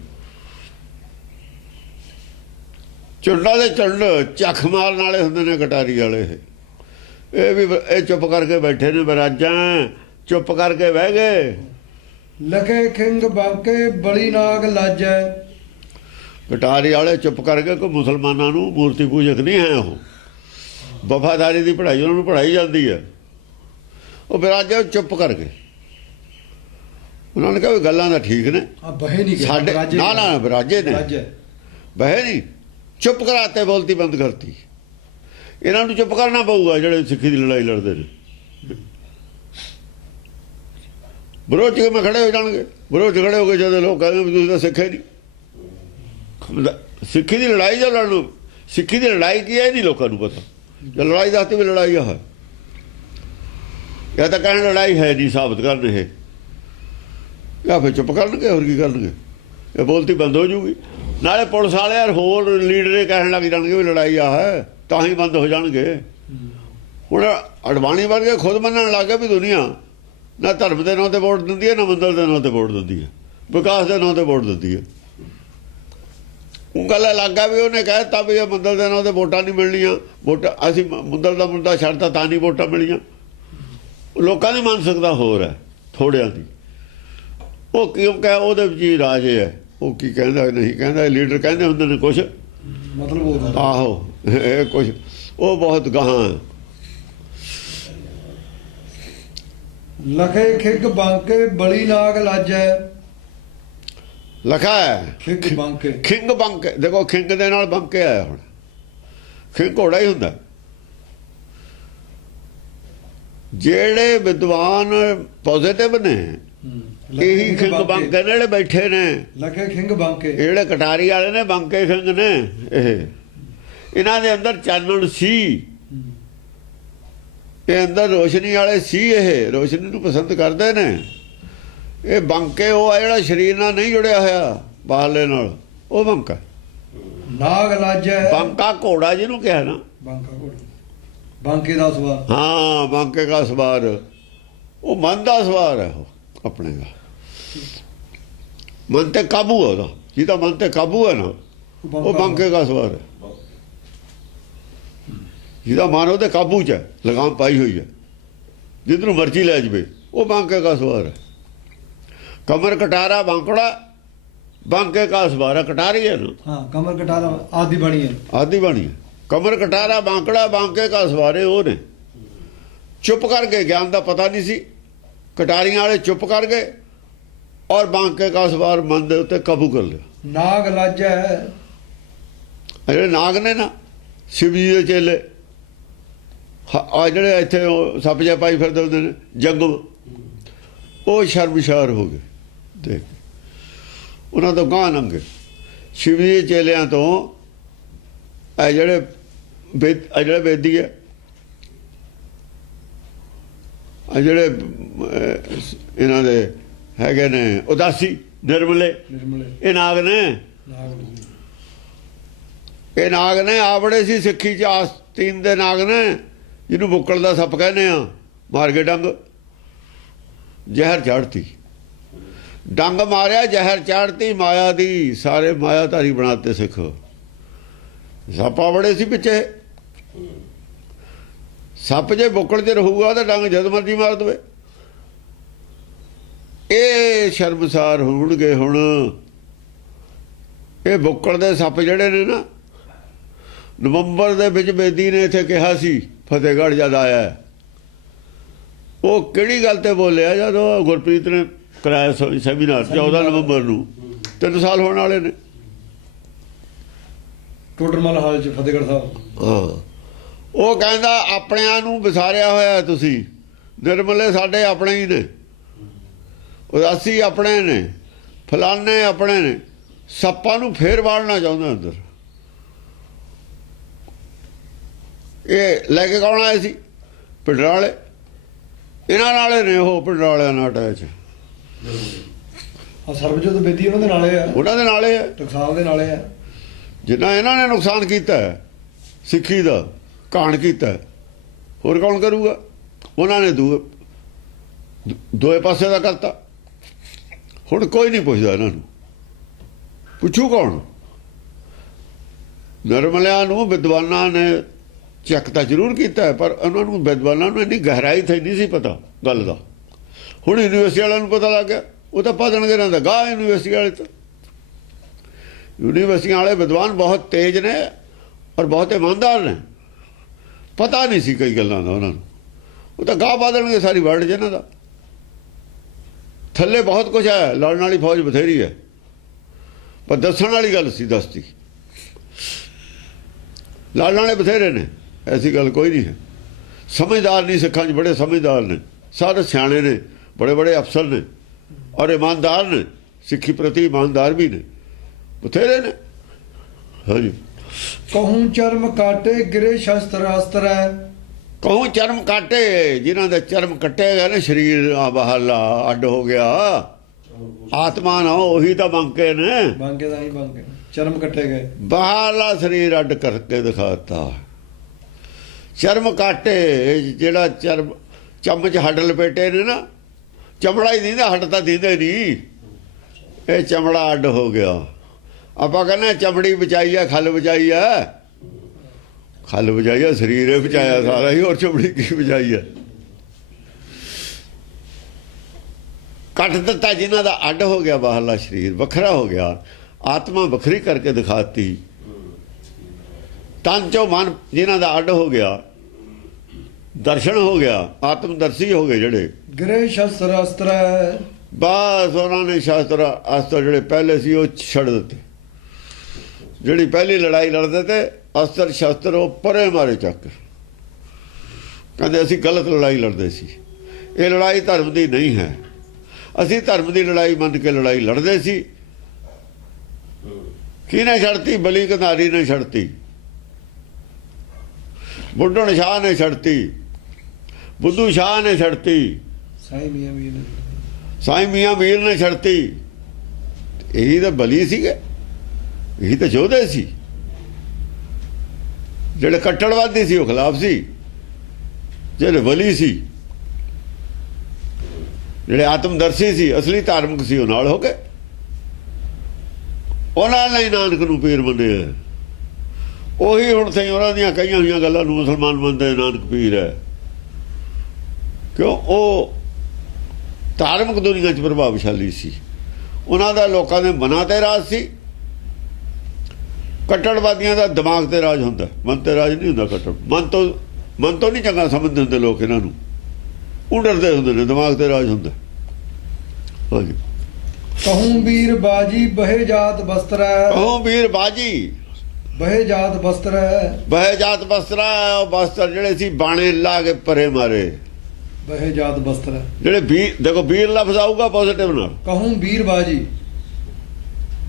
ਝੁੰਡਾਂ ਦੇ ਝੁੰਡ ਚੱਖ ਮਾਰਨ ਵਾਲੇ ਹੁੰਦੇ ਨੇ ਕਟਾਰੀ ਵਾਲੇ। ਇਹ ਵੀ ਇਹ ਚੁੱਪ ਕਰਕੇ ਬੈਠੇ ਨੇ, ਬਿਰਾਜਾਂ ਚੁੱਪ ਕਰਕੇ ਬਹਿ ਗਏ। ਲਖੇ ਖਿੰਗ ਬਾਂਕੇ ਬਲੀ ਨਾਗ ਲਾਜੈ। ਕਟਾਰੀ ਵਾਲੇ ਚੁੱਪ ਕਰਕੇ, ਕੋਈ ਮੁਸਲਮਾਨਾਂ ਨੂੰ ਮੂਰਤੀ ਪੂਜਕ ਨਹੀਂ ਹੈ। ਉਹ ਵਫਾਦਾਰੀ ਦੀ ਪੜ੍ਹਾਈ ਉਹਨਾਂ ਨੂੰ ਪੜ੍ਹਾਈ ਜਾਂਦੀ ਹੈ। ਉਹ ਬਿਰਾਜੇ ਚੁੱਪ ਕਰਕੇ। ਉਹਨਾਂ ਨੇ ਕਿਹਾ ਵੀ ਗੱਲਾਂ ਤਾਂ ਠੀਕ ਨੇ, ਬਹੇ ਨਹੀਂ ਸਾਡੇ ਨਾ ਬਿਰਾਜੇ ਨੇ, ਬਹੇ ਨਹੀਂ, ਚੁੱਪ ਕਰਾਤੇ, ਬੋਲਤੀ ਬੰਦ ਕਰਤੀ। ਇਹਨਾਂ ਨੂੰ ਚੁੱਪ ਕਰਨਾ ਪਊਗਾ ਜਿਹੜੇ ਸਿੱਖੀ ਦੀ ਲੜਾਈ ਲੜਦੇ ਨੇ। ਵਿਰੋਧ 'ਚ ਕਿਵੇਂ ਖੜੇ ਹੋ ਜਾਣਗੇ? ਵਿਰੋਧ 'ਚ ਖੜੇ ਹੋ ਕੇ ਜਦੋਂ ਲੋਕ ਕਹਿੰਦੇ ਵੀ ਤੁਸੀਂ ਤਾਂ ਸਿੱਖੇ ਨਹੀਂ। ਸਿੱਖੀ ਦੀ ਲੜਾਈ ਜੋ ਲੜਨ, ਸਿੱਖੀ ਦੀ ਲੜਾਈ ਕੀ ਹੈ ਇਹ ਨਹੀਂ ਲੋਕਾਂ ਨੂੰ ਪਤਾ। ਜੋ ਲੜਾਈ ਦੱਸਦੀ ਵੀ ਲੜਾਈ ਆ ਹੈ, ਜਾਂ ਤਾਂ ਕਹਿਣ ਲੜਾਈ ਹੈ ਨਹੀਂ, ਸਾਬਤ ਕਰਨ ਇਹ, ਜਾਂ ਫਿਰ ਚੁੱਪ ਕਰਨਗੇ। ਹੋਰ ਕੀ ਕਰਨਗੇ? ਇਹ ਬੋਲਤੀ ਬੰਦ ਹੋ ਜੂਗੀ। ਨਾਲੇ ਪੁਲਿਸ ਵਾਲੇ ਯਾਰ ਹੋਰ ਲੀਡਰੇ ਕਹਿਣ ਲੱਗ ਜਾਣਗੇ ਵੀ ਲੜਾਈ ਆ ਹੈ, ਤਾਂ ਹੀ ਬੰਦ ਹੋ ਜਾਣਗੇ। ਹੁਣ ਅਡਵਾਣੀ ਵਰਗੇ ਖੁਦ ਮੰਨਣ ਲੱਗ ਗਏ ਵੀ ਦੁਨੀਆ ਨਾ ਧਰਮ ਦੇ ਨਾਂ ਤੇ ਵੋਟ ਦਿੰਦੀ ਹੈ, ਨਾ ਮੰਦਰ ਦੇ ਨਾਂ ਤੇ ਵੋਟ ਦਿੰਦੀ ਹੈ, ਵਿਕਾਸ ਦੇ ਨਾਂ ਤੇ ਵੋਟ ਦਿੰਦੀ ਹੈ। ਉਹ ਗੱਲ ਲੱਗ ਗਿਆ ਵੀ ਉਹਨੇ ਕਹਿ ਦਿੱਤਾ ਵੀ ਇਹ ਮੰਦਰ ਦੇ ਨਾਂ ਤੇ ਵੋਟਾਂ ਨਹੀਂ ਮਿਲਣੀਆਂ, ਵੋਟਾਂ ਅਸੀਂ ਮੰਦਰ ਦਾ ਮੁੱਦਾ ਛੱਡਤਾ ਤਾਂ ਨਹੀਂ ਵੋਟਾਂ ਮਿਲੀਆਂ। ਲੋਕਾਂ ਦੀ ਮਾਨਸਿਕਤਾ ਹੋਰ ਹੈ, ਥੋੜਿਆਂ ਦੀ। ਉਹ ਕਿਉਂ ਕਹਿ, ਉਹਦੇ ਵਿੱਚ ਹੀ ਰਾਜ ਹੈ। ਉਹ ਕੀ ਕਹਿੰਦਾ ਨਹੀਂ ਕਹਿੰਦਾ, ਲੀਡਰ ਕਹਿੰਦੇ ਹੁੰਦੇ ਨੇ ਕੁਛ, ਮਤਲਬ ਆਹੋ ਇਹ ਕੁਛ, ਉਹ ਬਹੁਤ ਗਾਹਾਂ। ਲਖੇ ਖਿਗ ਬਾਂਕੇ ਬਲੀ ਨਾਗ ਲਾਜੈ। ਲਖਾ ਹੈ ਖਿੰਗ ਬਾਂਕੇ ਖਿੰਗ ਬੰਕੇ। ਦੇਖੋ ਖਿੰਗ ਦੇ ਨਾਲ ਬੰਕੇ ਆਇਆ ਹੁਣ। ਖਿੰਗ ਘੋੜਾ ਹੀ ਹੁੰਦਾ। ਜਿਹੜੇ ਵਿਦਵਾਨ ਪੋਜ਼ਿਟਿਵ ਨੇ ਇਹੀ ਖਿੰਗ ਬੰਕੇ ਨੇ ਬੈਠੇ ਨੇ। ਲਖੇ ਖਿੰਗ ਬਾਂਕੇ। ਜਿਹੜੇ ਕਟਾਰੀ ਵਾਲੇ ਨੇ ਬੰਕੇ ਖਿੰਗ ਨੇ। ਇਹਨਾਂ ਦੇ ਅੰਦਰ ਚਾਨਣ ਸੀ। ਇਹ ਅੰਦਰ ਰੋਸ਼ਨੀ ਵਾਲੇ ਸੀ। ਇਹ ਰੋਸ਼ਨੀ ਨੂੰ ਪਸੰਦ ਕਰਦੇ ਨੇ। ਇਹ ਬੰਕੇ ਉਹ ਆ ਜਿਹੜਾ ਸਰੀਰ ਨਾਲ ਨਹੀਂ ਜੁੜਿਆ ਹੋਇਆ ਬਾਹਰਲੇ ਨਾਲ, ਉਹ ਬੰਕਾ। ਨਾਗ ਲਾਜੈ ਬੰਕਾ ਘੋੜਾ ਜਿਹਨੂੰ ਕਿਹਾ ਨਾ, ਬਾਂਕਾ ਘੋੜਾ, ਬਾਂਕੇ ਦਾ ਸਵਾਰ। ਹਾਂ ਬੰਕੇ ਦਾ ਸਵਾਰ, ਉਹ ਮਨ ਦਾ ਸਵਾਰ ਹੈ। ਉਹ ਆਪਣੇ ਦਾ ਮਨ ਤੇ ਕਾਬੂ ਹੈ ਉਹਦਾ। ਜਿਹਦਾ ਮਨ ਤੇ ਕਾਬੂ ਹੈ ਨਾ ਉਹ ਬੰਕੇ ਦਾ ਸਵਾਰ ਹੈ। ਜਿਹਦਾ ਮਨ ਉਹਦੇ ਕਾਬੂ 'ਚ ਹੈ, ਲਗਾਮ ਪਾਈ ਹੋਈ ਹੈ, ਜਿੱਧਰੋਂ ਮਰਜ਼ੀ ਲੈ ਜਾਵੇ, ਉਹ ਬੰਕੇ ਦਾ ਸਵਾਰ ਹੈ। ਕਮਰ ਕਟਾਰਾ ਬਾਂਕੜਾ ਬੰਕੇ ਦਾ ਸਵਾਰ ਹੈ। ਕਟਾਰੀ ਹੈ ਨਾ। ਹਾਂ ਕਮਰ ਕਟਾਰਾ ਆਦਿ ਬਣੀ ਹੈ। ਆਦਿ ਬਣੀ ਹੈ। ਕਮਰ ਕਟਾਰਾ ਬਾਂਕੜਾ ਬੰਕੇ ਦਾ ਸਵਾਰੇ ਉਹ ਨੇ। ਚੁੱਪ ਕਰ ਗਏ, ਗਿਆਨ ਦਾ ਪਤਾ ਨਹੀਂ ਸੀ। ਕਟਾਰੀਆਂ ਵਾਲੇ ਚੁੱਪ ਕਰ ਗਏ ਔਰ ਬਾਂਕੇ ਦਾ ਸਵਾਰ ਮਨ ਦੇ ਉੱਤੇ ਕਾਬੂ ਕਰ ਲਿਆ। ਨਾਗ ਲਾਜੈ ਜਿਹੜੇ ਨਾਗ ਨੇ ਨਾ ਸ਼ਿਵ ਜੀ ਦੇ ਚੇਲੇ, ਆ ਜਿਹੜੇ ਇੱਥੇ ਉਹ ਸੱਪ ਜਿਹਾ ਪਾਈ ਫਿਰਦੇ ਹੁੰਦੇ ਨੇ ਜੰਗਮ, ਉਹ ਸ਼ਰਮਸ਼ਾਰ ਹੋ ਗਏ ਦੇਖ। ਉਹਨਾਂ ਤੋਂ ਗਾਂਹ ਲੰਘੇ। ਸ਼ਿਵ ਜੀ ਦੇ ਚੇਲਿਆਂ ਤੋਂ ਇਹ ਜਿਹੜੇ ਬੇਦੀ ਹੈ, ਜਿਹੜੇ ਇਹਨਾਂ ਦੇ ਹੈਗੇ ਨੇ ਉਦਾਸੀ ਨਿਰਮਲੇ, ਇਹ ਨਾਗ ਨੇ। ਇਹ ਨਾਗ ਨੇ ਆਵੜੇ ਸੀ ਸਿੱਖੀ ਚ। ਆਸਤੀਨ ਦੇ ਨਾਗ ਨੇ, ਜਿਹਨੂੰ ਬੁੱਕਲ ਦਾ ਸੱਪ ਕਹਿੰਦੇ ਆ। ਮਾਰ ਕੇ ਡੰਗ, ਜ਼ਹਿਰ ਚੜ੍ਹਤੀ। ਡੰਗ ਮਾਰਿਆ, ਜ਼ਹਿਰ ਚੜ੍ਹਤੀ ਮਾਇਆ ਦੀ। ਸਾਰੇ ਮਾਇਆਧਾਰੀ ਬਣਾਤੇ ਸਿੱਖ। ਸੱਪ ਆਵੜੇ ਸੀ ਪਿੱਛੇ। ਸੱਪ ਜੇ ਬੁੱਕਲ 'ਚ ਰਹੂਗਾ ਤਾਂ ਡੰਗ ਜਦ ਮਰਜੀ ਮਾਰ ਦੇਵੇ। ਇਹ ਸ਼ਰਮਸਾਰ ਹੋਣਗੇ ਹੁਣ। ਇਹ ਬੁੱਕਲ ਦੇ ਸੱਪ ਜਿਹੜੇ ਨੇ ਨਾ, ਨਵੰਬਰ ਦੇ ਵਿੱਚ ਬੇਦੀ ਨੇ ਇੱਥੇ ਕਿਹਾ ਸੀ ਫਤਿਹਗੜ੍ਹ ਜਦ ਆਇਆ, ਉਹ ਕਿਹੜੀ ਗੱਲ ਤੇ ਬੋਲਿਆ ਜਦੋਂ ਗੁਰਪ੍ਰੀਤ ਨੇ ਕਰਾਇਆ ਸੈਮੀਨਾਰ 14 ਨਵੰਬਰ ਨੂੰ। 3 ਸਾਲ ਹੋਣ ਵਾਲੇ ਨੇ। ਟੋਡਰਮਲ ਹਾਲ 'ਚ ਫਤਿਹਗੜ੍ਹ ਸਾਹਿਬ। ਹਾਂ, ਉਹ ਕਹਿੰਦਾ ਆਪਣਿਆਂ ਨੂੰ ਵਿਸਾਰਿਆ ਹੋਇਆ ਤੁਸੀਂ। ਨਿਰਮਲੇ ਸਾਡੇ ਆਪਣੇ ਹੀ ਨੇ, ਉਦਾਸੀ ਆਪਣੇ ਨੇ, ਫਲਾਨੇ ਆਪਣੇ ਨੇ। ਸੱਪਾਂ ਨੂੰ ਫੇਰ ਵਾੜਨਾ ਚਾਹੁੰਦੇ ਅੰਦਰ। ਇਹ ਲੈ ਕੇ ਕੌਣ ਆਏ ਸੀ? ਪਿੰਡਰਾਂ ਵਾਲੇ। ਇਹਨਾਂ ਨਾਲੇ ਨੇ ਉਹ, ਪਿੰਡਰਾਂ ਵਾਲਿਆਂ ਨਾਲ ਅਟੈਚ। ਆ ਸਰਬਜੋਤ ਬੇਦੀ ਉਹਨਾਂ ਦੇ ਨਾਲੇ ਆ। ਉਹਨਾਂ ਦੇ ਨਾਲੇ ਆ, ਟਕਸਾਲ ਦੇ ਨਾਲੇ ਆ। ਜਿੰਨਾ ਇਹਨਾਂ ਨੇ ਨੁਕਸਾਨ ਕੀਤਾ ਸਿੱਖੀ ਦਾ, ਘਾਣ ਕੀਤਾ, ਹੋਰ ਕੌਣ ਕਰੂਗਾ? ਉਹਨਾਂ ਨੇ ਦੋਏ ਪਾਸੇ ਦਾ ਕਰਤਾ। ਹੁਣ ਕੋਈ ਨਹੀਂ ਪੁੱਛਦਾ ਇਹਨਾਂ ਨੂੰ। ਪੁੱਛੂ ਕੌਣ? ਨਿਰਮਲਿਆਂ ਨੂੰ ਵਿਦਵਾਨਾਂ ਨੇ ਚੈੱਕ ਤਾਂ ਜ਼ਰੂਰ ਕੀਤਾ, ਪਰ ਉਹਨਾਂ ਨੂੰ ਵਿਦਵਾਨਾਂ ਨੂੰ ਇੰਨੀ ਗਹਿਰਾਈ ਤੇ ਨਹੀਂ ਸੀ ਪਤਾ ਗੱਲ ਦਾ। ਹੁਣ ਯੂਨੀਵਰਸਿਟੀ ਵਾਲਿਆਂ ਨੂੰ ਪਤਾ ਲੱਗ ਗਿਆ। ਉਹ ਤਾਂ ਭਜਣਗੇ ਨਾ ਗਾਹ ਯੂਨੀਵਰਸਿਟੀ ਵਾਲੇ। ਤਾਂ ਯੂਨੀਵਰਸਿਟੀਆਂ ਵਾਲੇ ਵਿਦਵਾਨ ਬਹੁਤ ਤੇਜ਼ ਨੇ ਔਰ ਬਹੁਤ ਇਮਾਨਦਾਰ ਨੇ। ਪਤਾ ਨਹੀਂ ਸੀ ਕਈ ਗੱਲਾਂ ਦਾ ਉਹਨਾਂ ਨੂੰ। ਉਹ ਤਾਂ ਗਾਹ ਪਾ ਦੇਣਗੇ ਸਾਰੀ ਵਰਲਡ 'ਚ ਇਹਨਾਂ ਦਾ। ਥੱਲੇ ਬਹੁਤ ਕੁਝ ਹੈ, ਲੜਨ ਵਾਲੀ ਫੌਜ ਬਥੇਰੀ ਹੈ, ਪਰ ਦੱਸਣ ਵਾਲੀ ਗੱਲ ਸੀ ਦੱਸਤੀ। ਲੜਨ ਵਾਲੇ ਬਥੇਰੇ ਨੇ, ਐਸੀ ਗੱਲ ਕੋਈ ਨਹੀਂ ਹੈ। ਸਮਝਦਾਰ ਨਹੀਂ ਸਿੱਖਾਂ 'ਚ, ਬੜੇ ਸਮਝਦਾਰ ਨੇ, ਸਾਰੇ ਸਿਆਣੇ ਨੇ, ਬੜੇ ਬੜੇ ਅਫਸਰ ਨੇ ਔਰ ਇਮਾਨਦਾਰ ਨੇ। ਸਿੱਖੀ ਪ੍ਰਤੀ ਇਮਾਨਦਾਰ ਵੀ ਨੇ, ਬਥੇਰੇ ਨੇ। ਹਾਂਜੀ। ਕਹੂੰ ਚਰਮ ਕਾਟੇ ਗਿਰੇ ਸ਼ਸਤਰ ਅਸਤਰ ਹੈ। ਕਹੂੰ ਚਰਮ ਕਾਟੇ, ਜਿਨ੍ਹਾਂ ਦੇ ਚਰਮ ਕੱਟੇ ਗਏ ਨੇ, ਸਰੀਰ ਬਾਹਰਲਾ ਅੱਡ ਹੋ ਗਿਆ। ਆਤਮਾ ਨਾ ਉਹੀ ਤਾਂ ਬੰਕੇ ਨੇ। ਬੰਕੇ ਦਾ ਹੀ ਬੰਕੇ, ਚਰਮ ਕੱਟੇ ਗਏ। ਬਾਹਰਲਾ ਸਰੀਰ ਅੱਡ ਕਰਕੇ ਦਿਖਾਤਾ। ਚਰਮ ਕਾਟੇ, ਜਿਹੜਾ ਚਰਮ ਚਮਚ ਹੱਡ ਲਪੇਟੇ ਨੇ ਨਾ, ਚਮੜਾ ਹੀ ਦਿੰਦਾ, ਹੱਡ ਤਾਂ ਦਿੰਦੇ ਨਹੀਂ। ਇਹ ਚਮੜਾ ਅੱਡ ਹੋ ਗਿਆ। ਆਪਾਂ ਕਹਿੰਦੇ ਚਮੜੀ ਬਚਾਈ ਆ, ਖੱਲ ਬਚਾਈ ਆ। ਖੱਲ ਬਚਾਈ ਆ, ਸਰੀਰ ਇਹ ਬਚਾਇਆ ਸਾਰਾ ਹੀ, ਹੋਰ ਚਮੜੀ ਕੀ ਬਚਾਈ ਆ? ਕੱਟ ਦਿੱਤਾ ਜਿਨ੍ਹਾਂ ਦਾ ਅੱਡ ਹੋ ਗਿਆ, ਬਾਹਰਲਾ ਸਰੀਰ ਵੱਖਰਾ ਹੋ ਗਿਆ, ਆਤਮਾ ਵੱਖਰੀ ਕਰਕੇ ਦਿਖਾਤੀ। ਤਨ ਚੋਂ ਮਨ ਜਿਨ੍ਹਾਂ ਦਾ ਅੱਡ ਹੋ ਗਿਆ, ਦਰਸ਼ਨ ਹੋ ਗਿਆ, ਆਤਮਦਰਸ਼ੀ ਹੋ ਗਏ ਜਿਹੜੇ। ਗਿਰੇ ਸ਼ਸਤਰ ਅਸਤਰ ਹੈ। ਬਸ ਉਹਨਾਂ ਨੇ ਸ਼ਾਸਤਰ ਅਸਤਰ ਜਿਹੜੇ ਪਹਿਲੇ ਸੀ ਉਹ ਛੱਡ ਦਿੱਤੇ। ਜਿਹੜੀ ਪਹਿਲੀ ਲੜਾਈ ਲੜਦੇ ਤੇ ਅਸਤਰ ਸ਼ਾਸਤਰ ਉਹ ਪਰੇ ਮਾਰੇ ਚੱਕ। ਕਹਿੰਦੇ ਅਸੀਂ ਗਲਤ ਲੜਾਈ ਲੜਦੇ ਸੀ, ਇਹ ਲੜਾਈ ਧਰਮ ਦੀ ਨਹੀਂ ਹੈ। ਅਸੀਂ ਧਰਮ ਦੀ ਲੜਾਈ ਮੰਨ ਕੇ ਲੜਾਈ ਲੜਦੇ ਸੀ। ਕਿਹਨੇ ਛੱਡਤੀ? ਬਲੀ ਕੰਧਾਰੀ ਨੇ ਛੱਡਤੀ, ਬੁੱਢਣ ਸ਼ਾਹ ਨੇ ਛੱਡਤੀ, ਬੁੱਧੂ ਸ਼ਾਹ ਨੇ ਛੱਡਤੀ, ਸਾਈਂ ਮੀਆਂ ਮੀਰ ਨੇ ਛੱਡਤੀ। ਇਹੀ ਤਾਂ ਬਲੀ ਸੀਗੇ, ਇਹੀ ਤਾਂ ਯੋਧੇ ਸੀ। ਜਿਹੜੇ ਕੱਟੜਵਾਦੀ ਸੀ ਉਹ ਖਿਲਾਫ ਸੀ, ਜਿਹੜੇ ਵਲੀ ਸੀ, ਜਿਹੜੇ ਆਤਮਦਰਸ਼ੀ ਸੀ, ਅਸਲੀ ਧਾਰਮਿਕ ਸੀ, ਉਹ ਨਾਲ ਹੋ ਗਏ। ਉਹਨਾਂ ਨੇ ਨਾਨਕ ਨੂੰ ਪੀਰ ਮੰਨਿਆ। ਉਹੀ ਹੁਣ ਸਹੀ ਉਹਨਾਂ ਦੀਆਂ ਕਈਆਂ ਹੋਈਆਂ ਗੱਲਾਂ ਨੂੰ ਮੁਸਲਮਾਨ ਮੰਨਦੇ ਨਾਨਕ ਪੀਰ ਹੈ। ਕਿਉਂ? ਉਹ ਧਾਰਮਿਕ ਦੁਨੀਆ 'ਚ ਪ੍ਰਭਾਵਸ਼ਾਲੀ ਸੀ। ਉਹਨਾਂ ਦਾ ਲੋਕਾਂ ਦੇ ਮਨਾਂ ਤੇ ਰਾਜ ਸੀ। ਕੱਟੜਵਾਦੀਆਂ ਦਾ ਦਿਮਾਗ ਤੇ ਰਾਜ ਹੁੰਦਾ, ਮਨ ਤੇ ਰਾਜ ਨਹੀਂ ਹੁੰਦਾ। ਕੱਟੜ ਮਨ ਤੋਂ ਨਹੀਂ ਚੰਗਾ ਸਮਝਦੇ ਹੁੰਦੇ ਲੋਕ ਇਹਨਾਂ ਨੂੰ, ਉਹ ਡਰਦੇ ਹੁੰਦੇ ਨੇ। ਦਿਮਾਗ ਤੇ ਰਾਜ ਹੁੰਦਾ। ਹਾਂਜੀ। ਕਹੂੰ ਵੀਰ ਬਾਜੀ ਬਹੇ ਜਾਤ ਬਸਤਰਾ, ਕਹੂੰ ਵੀਰ ਬਾਜੀ ਬਹੇ ਜਾਤ ਬਸਤਰਾ, ਬਹੇ ਜਾਤ ਬਸਤਰਾ। ਉਹ ਬਸਤਰ ਜਿਹੜੇ ਸੀ ਬਾਣੇ ਲਾ ਕੇ ਪਰੇ ਮਾਰੇ। ਬਹੇ ਜਾਤ ਬਸਤਰਾ ਜਿਹੜੇ ਵੀਰ, ਦੇਖੋ ਵੀਰ ਲਫ਼ਜ਼ ਆਊਗਾ ਪੋਜ਼ਿਟਿਵ ਨਾਲ। ਕਹੂੰ ਵੀਰ ਬਾਜੀ,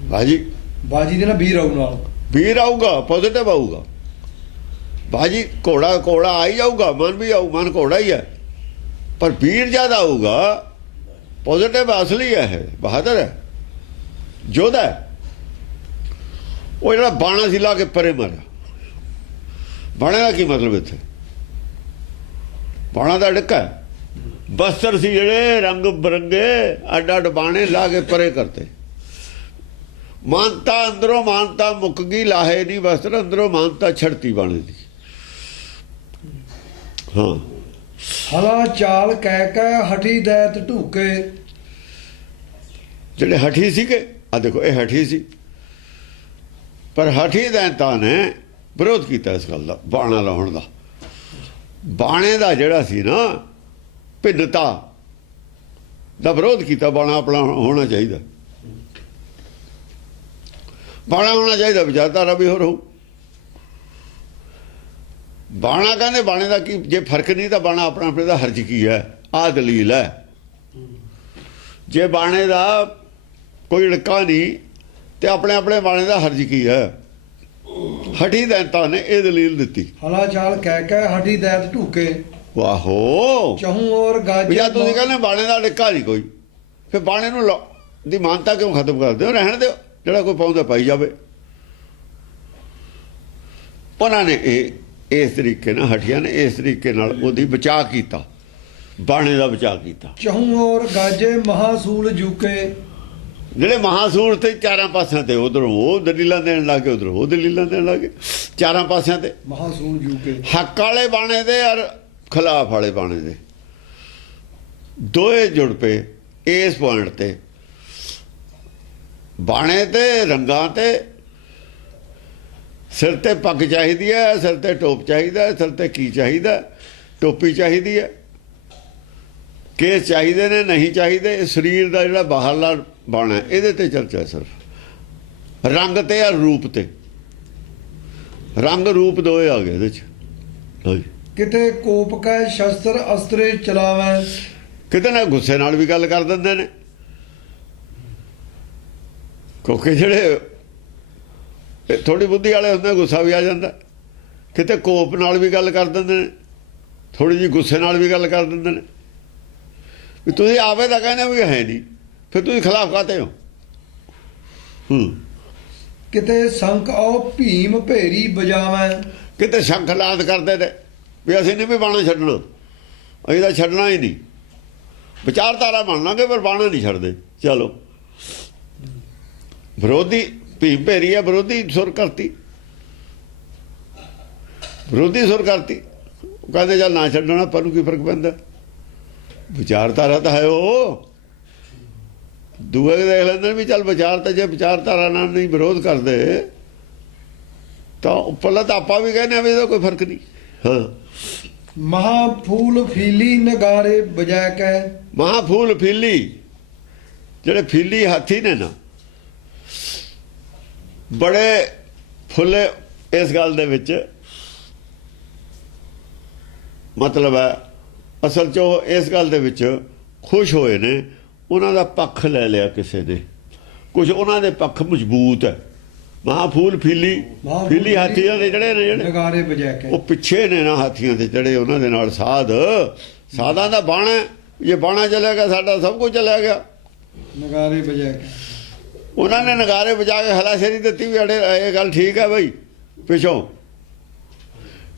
ਬਾਜੀ ਬਾਜੀ ਦੇ ਨਾਲ ਵੀਰ ਆਊ, ਨਾਲ ਵੀਰ ਆਊਗਾ, ਪੋਜ਼ਿਟਿਵ ਆਊਗਾ। ਬਾਜੀ ਘੋੜਾ ਘੋੜਾ ਆਈ ਜਾਊਗਾ, ਮਨ ਵੀ ਆਊ, ਮਨ ਘੋੜਾ ਹੀ ਹੈ, ਪਰ ਵੀਰ ਜ਼ਿਆਦਾ ਆਊਗਾ। ਪੋਜ਼ਿਟਿਵ ਅਸਲੀ ਹੈ, ਬਹਾਦਰ ਹੈ, ਯੋਧਾ ਹੈ। ਉਹ ਜਿਹੜਾ ਬਾਣਾ ਸੀ ਲਾ ਕੇ ਪਰੇ ਮਾਰਿਆ। ਬਾਣੇ ਦਾ ਕੀ ਮਤਲਬ ਇੱਥੇ? ਬਾਣਾ ਦਾ ਡਿੱਕਾ ਹੈ। ਬਸਤਰ ਸੀ ਜਿਹੜੇ ਰੰਗ ਬਰੰਗੇ, ਅੱਡ ਅੱਡ ਬਾਣੇ ਲਾ ਕੇ ਪਰੇ ਕਰਤੇ। ਮਾਨਤਾ ਅੰਦਰੋਂ ਮਾਨਤਾ ਮੁੱਕ ਗਈ, ਲਾਹੇ ਨਹੀਂ ਬਸਤਰ, ਅੰਦਰੋਂ ਮਾਨਤਾ ਛੜਤੀ ਬਾਣੇ ਦੀ। ਹਾਂ। ਹਲਾ ਚਾਲ ਕਹਿ ਕਹਿ ਹਠੀ ਦੈਤ ਢੂਕੇ। ਜਿਹੜੇ ਹਠੀ ਸੀਗੇ, ਆ ਦੇਖੋ ਇਹ ਹਠੀ ਸੀ, ਪਰ ਹਠੀ ਦੈਂਤਾਂ ਨੇ ਵਿਰੋਧ ਕੀਤਾ ਇਸ ਗੱਲ ਦਾ, ਬਾਣਾ ਲਾਉਣ ਦਾ। ਬਾਣੇ ਦਾ ਜਿਹੜਾ ਸੀ ਨਾ ਭਿੰਨਤਾ ਦਾ ਵਿਰੋਧ ਕੀਤਾ। ਬਾਣਾ ਆਪਣਾ ਹੋਣਾ ਚਾਹੀਦਾ, ਬਾਣਾ ਹੋਣਾ ਚਾਹੀਦਾ, ਵਿਚਾਰਧਾਰਾ ਵੀ ਹੋਰ ਹੋਊ। ਬਾਣਾ ਕਹਿੰਦੇ ਬਾਣੇ ਦਾ ਕੀ ਜੇ ਫਰਕ ਨਹੀਂ ਤਾਂ ਬਾਣਾ ਆਪਣਾ ਆਪਣੇ ਦਾ ਹਰਜ ਕੀ ਹੈ? ਆਹ ਦਲੀਲ ਹੈ। ਜੇ ਬਾਣੇ ਦਾ ਕੋਈ ੜਕਾ ਨਹੀਂ ਤੇ ਆਪਣੇ ਆਪਣੇ ਬਾਣੇ ਦਾ ਹਰਜ ਕੀ ਹੈ? ਹਠੀ ਦੈਂਤਾਂ ਨੇ ਇਹ ਦਲੀਲ ਦਿੱਤੀ। ਹਲਾ ਚਾਲ ਕਹਿ ਕਹਿ ਹਠੀ ਦੈਤ ਢੂਕੇ। ਵਾਹੋ। ਚਹੂੰ ਔਰ ਗਾਜੇ। ਜਾਂ ਤੁਸੀਂ ਕਹਿੰਦੇ ਬਾਣੇ ਦਾ ੜਕਾ ਨਹੀਂ ਕੋਈ, ਫਿਰ ਬਾਣੇ ਨੂੰ ਦੀ ਮਾਨਤਾ ਕਿਉਂ ਖਤਮ ਕਰਦੇ ਹੋ? ਰਹਿਣ ਦਿਓ, ਜਿਹੜਾ ਕੋਈ ਪਾਉਂਦਾ ਪਾਈ ਜਾਵੇ। ਉਹਨਾਂ ਨੇ ਇਸ ਤਰੀਕੇ ਨਾਲ, ਹਠੀਆਂ ਨੇ ਇਸ ਤਰੀਕੇ ਨਾਲ ਉਹਦੀ ਬਚਾਅ ਕੀਤਾ, ਬਾਣੇ ਦਾ ਬਚਾਅ ਕੀਤਾ। ਚਹੂੰ ਔਰ ਗਾਜੇ ਮਹਾਸੂਲ ਜੂਕੇ। ਜਿਹੜੇ ਮਹਾਸੂਰ ਤੇ ਚਾਰਾਂ ਪਾਸਿਆਂ ਤੇ, ਉਧਰੋਂ ਉਹ ਦਲੀਲਾਂ ਦੇਣ ਲੱਗੇ, ਉਧਰੋਂ ਉਹ ਦਲੀਲਾਂ ਦੇਣ ਲੱਗੇ, ਚਾਰਾਂ ਪਾਸਿਆਂ ਤੇ ਮਹਾਸੂਲ ਜੂਕੇ। ਹੱਕ ਵਾਲੇ ਬਾਣੇ ਦੇ ਔਰ ਖਿਲਾਫ ਵਾਲੇ ਬਾਣੇ ਦੇ ਦੋਏ ਜੁੜ ਪਏ ਇਸ ਪੁਆਇੰਟ ਤੇ। ਬਾਣੇ ਤੇ ਰੰਗਾਂ ਤੇ ਸਿਰ ਤੇ ਪੱਗ ਚਾਹੀਦੀ ਹੈ, ਸਿਰ ਤੇ ਟੋਪ ਚਾਹੀਦਾ, ਸਿਰ ਤੇ ਕੀ ਚਾਹੀਦਾ? ਟੋਪੀ ਚਾਹੀਦੀ ਹੈ, ਕੇਸ ਚਾਹੀਦੇ ਨੇ, ਨਹੀਂ ਚਾਹੀਦੇ। ਸਰੀਰ ਦਾ ਜਿਹੜਾ ਬਾਹਰਲਾ ਬਾਣਾ ਇਹਦੇ ਤੇ ਚਰਚਾ ਸਿਰਫ ਰੰਗ ਤੇ ਆ ਰੂਪ ਤੇ। ਰੰਗ ਰੂਪ ਦੋਏ ਆ ਗਏ ਇਹਦੇ ਚ। ਕਿਤੇ ਕੋਪ ਕੈ ਸ਼ਸਤਰ ਅਸਤਰੇ ਚਲਾਵੈ। ਕਿਤੇ ਨਾ ਗੁੱਸੇ ਨਾਲ ਵੀ ਗੱਲ ਕਰ ਦਿੰਦੇ ਨੇ, ਕਿਉਂਕਿ ਜਿਹੜੇ ਥੋੜੀ ਬੁੱਧੀ ਵਾਲੇ ਹੁੰਦੇ ਗੁੱਸਾ ਵੀ ਆ ਜਾਂਦਾ। ਕਿਤੇ ਕੋਪ ਨਾਲ ਵੀ ਗੱਲ ਕਰ ਦਿੰਦੇ ਨੇ, ਥੋੜੀ ਜਿਹੀ ਗੁੱਸੇ ਨਾਲ ਵੀ ਗੱਲ ਕਰ ਦਿੰਦੇ ਨੇ। ਵੀ ਤੁਸੀਂ ਆਵੇ ਤਾਂ ਕਹਿੰਦੇ ਵੀ ਹੈ ਨਹੀਂ, ਫਿਰ ਤੁਸੀਂ ਖਿਲਾਫ ਕਾਤੇ ਹੋ? ਕਿਤੇ ਸੰਕ ਆਓ ਭੀਮ ਭੇਰੀ ਬਜਾਵੈ। ਕਿਤੇ ਸ਼ੰਖ ਲਾਦ ਕਰਦੇ ਨੇ ਵੀ ਅਸੀਂ ਨਹੀਂ ਵੀ ਬਾਣਾ ਛੱਡਣਾ, ਅਸੀਂ ਤਾਂ ਛੱਡਣਾ ਹੀ ਨਹੀਂ। ਵਿਚਾਰਧਾਰਾ ਬਣ ਲਾਂਗੇ ਪਰ ਬਾਣਾ ਨਹੀਂ ਛੱਡਦੇ। ਚਲੋ ਵਿਰੋਧੀ ਭੀਮ ਭੇਰੀ ਹੈ, ਵਿਰੋਧੀ ਸੁਰ ਕਰਤੀ, ਵਿਰੋਧੀ ਸੁਰ ਕਰਤੀ। ਉਹ ਕਹਿੰਦੇ ਚੱਲ ਨਾ ਛੱਡਣਾ, ਪਰ ਨੂੰ ਕੀ ਫਰਕ ਪੈਂਦਾ? ਵਿਚਾਰਧਾਰਾ ਤਾਂ ਹੈ ਉਹ। ਦੂਏ ਦੇਖ ਲੈਂਦੇ ਵੀ ਚੱਲ ਵਿਚਾਰ ਤਾਂ, ਜੇ ਵਿਚਾਰਧਾਰਾ ਨਾਲ ਨਹੀਂ ਵਿਰੋਧ ਕਰਦੇ ਤਾਂ ਉੱਪਰਲਾ ਤਾਂ ਆਪਾਂ ਵੀ ਕਹਿੰਦੇ ਆ ਵੀ ਇਹਦਾ ਕੋਈ ਫਰਕ ਨਹੀਂ। ਹਾਂ। ਮਹਾਫੂਲ ਫੀਲੀ ਨਗਾਰੇ ਬਜਾ ਕੇ। ਮਹਾਫੂਲ ਫੀਲੀ ਜਿਹੜੇ ਫੀਲੀ ਹਾਥੀ ਨੇ ਨਾ ਬੜੇ ਫੁੱਲੇ ਇਸ ਗੱਲ ਦੇ ਵਿੱਚ ਮਤਲਬ ਹੈ ਅਸਲ 'ਚ ਉਹ ਇਸ ਗੱਲ ਦੇ ਵਿੱਚ ਖੁਸ਼ ਹੋਏ ਨੇ ਉਹਨਾਂ ਦਾ ਪੱਖ ਲੈ ਲਿਆ ਕਿਸੇ ਨੇ ਕੁਝ ਉਹਨਾਂ ਦੇ ਪੱਖ ਮਜ਼ਬੂਤ ਹੈ ਮਹਾਫੂਲ ਫੀਲੀ ਹਾਥੀਆਂ ਦੇ ਜਿਹੜੇ ਨੇ ਜਿਹੜੇ ਨਗਾਰੇ ਵਜਾ ਕੇ ਉਹ ਪਿੱਛੇ ਨੇ ਨਾ ਹਾਥੀਆਂ ਤੇ ਚੜੇ ਉਹਨਾਂ ਦੇ ਨਾਲ ਸਾਧਾਂ ਦਾ ਬਾਣਾ ਜੇ ਬਾਣਾ ਚਲਿਆ ਗਿਆ ਸਾਡਾ ਸਭ ਕੁਝ ਚਲਿਆ ਗਿਆ ਨਗਾਰੇ ਵਜਾ ਕੇ ਉਹਨਾਂ ਨੇ ਨਗਾਰੇ ਵਜਾ ਕੇ ਹਲਾਸ਼ੇਰੀ ਦਿੱਤੀ ਵੀ ਅੜੇ ਇਹ ਗੱਲ ਠੀਕ ਹੈ ਬਈ ਪਿੱਛੋਂ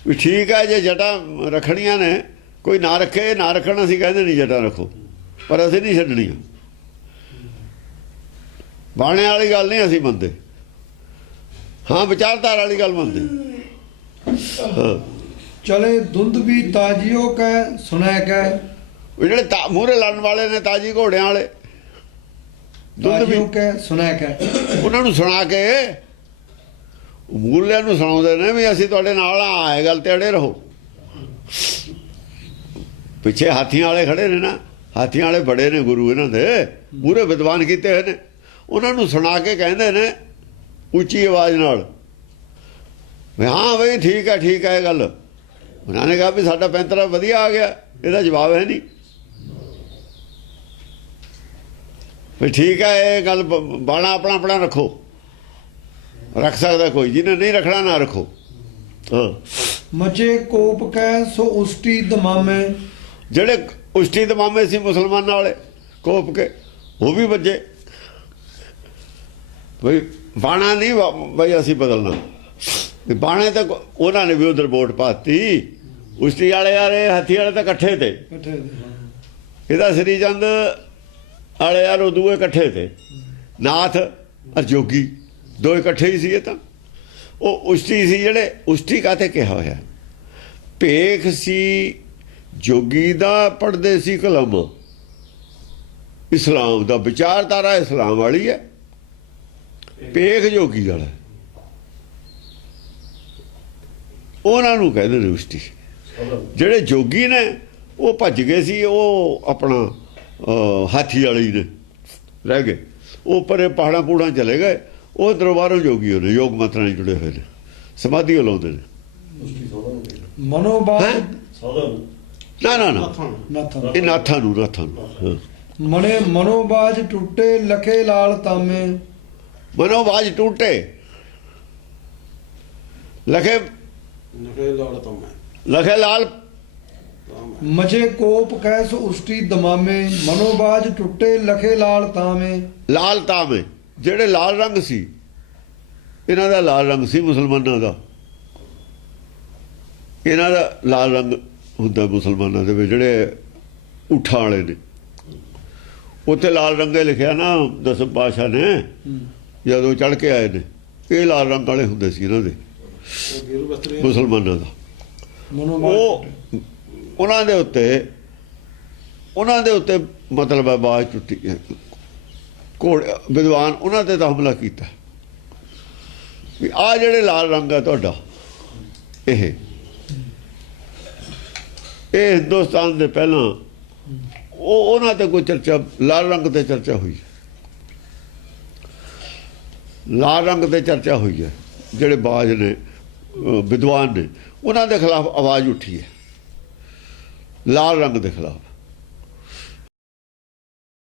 ਵੀ ਠੀਕ ਹੈ ਜੇ ਜਟਾਂ ਰੱਖਣੀਆਂ ਨੇ ਕੋਈ ਨਾ ਰੱਖੇ ਨਾ ਰੱਖਣ ਅਸੀਂ ਕਹਿੰਦੇ ਨਹੀਂ ਜਟਾਂ ਰੱਖੋ ਪਰ ਅਸੀਂ ਨਹੀਂ ਛੱਡਣੀਆਂ ਬਾਣੇ ਵਾਲੀ ਗੱਲ ਨਹੀਂ ਅਸੀਂ ਮੰਨਦੇ ਹਾਂ ਵਿਚਾਰਧਾਰਾ ਵਾਲੀ ਗੱਲ ਮੰਨਦੇ ਚਲੇ ਧੁੰਦ ਵੀ ਤਾਜੀਓ ਕਹਿ ਸੁਣੈ ਕਹਿ ਉਹ ਜਿਹੜੇ ਮੂਹਰੇ ਲੜਨ ਵਾਲੇ ਨੇ ਤਾਜੀ ਘੋੜਿਆਂ ਵਾਲੇ ਤਾਜੀਓ ਕਹਿ ਸੁਣੈ ਕਹਿ ਉਹਨਾਂ ਨੂੰ ਸੁਣਾ ਕੇ ਮੂਲਿਆਂ ਨੂੰ ਸੁਣਾਉਂਦੇ ਨੇ ਵੀ ਅਸੀਂ ਤੁਹਾਡੇ ਨਾਲ ਆ ਇਹ ਗੱਲ ਤੇ ਅੜੇ ਰਹੋ ਪਿੱਛੇ ਹਾਥੀਆਂ ਵਾਲੇ ਖੜੇ ਨੇ ਨਾ ਹਾਥੀਆਂ ਵਾਲੇ ਬੜੇ ਨੇ ਗੁਰੂ ਇਹਨਾਂ ਦੇ ਪੂਰੇ ਵਿਦਵਾਨ ਕੀਤੇ ਹੋਏ ਨੇ ਉਹਨਾਂ ਨੂੰ ਸੁਣਾ ਕੇ ਕਹਿੰਦੇ ਨੇ ਉੱਚੀ ਆਵਾਜ਼ ਨਾਲ ਵੀ ਹਾਂ ਬਈ ਠੀਕ ਹੈ ਇਹ ਗੱਲ ਉਹਨਾਂ ਨੇ ਕਿਹਾ ਵੀ ਸਾਡਾ ਪੈਂਤਰਾ ਵਧੀਆ ਆ ਗਿਆ ਇਹਦਾ ਜਵਾਬ ਹੈ ਨਹੀਂ ਵੀ ਠੀਕ ਹੈ ਇਹ ਗੱਲ ਬਾਣਾ ਆਪਣਾ ਰੱਖੋ ਰੱਖ ਸਕਦਾ ਕੋਈ ਜਿਹਨੇ ਨਹੀਂ ਰੱਖਣਾ ਨਾ ਰੱਖੋ ਹਾਂ ਮਚੇ ਕੋਪ ਕਹਿ ਸੋ ਉਸਟੀ ਦਮਾਮੇ ਜਿਹੜੇ ਉਸਟੀ ਦਮਾਮੇ ਸੀ ਮੁਸਲਮਾਨਾਂ ਵਾਲੇ ਕੋਪ ਕੇ ਉਹ ਵੀ ਵੱਜੇ ਬਈ ਬਾਣਾ ਨਹੀਂ ਬਈ ਅਸੀਂ ਬਦਲਣਾ ਵੀ ਬਾਣੇ ਤਾਂ ਉਹਨਾਂ ਨੇ ਵੀ ਉਧਰ ਵੋਟ ਪਾਤੀ ਉਸਟੀ ਵਾਲੇ ਯਾਰ ਹਾਥੀ ਵਾਲੇ ਤਾਂ ਇਕੱਠੇ ਤੇ ਇਹਦਾ ਸ੍ਰੀ ਚੰਦ ਵਾਲੇ ਯਾਰ ਉਹ ਦੂਏ ਇਕੱਠੇ ਤੇ ਨਾਥ ਅਰ ਜੋਗੀ ਦੋ ਇਕੱਠੇ ਹੀ ਸੀ ਇਹ ਤਾਂ ਉਹ ਉਸਟੀ ਸੀ ਜਿਹੜੇ ਉਸਟੀ ਕਾਤੇ ਕਿਹਾ ਹੋਇਆ ਭੇਖ ਸੀ ਜੋਗੀ ਦਾ ਪੜ੍ਹਦੇ ਸੀ ਕਲਮ ਇਸਲਾਮ ਦਾ ਵਿਚਾਰਧਾਰਾ ਇਸਲਾਮ ਵਾਲੀ ਹੈ ਭੇਖ ਜੋਗੀ ਵਾਲਾ ਉਹਨਾਂ ਨੂੰ ਕਹਿੰਦੇ ਨੇ ਉਸਟੀ ਜਿਹੜੇ ਜੋਗੀ ਨੇ ਉਹ ਭੱਜ ਗਏ ਸੀ ਉਹ ਆਪਣਾ ਹਾਥੀ ਵਾਲੀ ਨੇ ਰਹਿ ਗਏ ਉਹ ਪਰੇ ਪਹਾੜਾਂ ਪੂੜਾਂ ਚਲੇ ਗਏ ਉਹ ਦਰਬਾਰੋਂ ਜੋਗੀ ਹੋਣੇ ਯੋਗ ਮੰਤਰਾਂ ਨਾਲ ਜੁੜੇ ਹੋਏ ਨੇ ਸਮਾਧੀ ਲਾਉਂਦੇ ਨੇ ਮਨੋਬਾਜ ਨਾ ਇਹ ਨਾਥਾਂ ਨੂੰ ਮਨੇ ਮਨੋਬਾਜ ਟੁੱਟੇ ਲਖੇ ਲਾਲ ਤਾਮੇ ਮਨੋਬਾਜ ਟੁੱਟੇ ਲਖੇ ਲਾਲ ਮਚੇ ਕੋਪ ਕਹਿ ਸੋ ਉਸਟੀ ਦਮਾਮੇ ਮਨੋਬਾਜ ਟੁੱਟੇ ਲਖੇ ਲਾਲ ਤਾਮੇ ਜਿਹੜੇ ਲਾਲ ਰੰਗ ਸੀ ਇਹਨਾਂ ਦਾ ਲਾਲ ਰੰਗ ਸੀ ਮੁਸਲਮਾਨਾਂ ਦਾ ਇਹਨਾਂ ਦਾ ਲਾਲ ਰੰਗ ਹੁੰਦਾ ਮੁਸਲਮਾਨਾਂ ਦੇ ਵਿੱਚ ਜਿਹੜੇ ਊਠਾਂ ਵਾਲੇ ਨੇ ਉੱਥੇ ਲਾਲ ਰੰਗੇ ਲਿਖਿਆ ਨਾ ਦਸਮ ਪਾਤਸ਼ਾਹ ਨੇ ਜਦੋਂ ਚੜ੍ਹ ਕੇ ਆਏ ਨੇ ਇਹ ਲਾਲ ਰੰਗ ਵਾਲੇ ਹੁੰਦੇ ਸੀ ਇਹਨਾਂ ਦੇ ਮੁਸਲਮਾਨਾਂ ਦਾ ਉਹ ਉਹਨਾਂ ਦੇ ਉੱਤੇ ਮਤਲਬ ਹੈ ਬਾਜ਼ ਟੁੱਟੀ ਘੋੜੇ ਵਿਦਵਾਨ ਉਹਨਾਂ ਤੇ ਤਾਂ ਹਮਲਾ ਕੀਤਾ ਵੀ ਆਹ ਜਿਹੜੇ ਲਾਲ ਰੰਗ ਆ ਤੁਹਾਡਾ ਇਹ ਹਿੰਦੁਸਤਾਨ ਦੇ ਪਹਿਲਾਂ ਉਹਨਾਂ ਤੇ ਕੋਈ ਚਰਚਾ ਲਾਲ ਰੰਗ ਤੇ ਚਰਚਾ ਹੋਈ ਲਾਲ ਰੰਗ ਤੇ ਚਰਚਾ ਹੋਈ ਹੈ ਜਿਹੜੇ ਬਾਜ਼ ਨੇ ਵਿਦਵਾਨ ਨੇ ਉਹਨਾਂ ਦੇ ਖਿਲਾਫ ਆਵਾਜ਼ ਉੱਠੀ ਹੈ ਲਾਲ ਰੰਗ ਦੇ ਖਿਲਾਫ